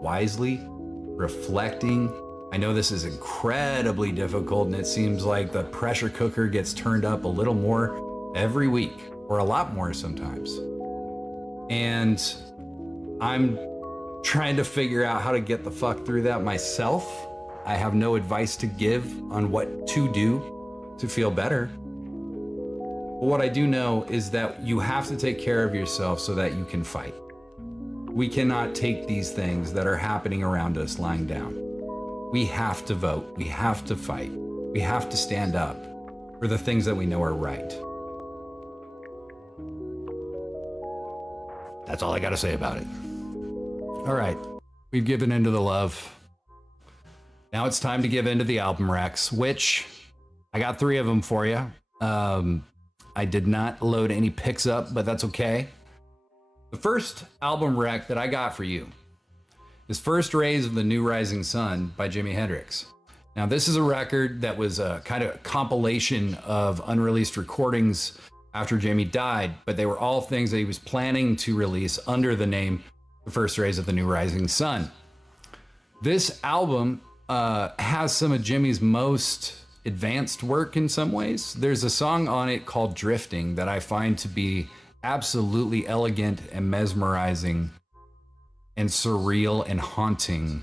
wisely, reflecting. I know this is incredibly difficult and it seems like the pressure cooker gets turned up a little more every week, or a lot more sometimes. And I'm trying to figure out how to get the fuck through that myself. I have no advice to give on what to do to feel better. But what I do know is that you have to take care of yourself so that you can fight. We cannot take these things that are happening around us lying down. We have to vote. We have to fight. We have to stand up for the things that we know are right. That's all I got to say about it. All right, we've given into the love. Now it's time to give into the album recs, which I got 3 of them for you. I did not load any picks up, but that's okay. The first album rec that I got for you is First Rays of the New Rising Sun by Jimi Hendrix. Now this is a record that was a kind of compilation of unreleased recordings after Jimi died, but they were all things that he was planning to release under the name The First Rays of the New Rising Sun. This album has some of Jimi's most advanced work in some ways. There's a song on it called Drifting that I find to be absolutely elegant and mesmerizing and surreal and haunting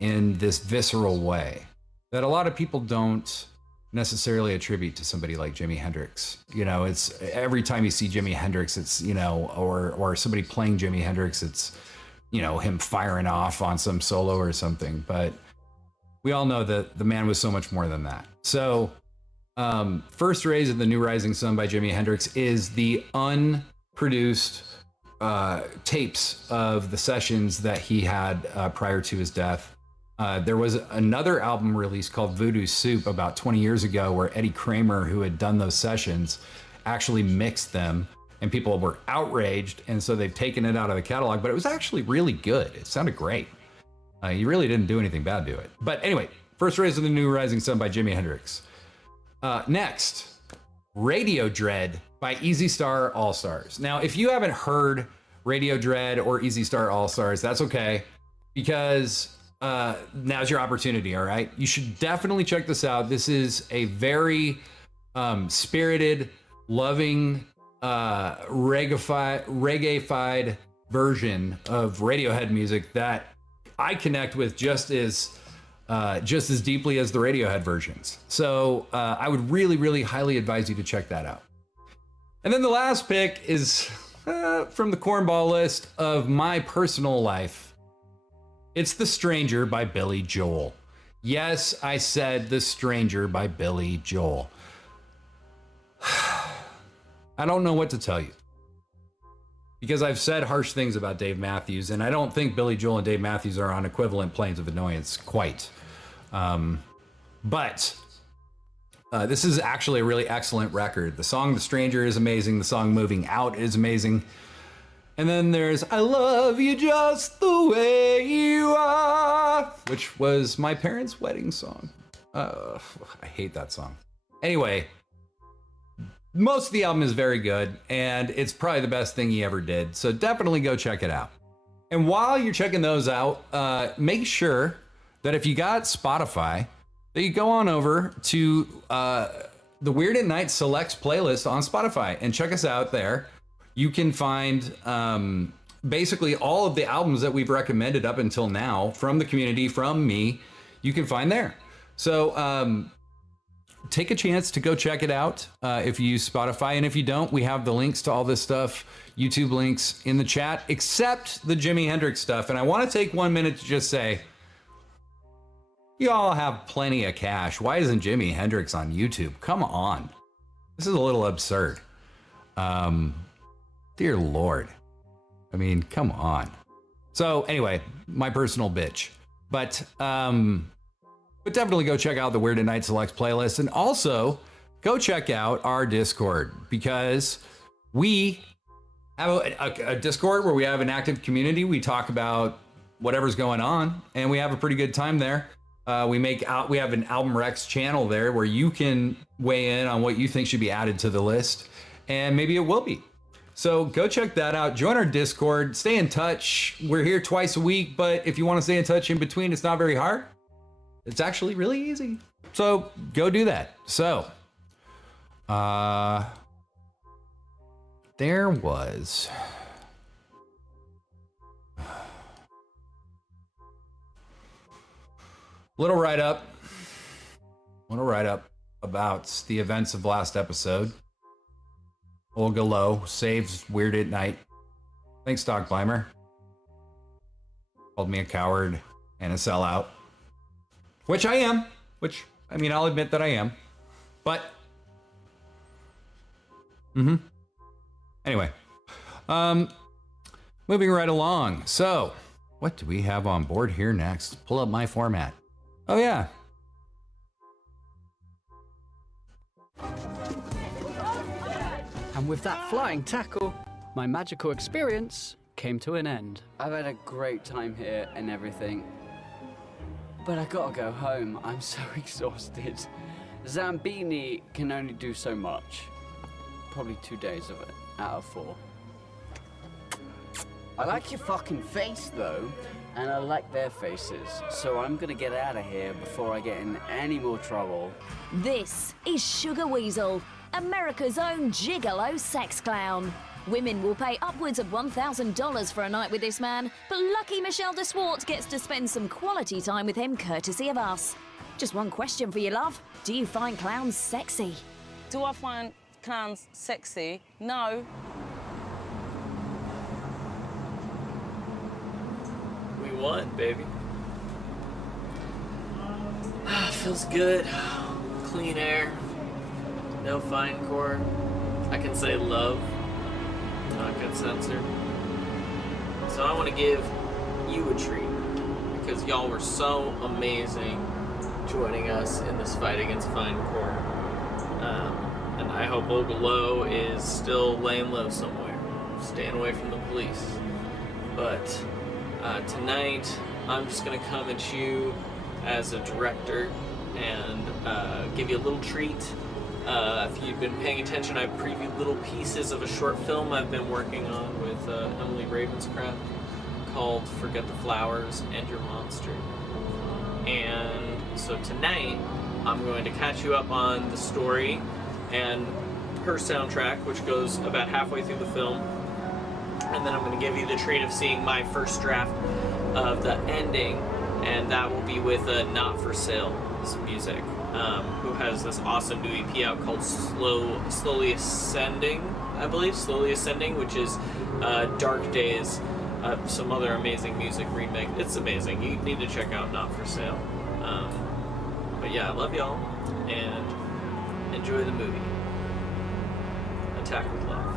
in this visceral way that a lot of people don't necessarily attribute to somebody like Jimi Hendrix. You know, it's every time you see Jimi Hendrix, it's, you know, or somebody playing Jimi Hendrix, it's, you know, him firing off on some solo or something. But we all know that the man was so much more than that. So First Rays of the New Rising Sun by Jimi Hendrix is the unproduced tapes of the sessions that he had prior to his death. There was another album released called Voodoo Soup about 20 years ago where Eddie Kramer, who had done those sessions, actually mixed them, and people were outraged, and so they've taken it out of the catalog, but it was actually really good. It sounded great. He really didn't do anything bad to it. But anyway, First Rays of the New Rising Sun by Jimi Hendrix. Next, Radio Dread by Easy Star All Stars. Now, if you haven't heard Radio Dread or Easy Star All Stars, that's okay, because now's your opportunity, all right? You should definitely check this out. This is a very spirited, loving, reggae-fied version of Radiohead music that I connect with just as just as deeply as the Radiohead versions. So I would really, really highly advise you to check that out. And then the last pick is from the cornball list of my personal life. It's The Stranger by Billy Joel. Yes, I said The Stranger by Billy Joel. I don't know what to tell you, because I've said harsh things about Dave Matthews, and I don't think Billy Joel and Dave Matthews are on equivalent planes of annoyance quite. But this is actually a really excellent record. The song The Stranger is amazing. The song Moving Out is amazing. And then there's I Love You Just the Way You Are, which was my parents' wedding song. I hate that song. Anyway, most of the album is very good, and it's probably the best thing he ever did. So definitely go check it out. And while you're checking those out, make sure that if you got Spotify, that you go on over to the Weird at Night Selects playlist on Spotify and check us out there. You can find basically all of the albums that we've recommended up until now from the community, from me, you can find there. So take a chance to go check it out if you use Spotify. And if you don't, we have the links to all this stuff, YouTube links in the chat, except the Jimi Hendrix stuff. And I want to take 1 minute to just say, you all have plenty of cash. Why isn't Jimi Hendrix on YouTube? Come on. This is a little absurd. Dear Lord. I mean, come on. So anyway, my personal bitch. But definitely go check out the Weird at Night Selects playlist. And also, go check out our Discord, because we have a Discord where we have an active community. We talk about whatever's going on, and we have a pretty good time there. We have an Album Rex channel there where you can weigh in on what you think should be added to the list, and maybe it will be. So go check that out. Join our Discord. Stay in touch. We're here twice a week, but if you want to stay in touch in between, it's not very hard. It's actually really easy. So go do that. So, there was little write-up about the events of last episode. Olga Lowe saves Weird at Night. Thanks, Doc Bleimer. Called me a coward and a sellout. Which I am. I'll admit that I am. But, anyway. Moving right along. So, what do we have on board here next? Pull up my format. Oh, yeah. And with that flying tackle, my magical experience came to an end. I've had a great time here and everything, but I gotta go home. I'm so exhausted. Zambini can only do so much. Probably 2 days of it out of 4. I like your fucking face, though, and I like their faces, so I'm gonna get out of here before I get in any more trouble. This is Sugar Weasel, America's own gigolo sex clown. Women will pay upwards of $1,000 for a night with this man, but lucky Michelle de Swart gets to spend some quality time with him courtesy of us. Just one question for you, love. Do you find clowns sexy? Do I find clowns sexy? No. We won, baby. Feels good. Clean air. No fine core. I can say love. Not good censor. So I want to give you a treat, because y'all were so amazing joining us in this fight against fine core. And I hope Olga Lowe is still laying low somewhere, staying away from the police. But tonight, I'm just going to come at you as a director and give you a little treat. If you've been paying attention, I've previewed little pieces of a short film I've been working on with Emily Ravenscraft called Forget the Flowers and Your Monster. And so tonight, I'm going to catch you up on the story and her soundtrack, which goes about halfway through the film. And then I'm going to give you the treat of seeing my first draft of the ending and that will be with Not For Sale Music, who has this awesome new EP out called Slowly Ascending, I believe, Slowly Ascending, which is Dark Days, some other amazing music remix. It's amazing. You need to check out Not For Sale. But yeah, I love y'all, and enjoy the movie. Attack with Love.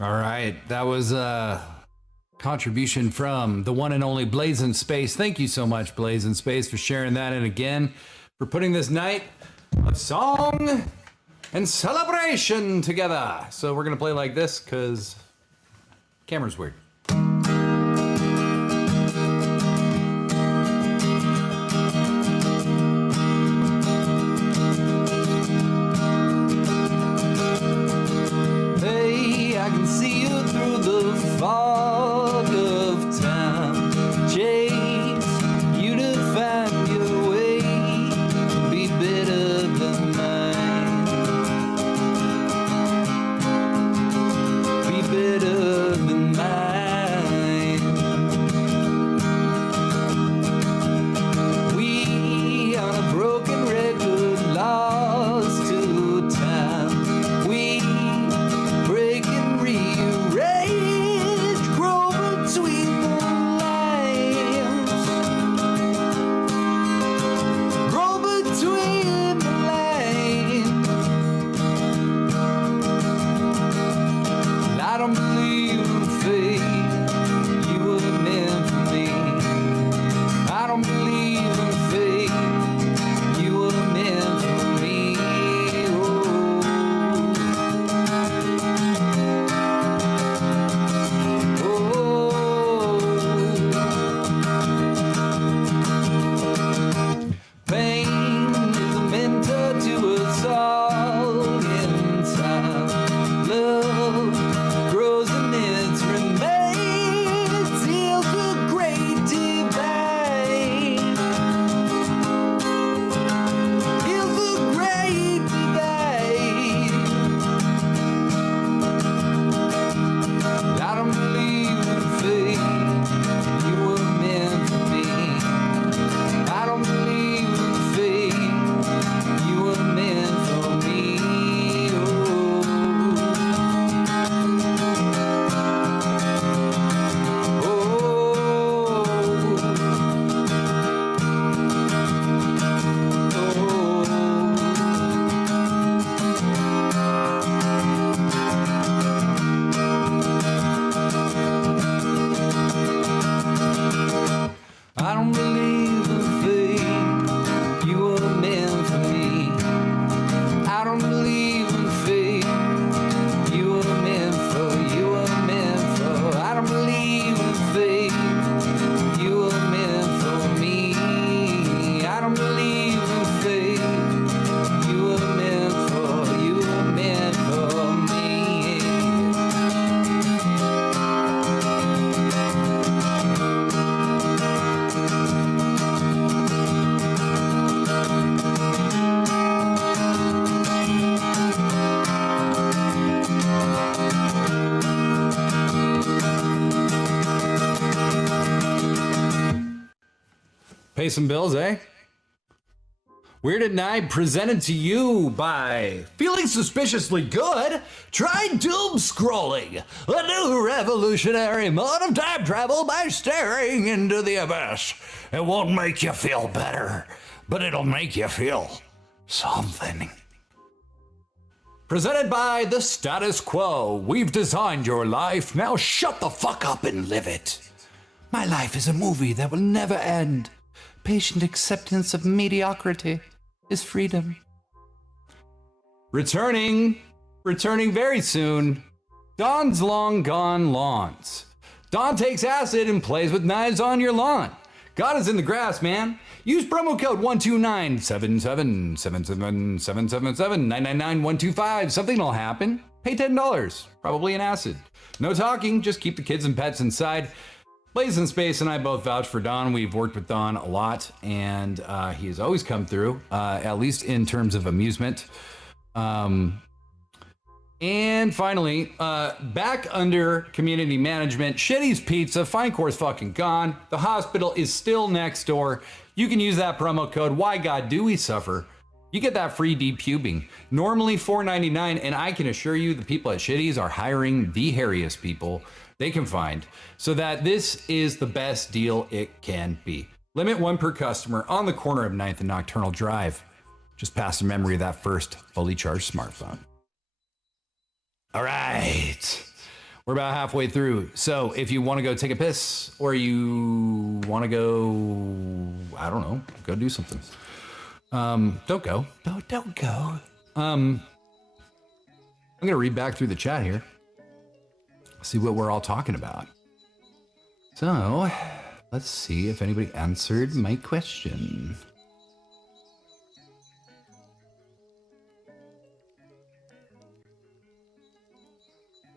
All right, that was a contribution from the one and only blazinspace. Thank you so much, blazinspace, for sharing that, and again for putting this night of song and celebration together. So we're gonna play like this because camera's weird. I can see you through the fog of time. Chase you to find your way. Be better than mine. Be better than mine. We on a broken record, lost to time. We break and rearrange, grow between the lines, grow between the lines. And I don't believe in fate, you were meant for me. I don't believe in fate, you were meant for me. Pain is a mentor to us all in time. Love grows in its remains, heals the great divine. Heals the great divine. I don't believe in fate, you were meant for me. I don't believe in fate, you were meant for me. I don't believe in fate, you were meant for me. I don't believe in fate, you were meant for, you were meant for. I don't believe in fate, you were meant for me. I don't believe in fate, you were meant for, you were meant for me. Pay some bills, eh? Weird at Night presented to you by Feeling Suspiciously Good? Try doom scrolling, a new revolutionary mode of time travel by staring into the abyss. It won't make you feel better, but it'll make you feel something. Presented by The Status Quo. We've designed your life, now shut the fuck up and live it. My life is a movie that will never end. Patient acceptance of mediocrity is freedom. Returning very soon, Dawn's Long Gone Lawns. Dawn takes acid and plays with knives on your lawn. God is in the grass, man. Use promo code 129-7777-777-999-125. Something will happen. Pay $10, probably an acid. No talking, just keep the kids and pets inside. blazinspace and I both vouch for Don. We've worked with Don a lot, and he has always come through, at least in terms of amusement. And finally, back under community management, Shitty's Pizza, Fine Core's fucking gone. The hospital is still next door. You can use that promo code, Why God Do We Suffer. You get that free depubing. Normally $4.99, and I can assure you the people at Shitty's are hiring the hairiest people they can find, so that this is the best deal it can be. Limit one per customer on the corner of 9th and Nocturnal Drive. Just past the memory of that first fully charged smartphone. All right. We're about halfway through. So if you want to go take a piss or you want to go, I don't know, go do something. Don't go. No, don't go. I'm going to read back through the chat here. See what we're all talking about. So let's see if anybody answered my question.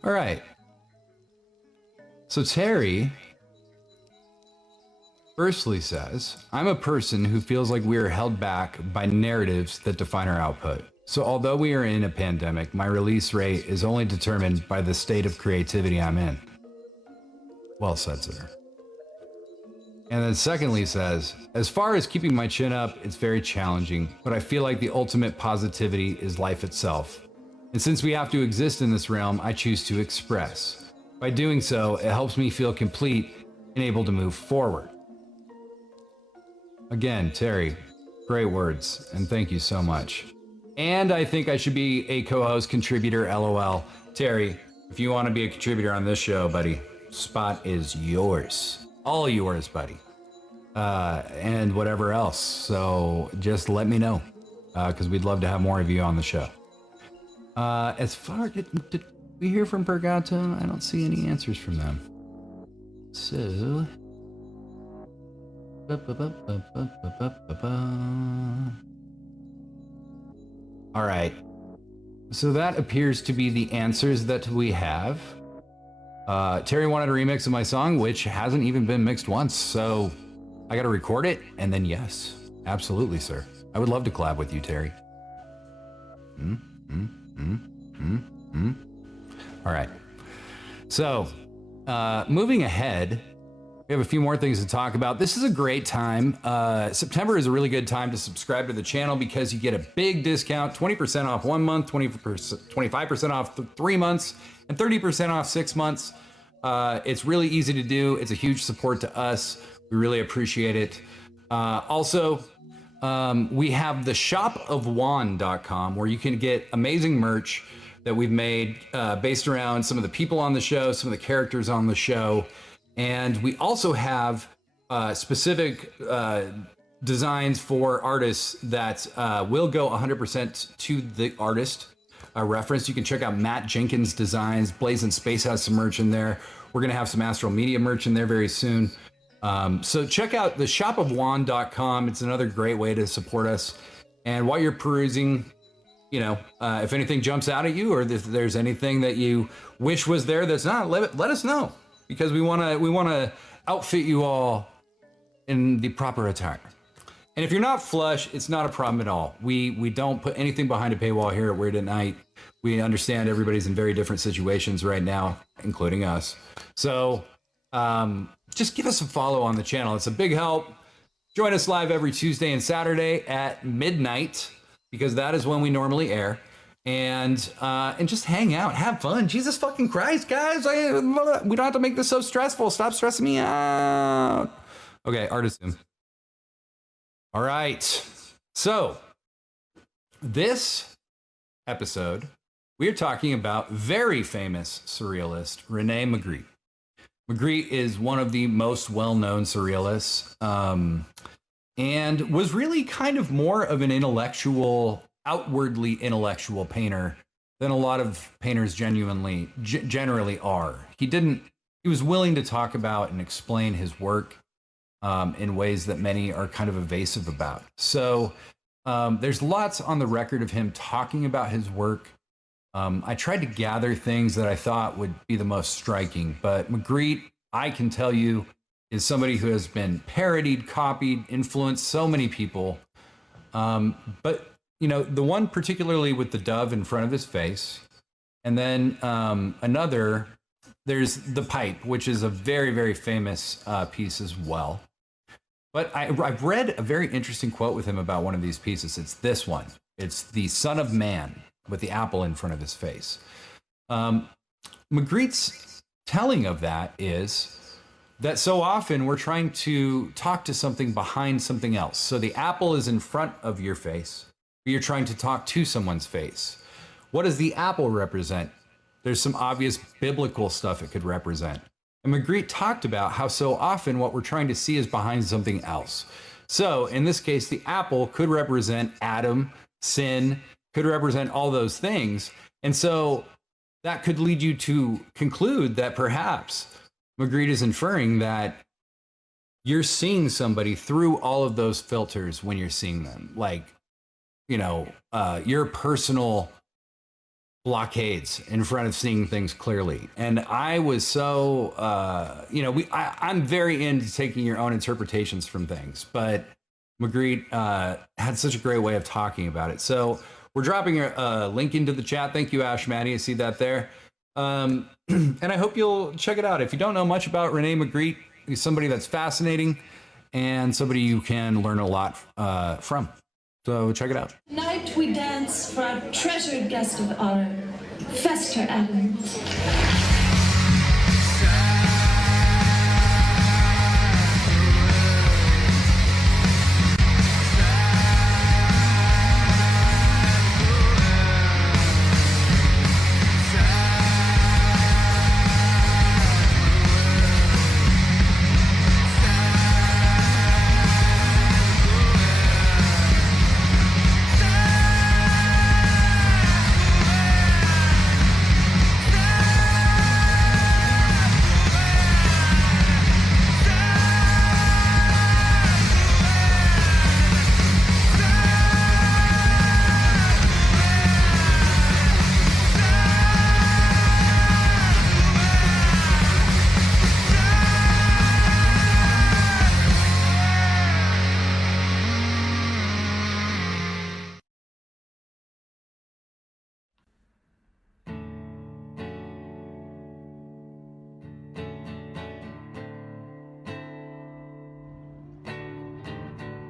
All right. So Terry firstly says, I'm a person who feels like we are held back by narratives that define our output. So although we are in a pandemic, my release rate is only determined by the state of creativity I'm in. Well said, sir. And then secondly says, as far as keeping my chin up, it's very challenging, but I feel like the ultimate positivity is life itself. And since we have to exist in this realm, I choose to express. By doing so, it helps me feel complete and able to move forward. Again, Terry, great words, and thank you so much. And I think I should be a co-host contributor, LOL. Terry, if you want to be a contributor on this show, buddy, spot is yours. All yours, buddy. And whatever else. So just let me know, because we'd love to have more of you on the show. As far did we hear from Purr, Gato? I don't see any answers from them. So all right. So that appears to be the answers that we have. Terry wanted a remix of my song, which hasn't even been mixed once. So I got to record it. And then yes, absolutely, sir. I would love to collab with you, Terry. All right. So, moving ahead, we have a few more things to talk about. This is a great time. September is a really good time to subscribe to the channel because you get a big discount, 20% off 1 month, 25% off 3 months, and 30% off 6 months. It's really easy to do. It's a huge support to us. We really appreciate it. Also, we have the shopofwan.com where you can get amazing merch that we've made based around some of the people on the show, some of the characters on the show. And we also have specific designs for artists that will go 100% to the artist reference. You can check out Matt Jenkins' designs. Blazinspace has some merch in there. We're going to have some Astral Media merch in there very soon. So check out the shopofwan.com. It's another great way to support us. And while you're perusing, you know, if anything jumps out at you or if there's anything that you wish was there that's not, let us know, because we want to outfit you all in the proper attire. And if you're not flush, it's not a problem at all. We don't put anything behind a paywall here at Weird at Night. We understand everybody's in very different situations right now, including us. So just give us a follow on the channel. It's a big help. Join us live every Tuesday and Saturday at midnight, because that is when we normally air. And just hang out, have fun. Jesus fucking Christ, guys. We don't have to make this so stressful. Stop stressing me out. Okay, artisan. All right. So this episode, we are talking about very famous surrealist Rene Magritte. Magritte is one of the most well-known surrealists, and was really kind of more of an intellectual, outwardly intellectual painter than a lot of painters generally are. He was willing to talk about and explain his work in ways that many are kind of evasive about. So there's lots on the record of him talking about his work. I tried to gather things that I thought would be the most striking, but Magritte, I can tell you, is somebody who has been parodied, copied, influenced so many people. But you know, the one particularly with the dove in front of his face, and then another, there's the pipe, which is a very, very famous piece as well. But I've read a very interesting quote with him about one of these pieces. It's this one. It's the Son of Man with the apple in front of his face. Magritte's telling of that is that so often we're trying to talk to something behind something else. So the apple is in front of your face, but you're trying to talk to someone's face. What does the apple represent? There's some obvious biblical stuff it could represent. And Magritte talked about how so often what we're trying to see is behind something else. So in this case, the apple could represent Adam, sin, could represent all those things. And so that could lead you to conclude that perhaps Magritte is inferring that you're seeing somebody through all of those filters when you're seeing them. Like, you know, your personal blockades in front of seeing things clearly. And I was so, I'm very into taking your own interpretations from things, but Magritte had such a great way of talking about it. So we're dropping a link into the chat. Thank you, Ash Maddie. I see that there. And I hope you'll check it out. If you don't know much about Rene Magritte, he's somebody that's fascinating and somebody you can learn a lot from. So check it out. Tonight we dance for our treasured guest of honor, Fester Adams.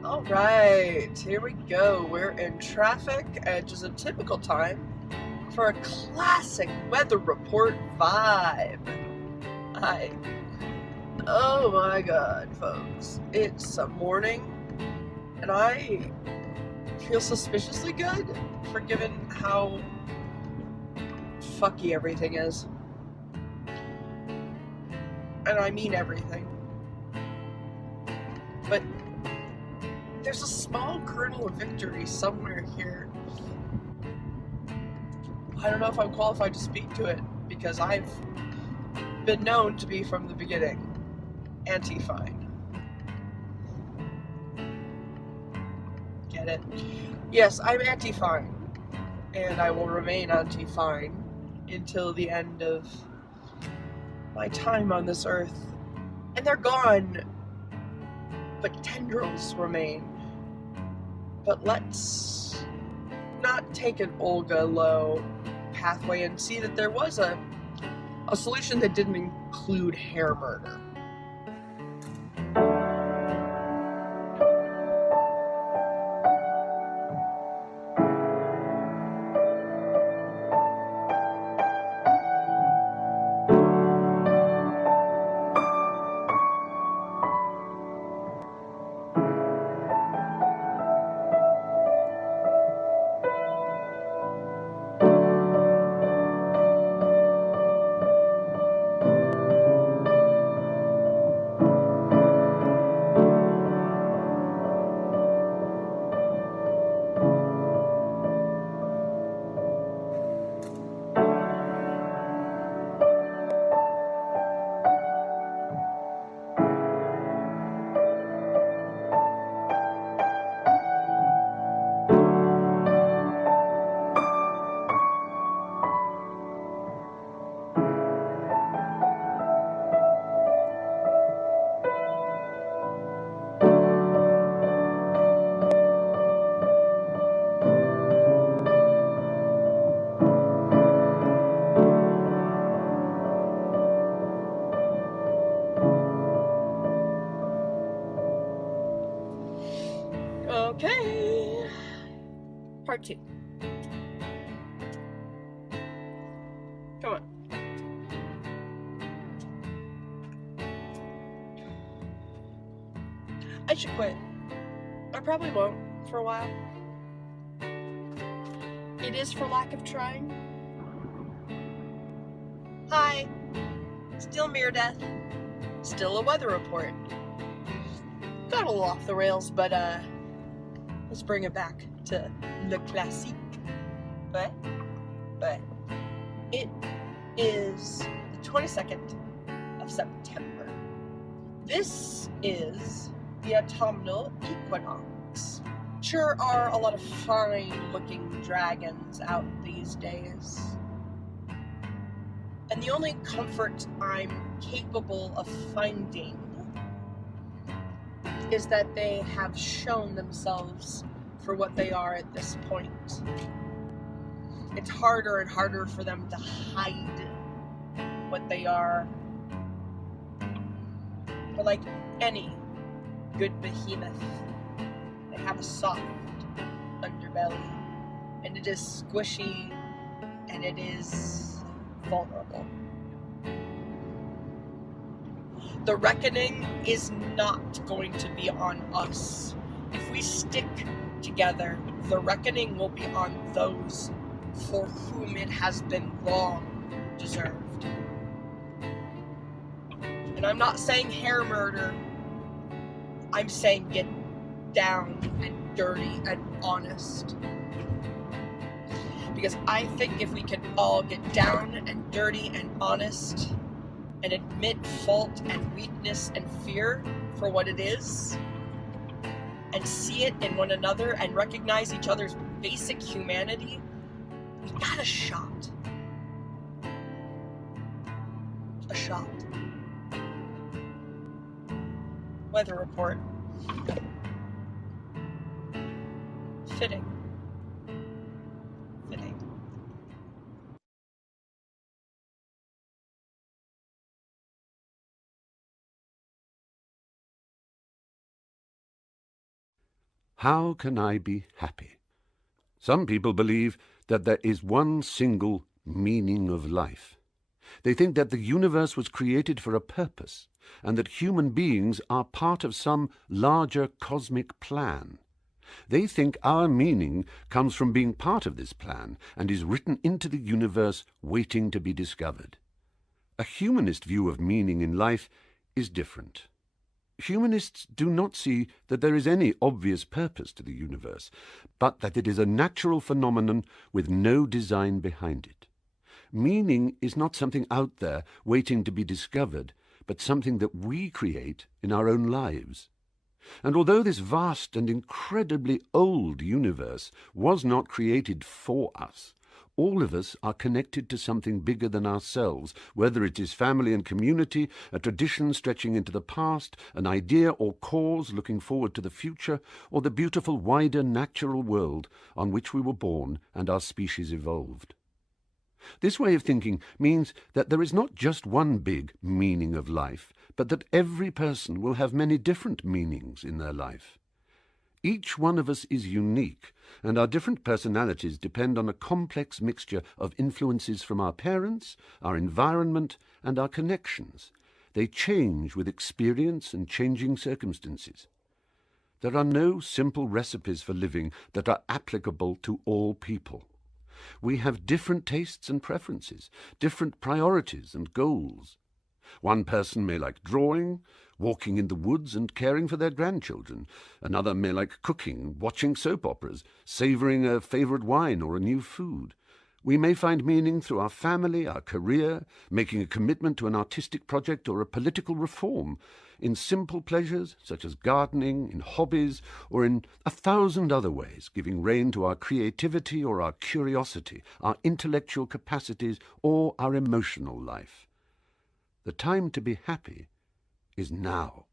Alright, here we go. We're in traffic, which is a typical time for a classic weather report vibe. Hi. Oh my god, folks. It's a morning, and I feel suspiciously good for given how fucky everything is. And I mean everything. But there's a small kernel of victory somewhere here. I don't know if I'm qualified to speak to it, because I've been known to be, from the beginning, anti-fine. Get it? Yes, I'm anti-fine, and I will remain anti-fine until the end of my time on this earth. And they're gone, but tendrils remain. But let's not take an Olga Low pathway and see that there was a solution that didn't include hair murder. Okay. Part 2. Come on. I should quit. I probably won't for a while. It is for lack of trying. Hi. Still Mirdeath. Still a weather report. Got a little off the rails, but let's bring it back to Le Classique. But it is the 22nd of September. This is the autumnal equinox. Sure are a lot of fine-looking dragons out these days. And the only comfort I'm capable of finding is that they have shown themselves for what they are at this point. It's harder and harder for them to hide what they are. But like any good behemoth, they have a soft underbelly, and it is squishy, and it is vulnerable. The reckoning is not going to be on us. If we stick together, the reckoning will be on those for whom it has been long deserved. And I'm not saying hair murder. I'm saying get down and dirty and honest. Because I think if we can all get down and dirty and honest and admit fault and weakness and fear for what it is, and see it in one another and recognize each other's basic humanity, we got a shot. A shot. Weather report. Fitting. Fitting. How can I be happy? Some people believe that there is one single meaning of life. They think that the universe was created for a purpose, and that human beings are part of some larger cosmic plan. They think our meaning comes from being part of this plan and is written into the universe waiting to be discovered. A humanist view of meaning in life is different. Humanists do not see that there is any obvious purpose to the universe, but that it is a natural phenomenon with no design behind it. Meaning is not something out there waiting to be discovered, but something that we create in our own lives. And although this vast and incredibly old universe was not created for us, all of us are connected to something bigger than ourselves, whether it is family and community, a tradition stretching into the past, an idea or cause looking forward to the future, or the beautiful wider natural world on which we were born and our species evolved. This way of thinking means that there is not just one big meaning of life, but that every person will have many different meanings in their life. Each one of us is unique, and our different personalities depend on a complex mixture of influences from our parents, our environment, and our connections. They change with experience and changing circumstances. There are no simple recipes for living that are applicable to all people. We have different tastes and preferences, different priorities and goals. One person may like drawing, walking in the woods and caring for their grandchildren. Another may like cooking, watching soap operas, savouring a favourite wine or a new food. We may find meaning through our family, our career, making a commitment to an artistic project or a political reform, in simple pleasures such as gardening, in hobbies, or in 1,000 other ways, giving rein to our creativity or our curiosity, our intellectual capacities or our emotional life. The time to be happy is now,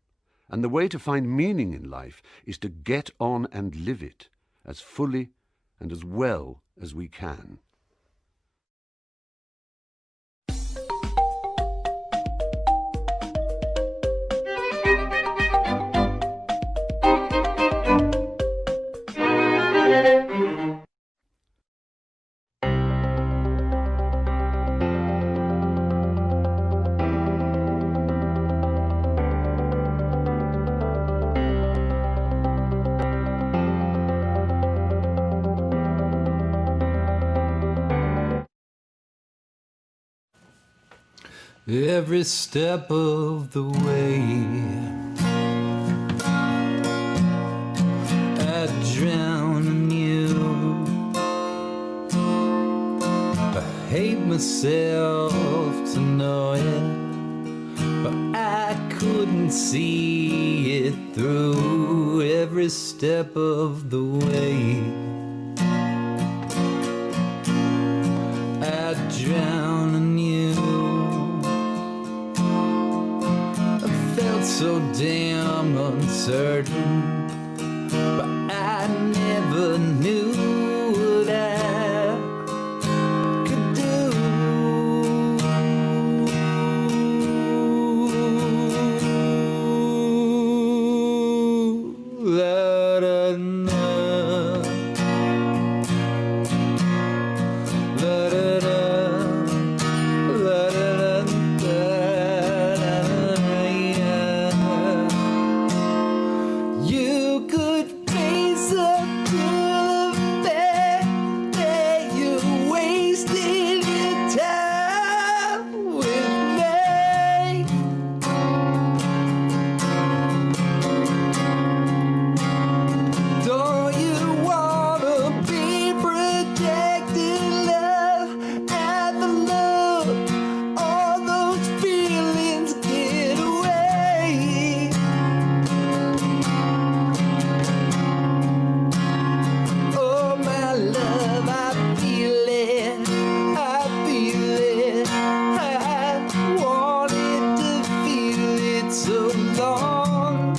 and the way to find meaning in life is to get on and live it as fully and as well as we can. every step of the way. I drown in you. I hate myself to know it, but I couldn't see it through every step of the way. I drown in you. I felt so damn uncertain, but I never knew what I could do. La, da, na. La, da, da. La, da, da, da, yeah. You could face up to the fact that you wasted your time with me. Don't you wanna be protected, love, and the love, all those feelings get away. Oh, my love, I feel it, I feel it. I wanted to feel it so long.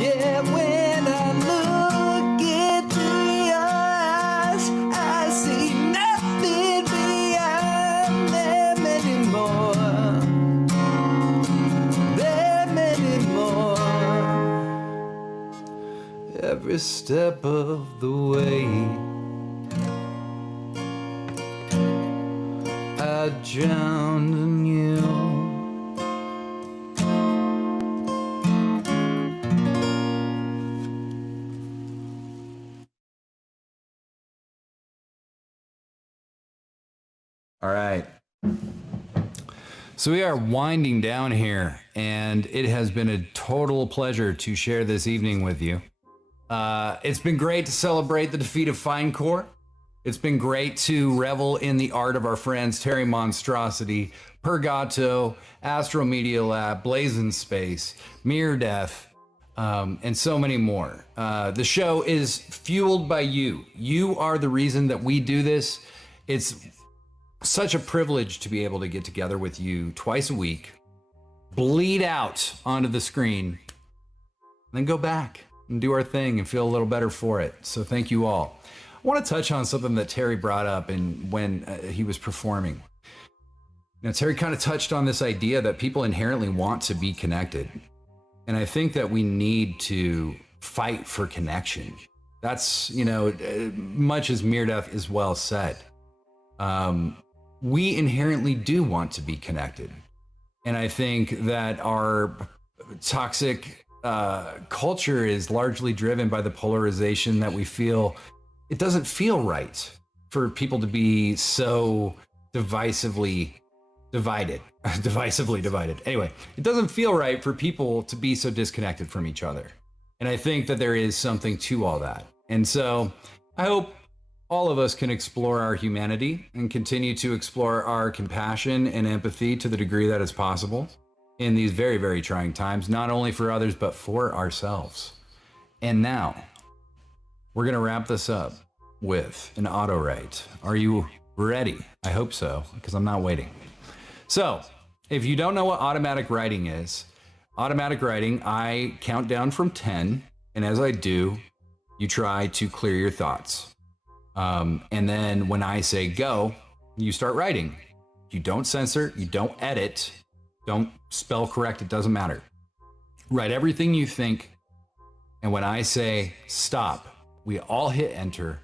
Yeah, when I look into your eyes, I see nothing beyond them anymore. Them anymore. Every step of the way, I drowned in you. All right. So we are winding down here, and it has been a total pleasure to share this evening with you. It's been great to celebrate the defeat of Finecore. It's been great to revel in the art of our friends Terry Monstrosity, Purr, Gato, Astro Media Lab, blazinspace, Mirror Death, and so many more. The show is fueled by you. You are the reason that we do this. It's such a privilege to be able to get together with you twice a week, bleed out onto the screen, and then go back and do our thing and feel a little better for it. So thank you all. I want to touch on something that Terry brought up when he was performing. Now, Terry kind of touched on this idea that people inherently want to be connected. And I think that we need to fight for connection. That's, much as Mirdef is well said. We inherently do want to be connected. And I think that our toxic culture is largely driven by the polarization that we feel. It doesn't feel right for people to be so divisively divided. Anyway, it doesn't feel right for people to be so disconnected from each other. And I think that there is something to all that. And so I hope all of us can explore our humanity and continue to explore our compassion and empathy to the degree that is possible in these very, very trying times, not only for others, but for ourselves. And now, we're going to wrap this up with an auto write. Are you ready? I hope so, because I'm not waiting. So, if you don't know what automatic writing is, automatic writing, I count down from 10, and as I do, you try to clear your thoughts. And then when I say go, you start writing. You don't censor, you don't edit, don't spell correct, it doesn't matter. Write everything you think, and when I say stop, we all hit enter,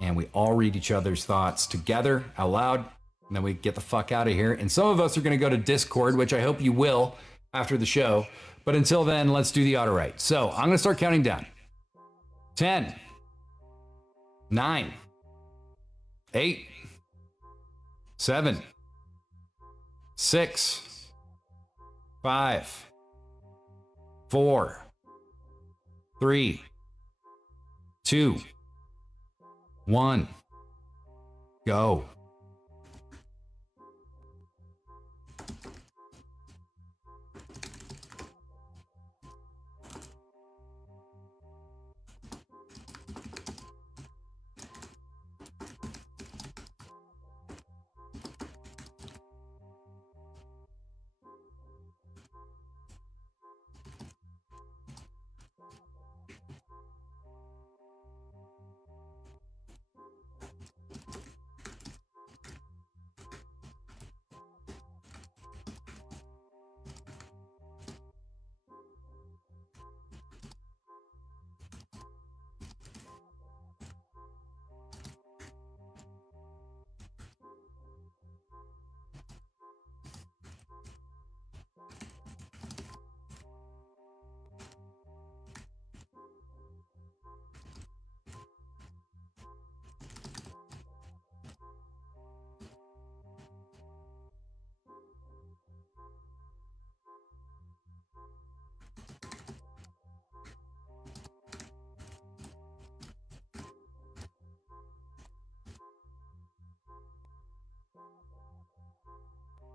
and we all read each other's thoughts together out loud, and then we get the fuck out of here. And some of us are going to go to Discord, which I hope you will after the show. But until then, let's do the auto write. So I'm going to start counting down. 10, 9, 8, 7, 6, 5, 4, 3, 2, 1, go.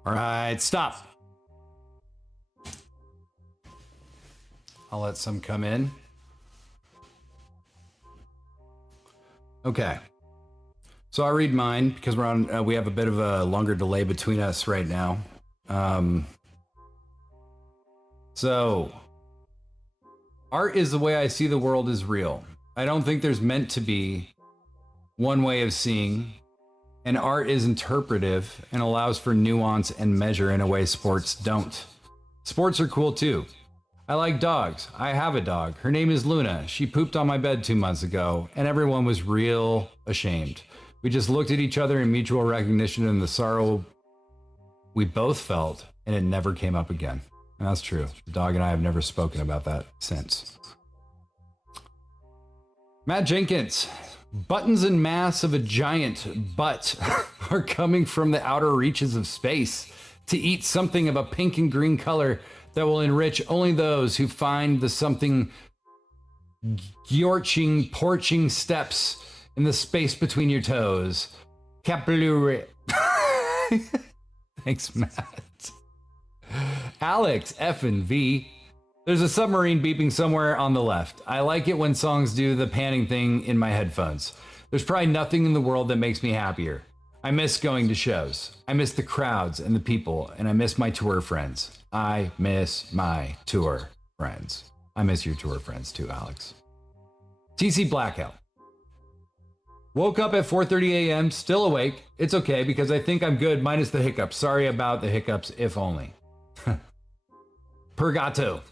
All right, stop. I'll let some come in. Okay. So I'll read mine because we're on. We have a bit of a longer delay between us right now. So, art is the way I see the world is real. I don't think there's meant to be one way of seeing. And art is interpretive and allows for nuance and measure in a way sports don't. Sports are cool too. I like dogs. I have a dog. Her name is Luna. She pooped on my bed 2 months ago, and everyone was real ashamed. We just looked at each other in mutual recognition and the sorrow we both felt, and it never came up again. And that's true. The dog and I have never spoken about that since. Matt Jenkins. Buttons and mass of a giant butt are coming from the outer reaches of space to eat something of a pink and green color that will enrich only those who find the something porching steps in the space between your toes. Capillary. Thanks, Matt. Alex F and V. There's a submarine beeping somewhere on the left. I like it when songs do the panning thing in my headphones. There's probably nothing in the world that makes me happier. I miss going to shows. I miss the crowds and the people, and I miss my tour friends. I miss my tour friends. I miss your tour friends too, Alex. TC Blackout. Woke up at 4:30 a.m., still awake. It's okay because I think I'm good minus the hiccups. Sorry about the hiccups, if only. Purr Gato.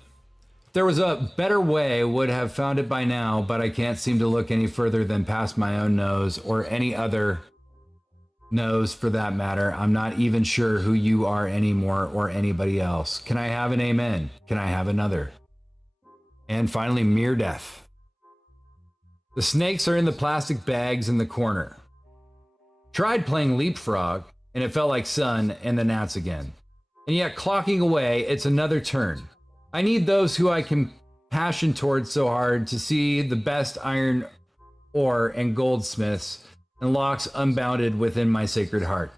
There was a better way, would have found it by now, but I can't seem to look any further than past my own nose or any other nose for that matter. I'm not even sure who you are anymore or anybody else. Can I have an amen? Can I have another? And finally, Mere Death. The snakes are in the plastic bags in the corner. Tried playing leapfrog, and it felt like sun and the gnats again. And yet clocking away, it's another turn. I need those who I can passion towards so hard to see the best iron ore and goldsmiths and locks unbounded within my sacred heart.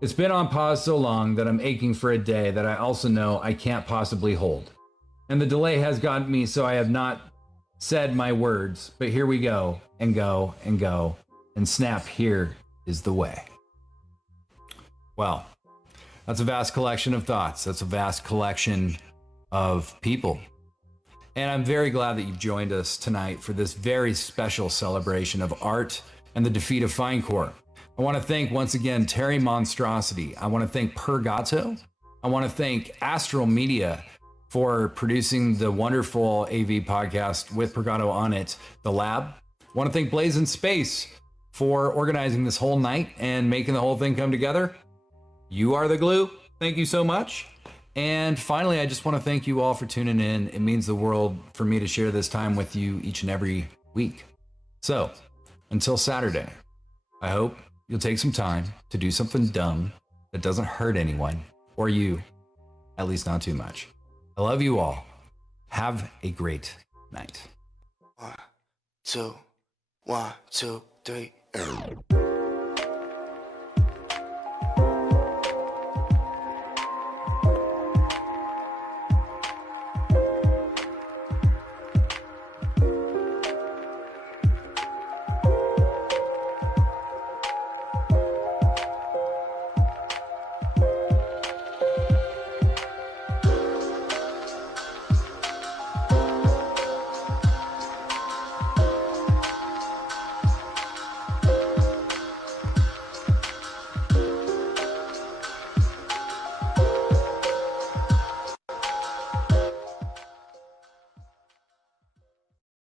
It's been on pause so long that I'm aching for a day that I also know I can't possibly hold. And the delay has gotten me so I have not said my words, but here we go, and go, and go, and snap, here is the way. Well, that's a vast collection of thoughts. That's a vast collection of people. And I'm very glad that you've joined us tonight for this very special celebration of art and the defeat of Finecore. I want to thank once again Terry Monstrosity. I want to thank Purr Gato. I want to thank Astral Media for producing the wonderful AV podcast with Purr Gato on it, The Lab. I want to thank blazinspace for organizing this whole night and making the whole thing come together. You are the glue. Thank you so much. And finally, I just want to thank you all for tuning in. It means the world for me to share this time with you each and every week. So, until Saturday, I hope you'll take some time to do something dumb that doesn't hurt anyone, or you, at least not too much. I love you all. Have a great night. 1, 2, 1, 2, 3.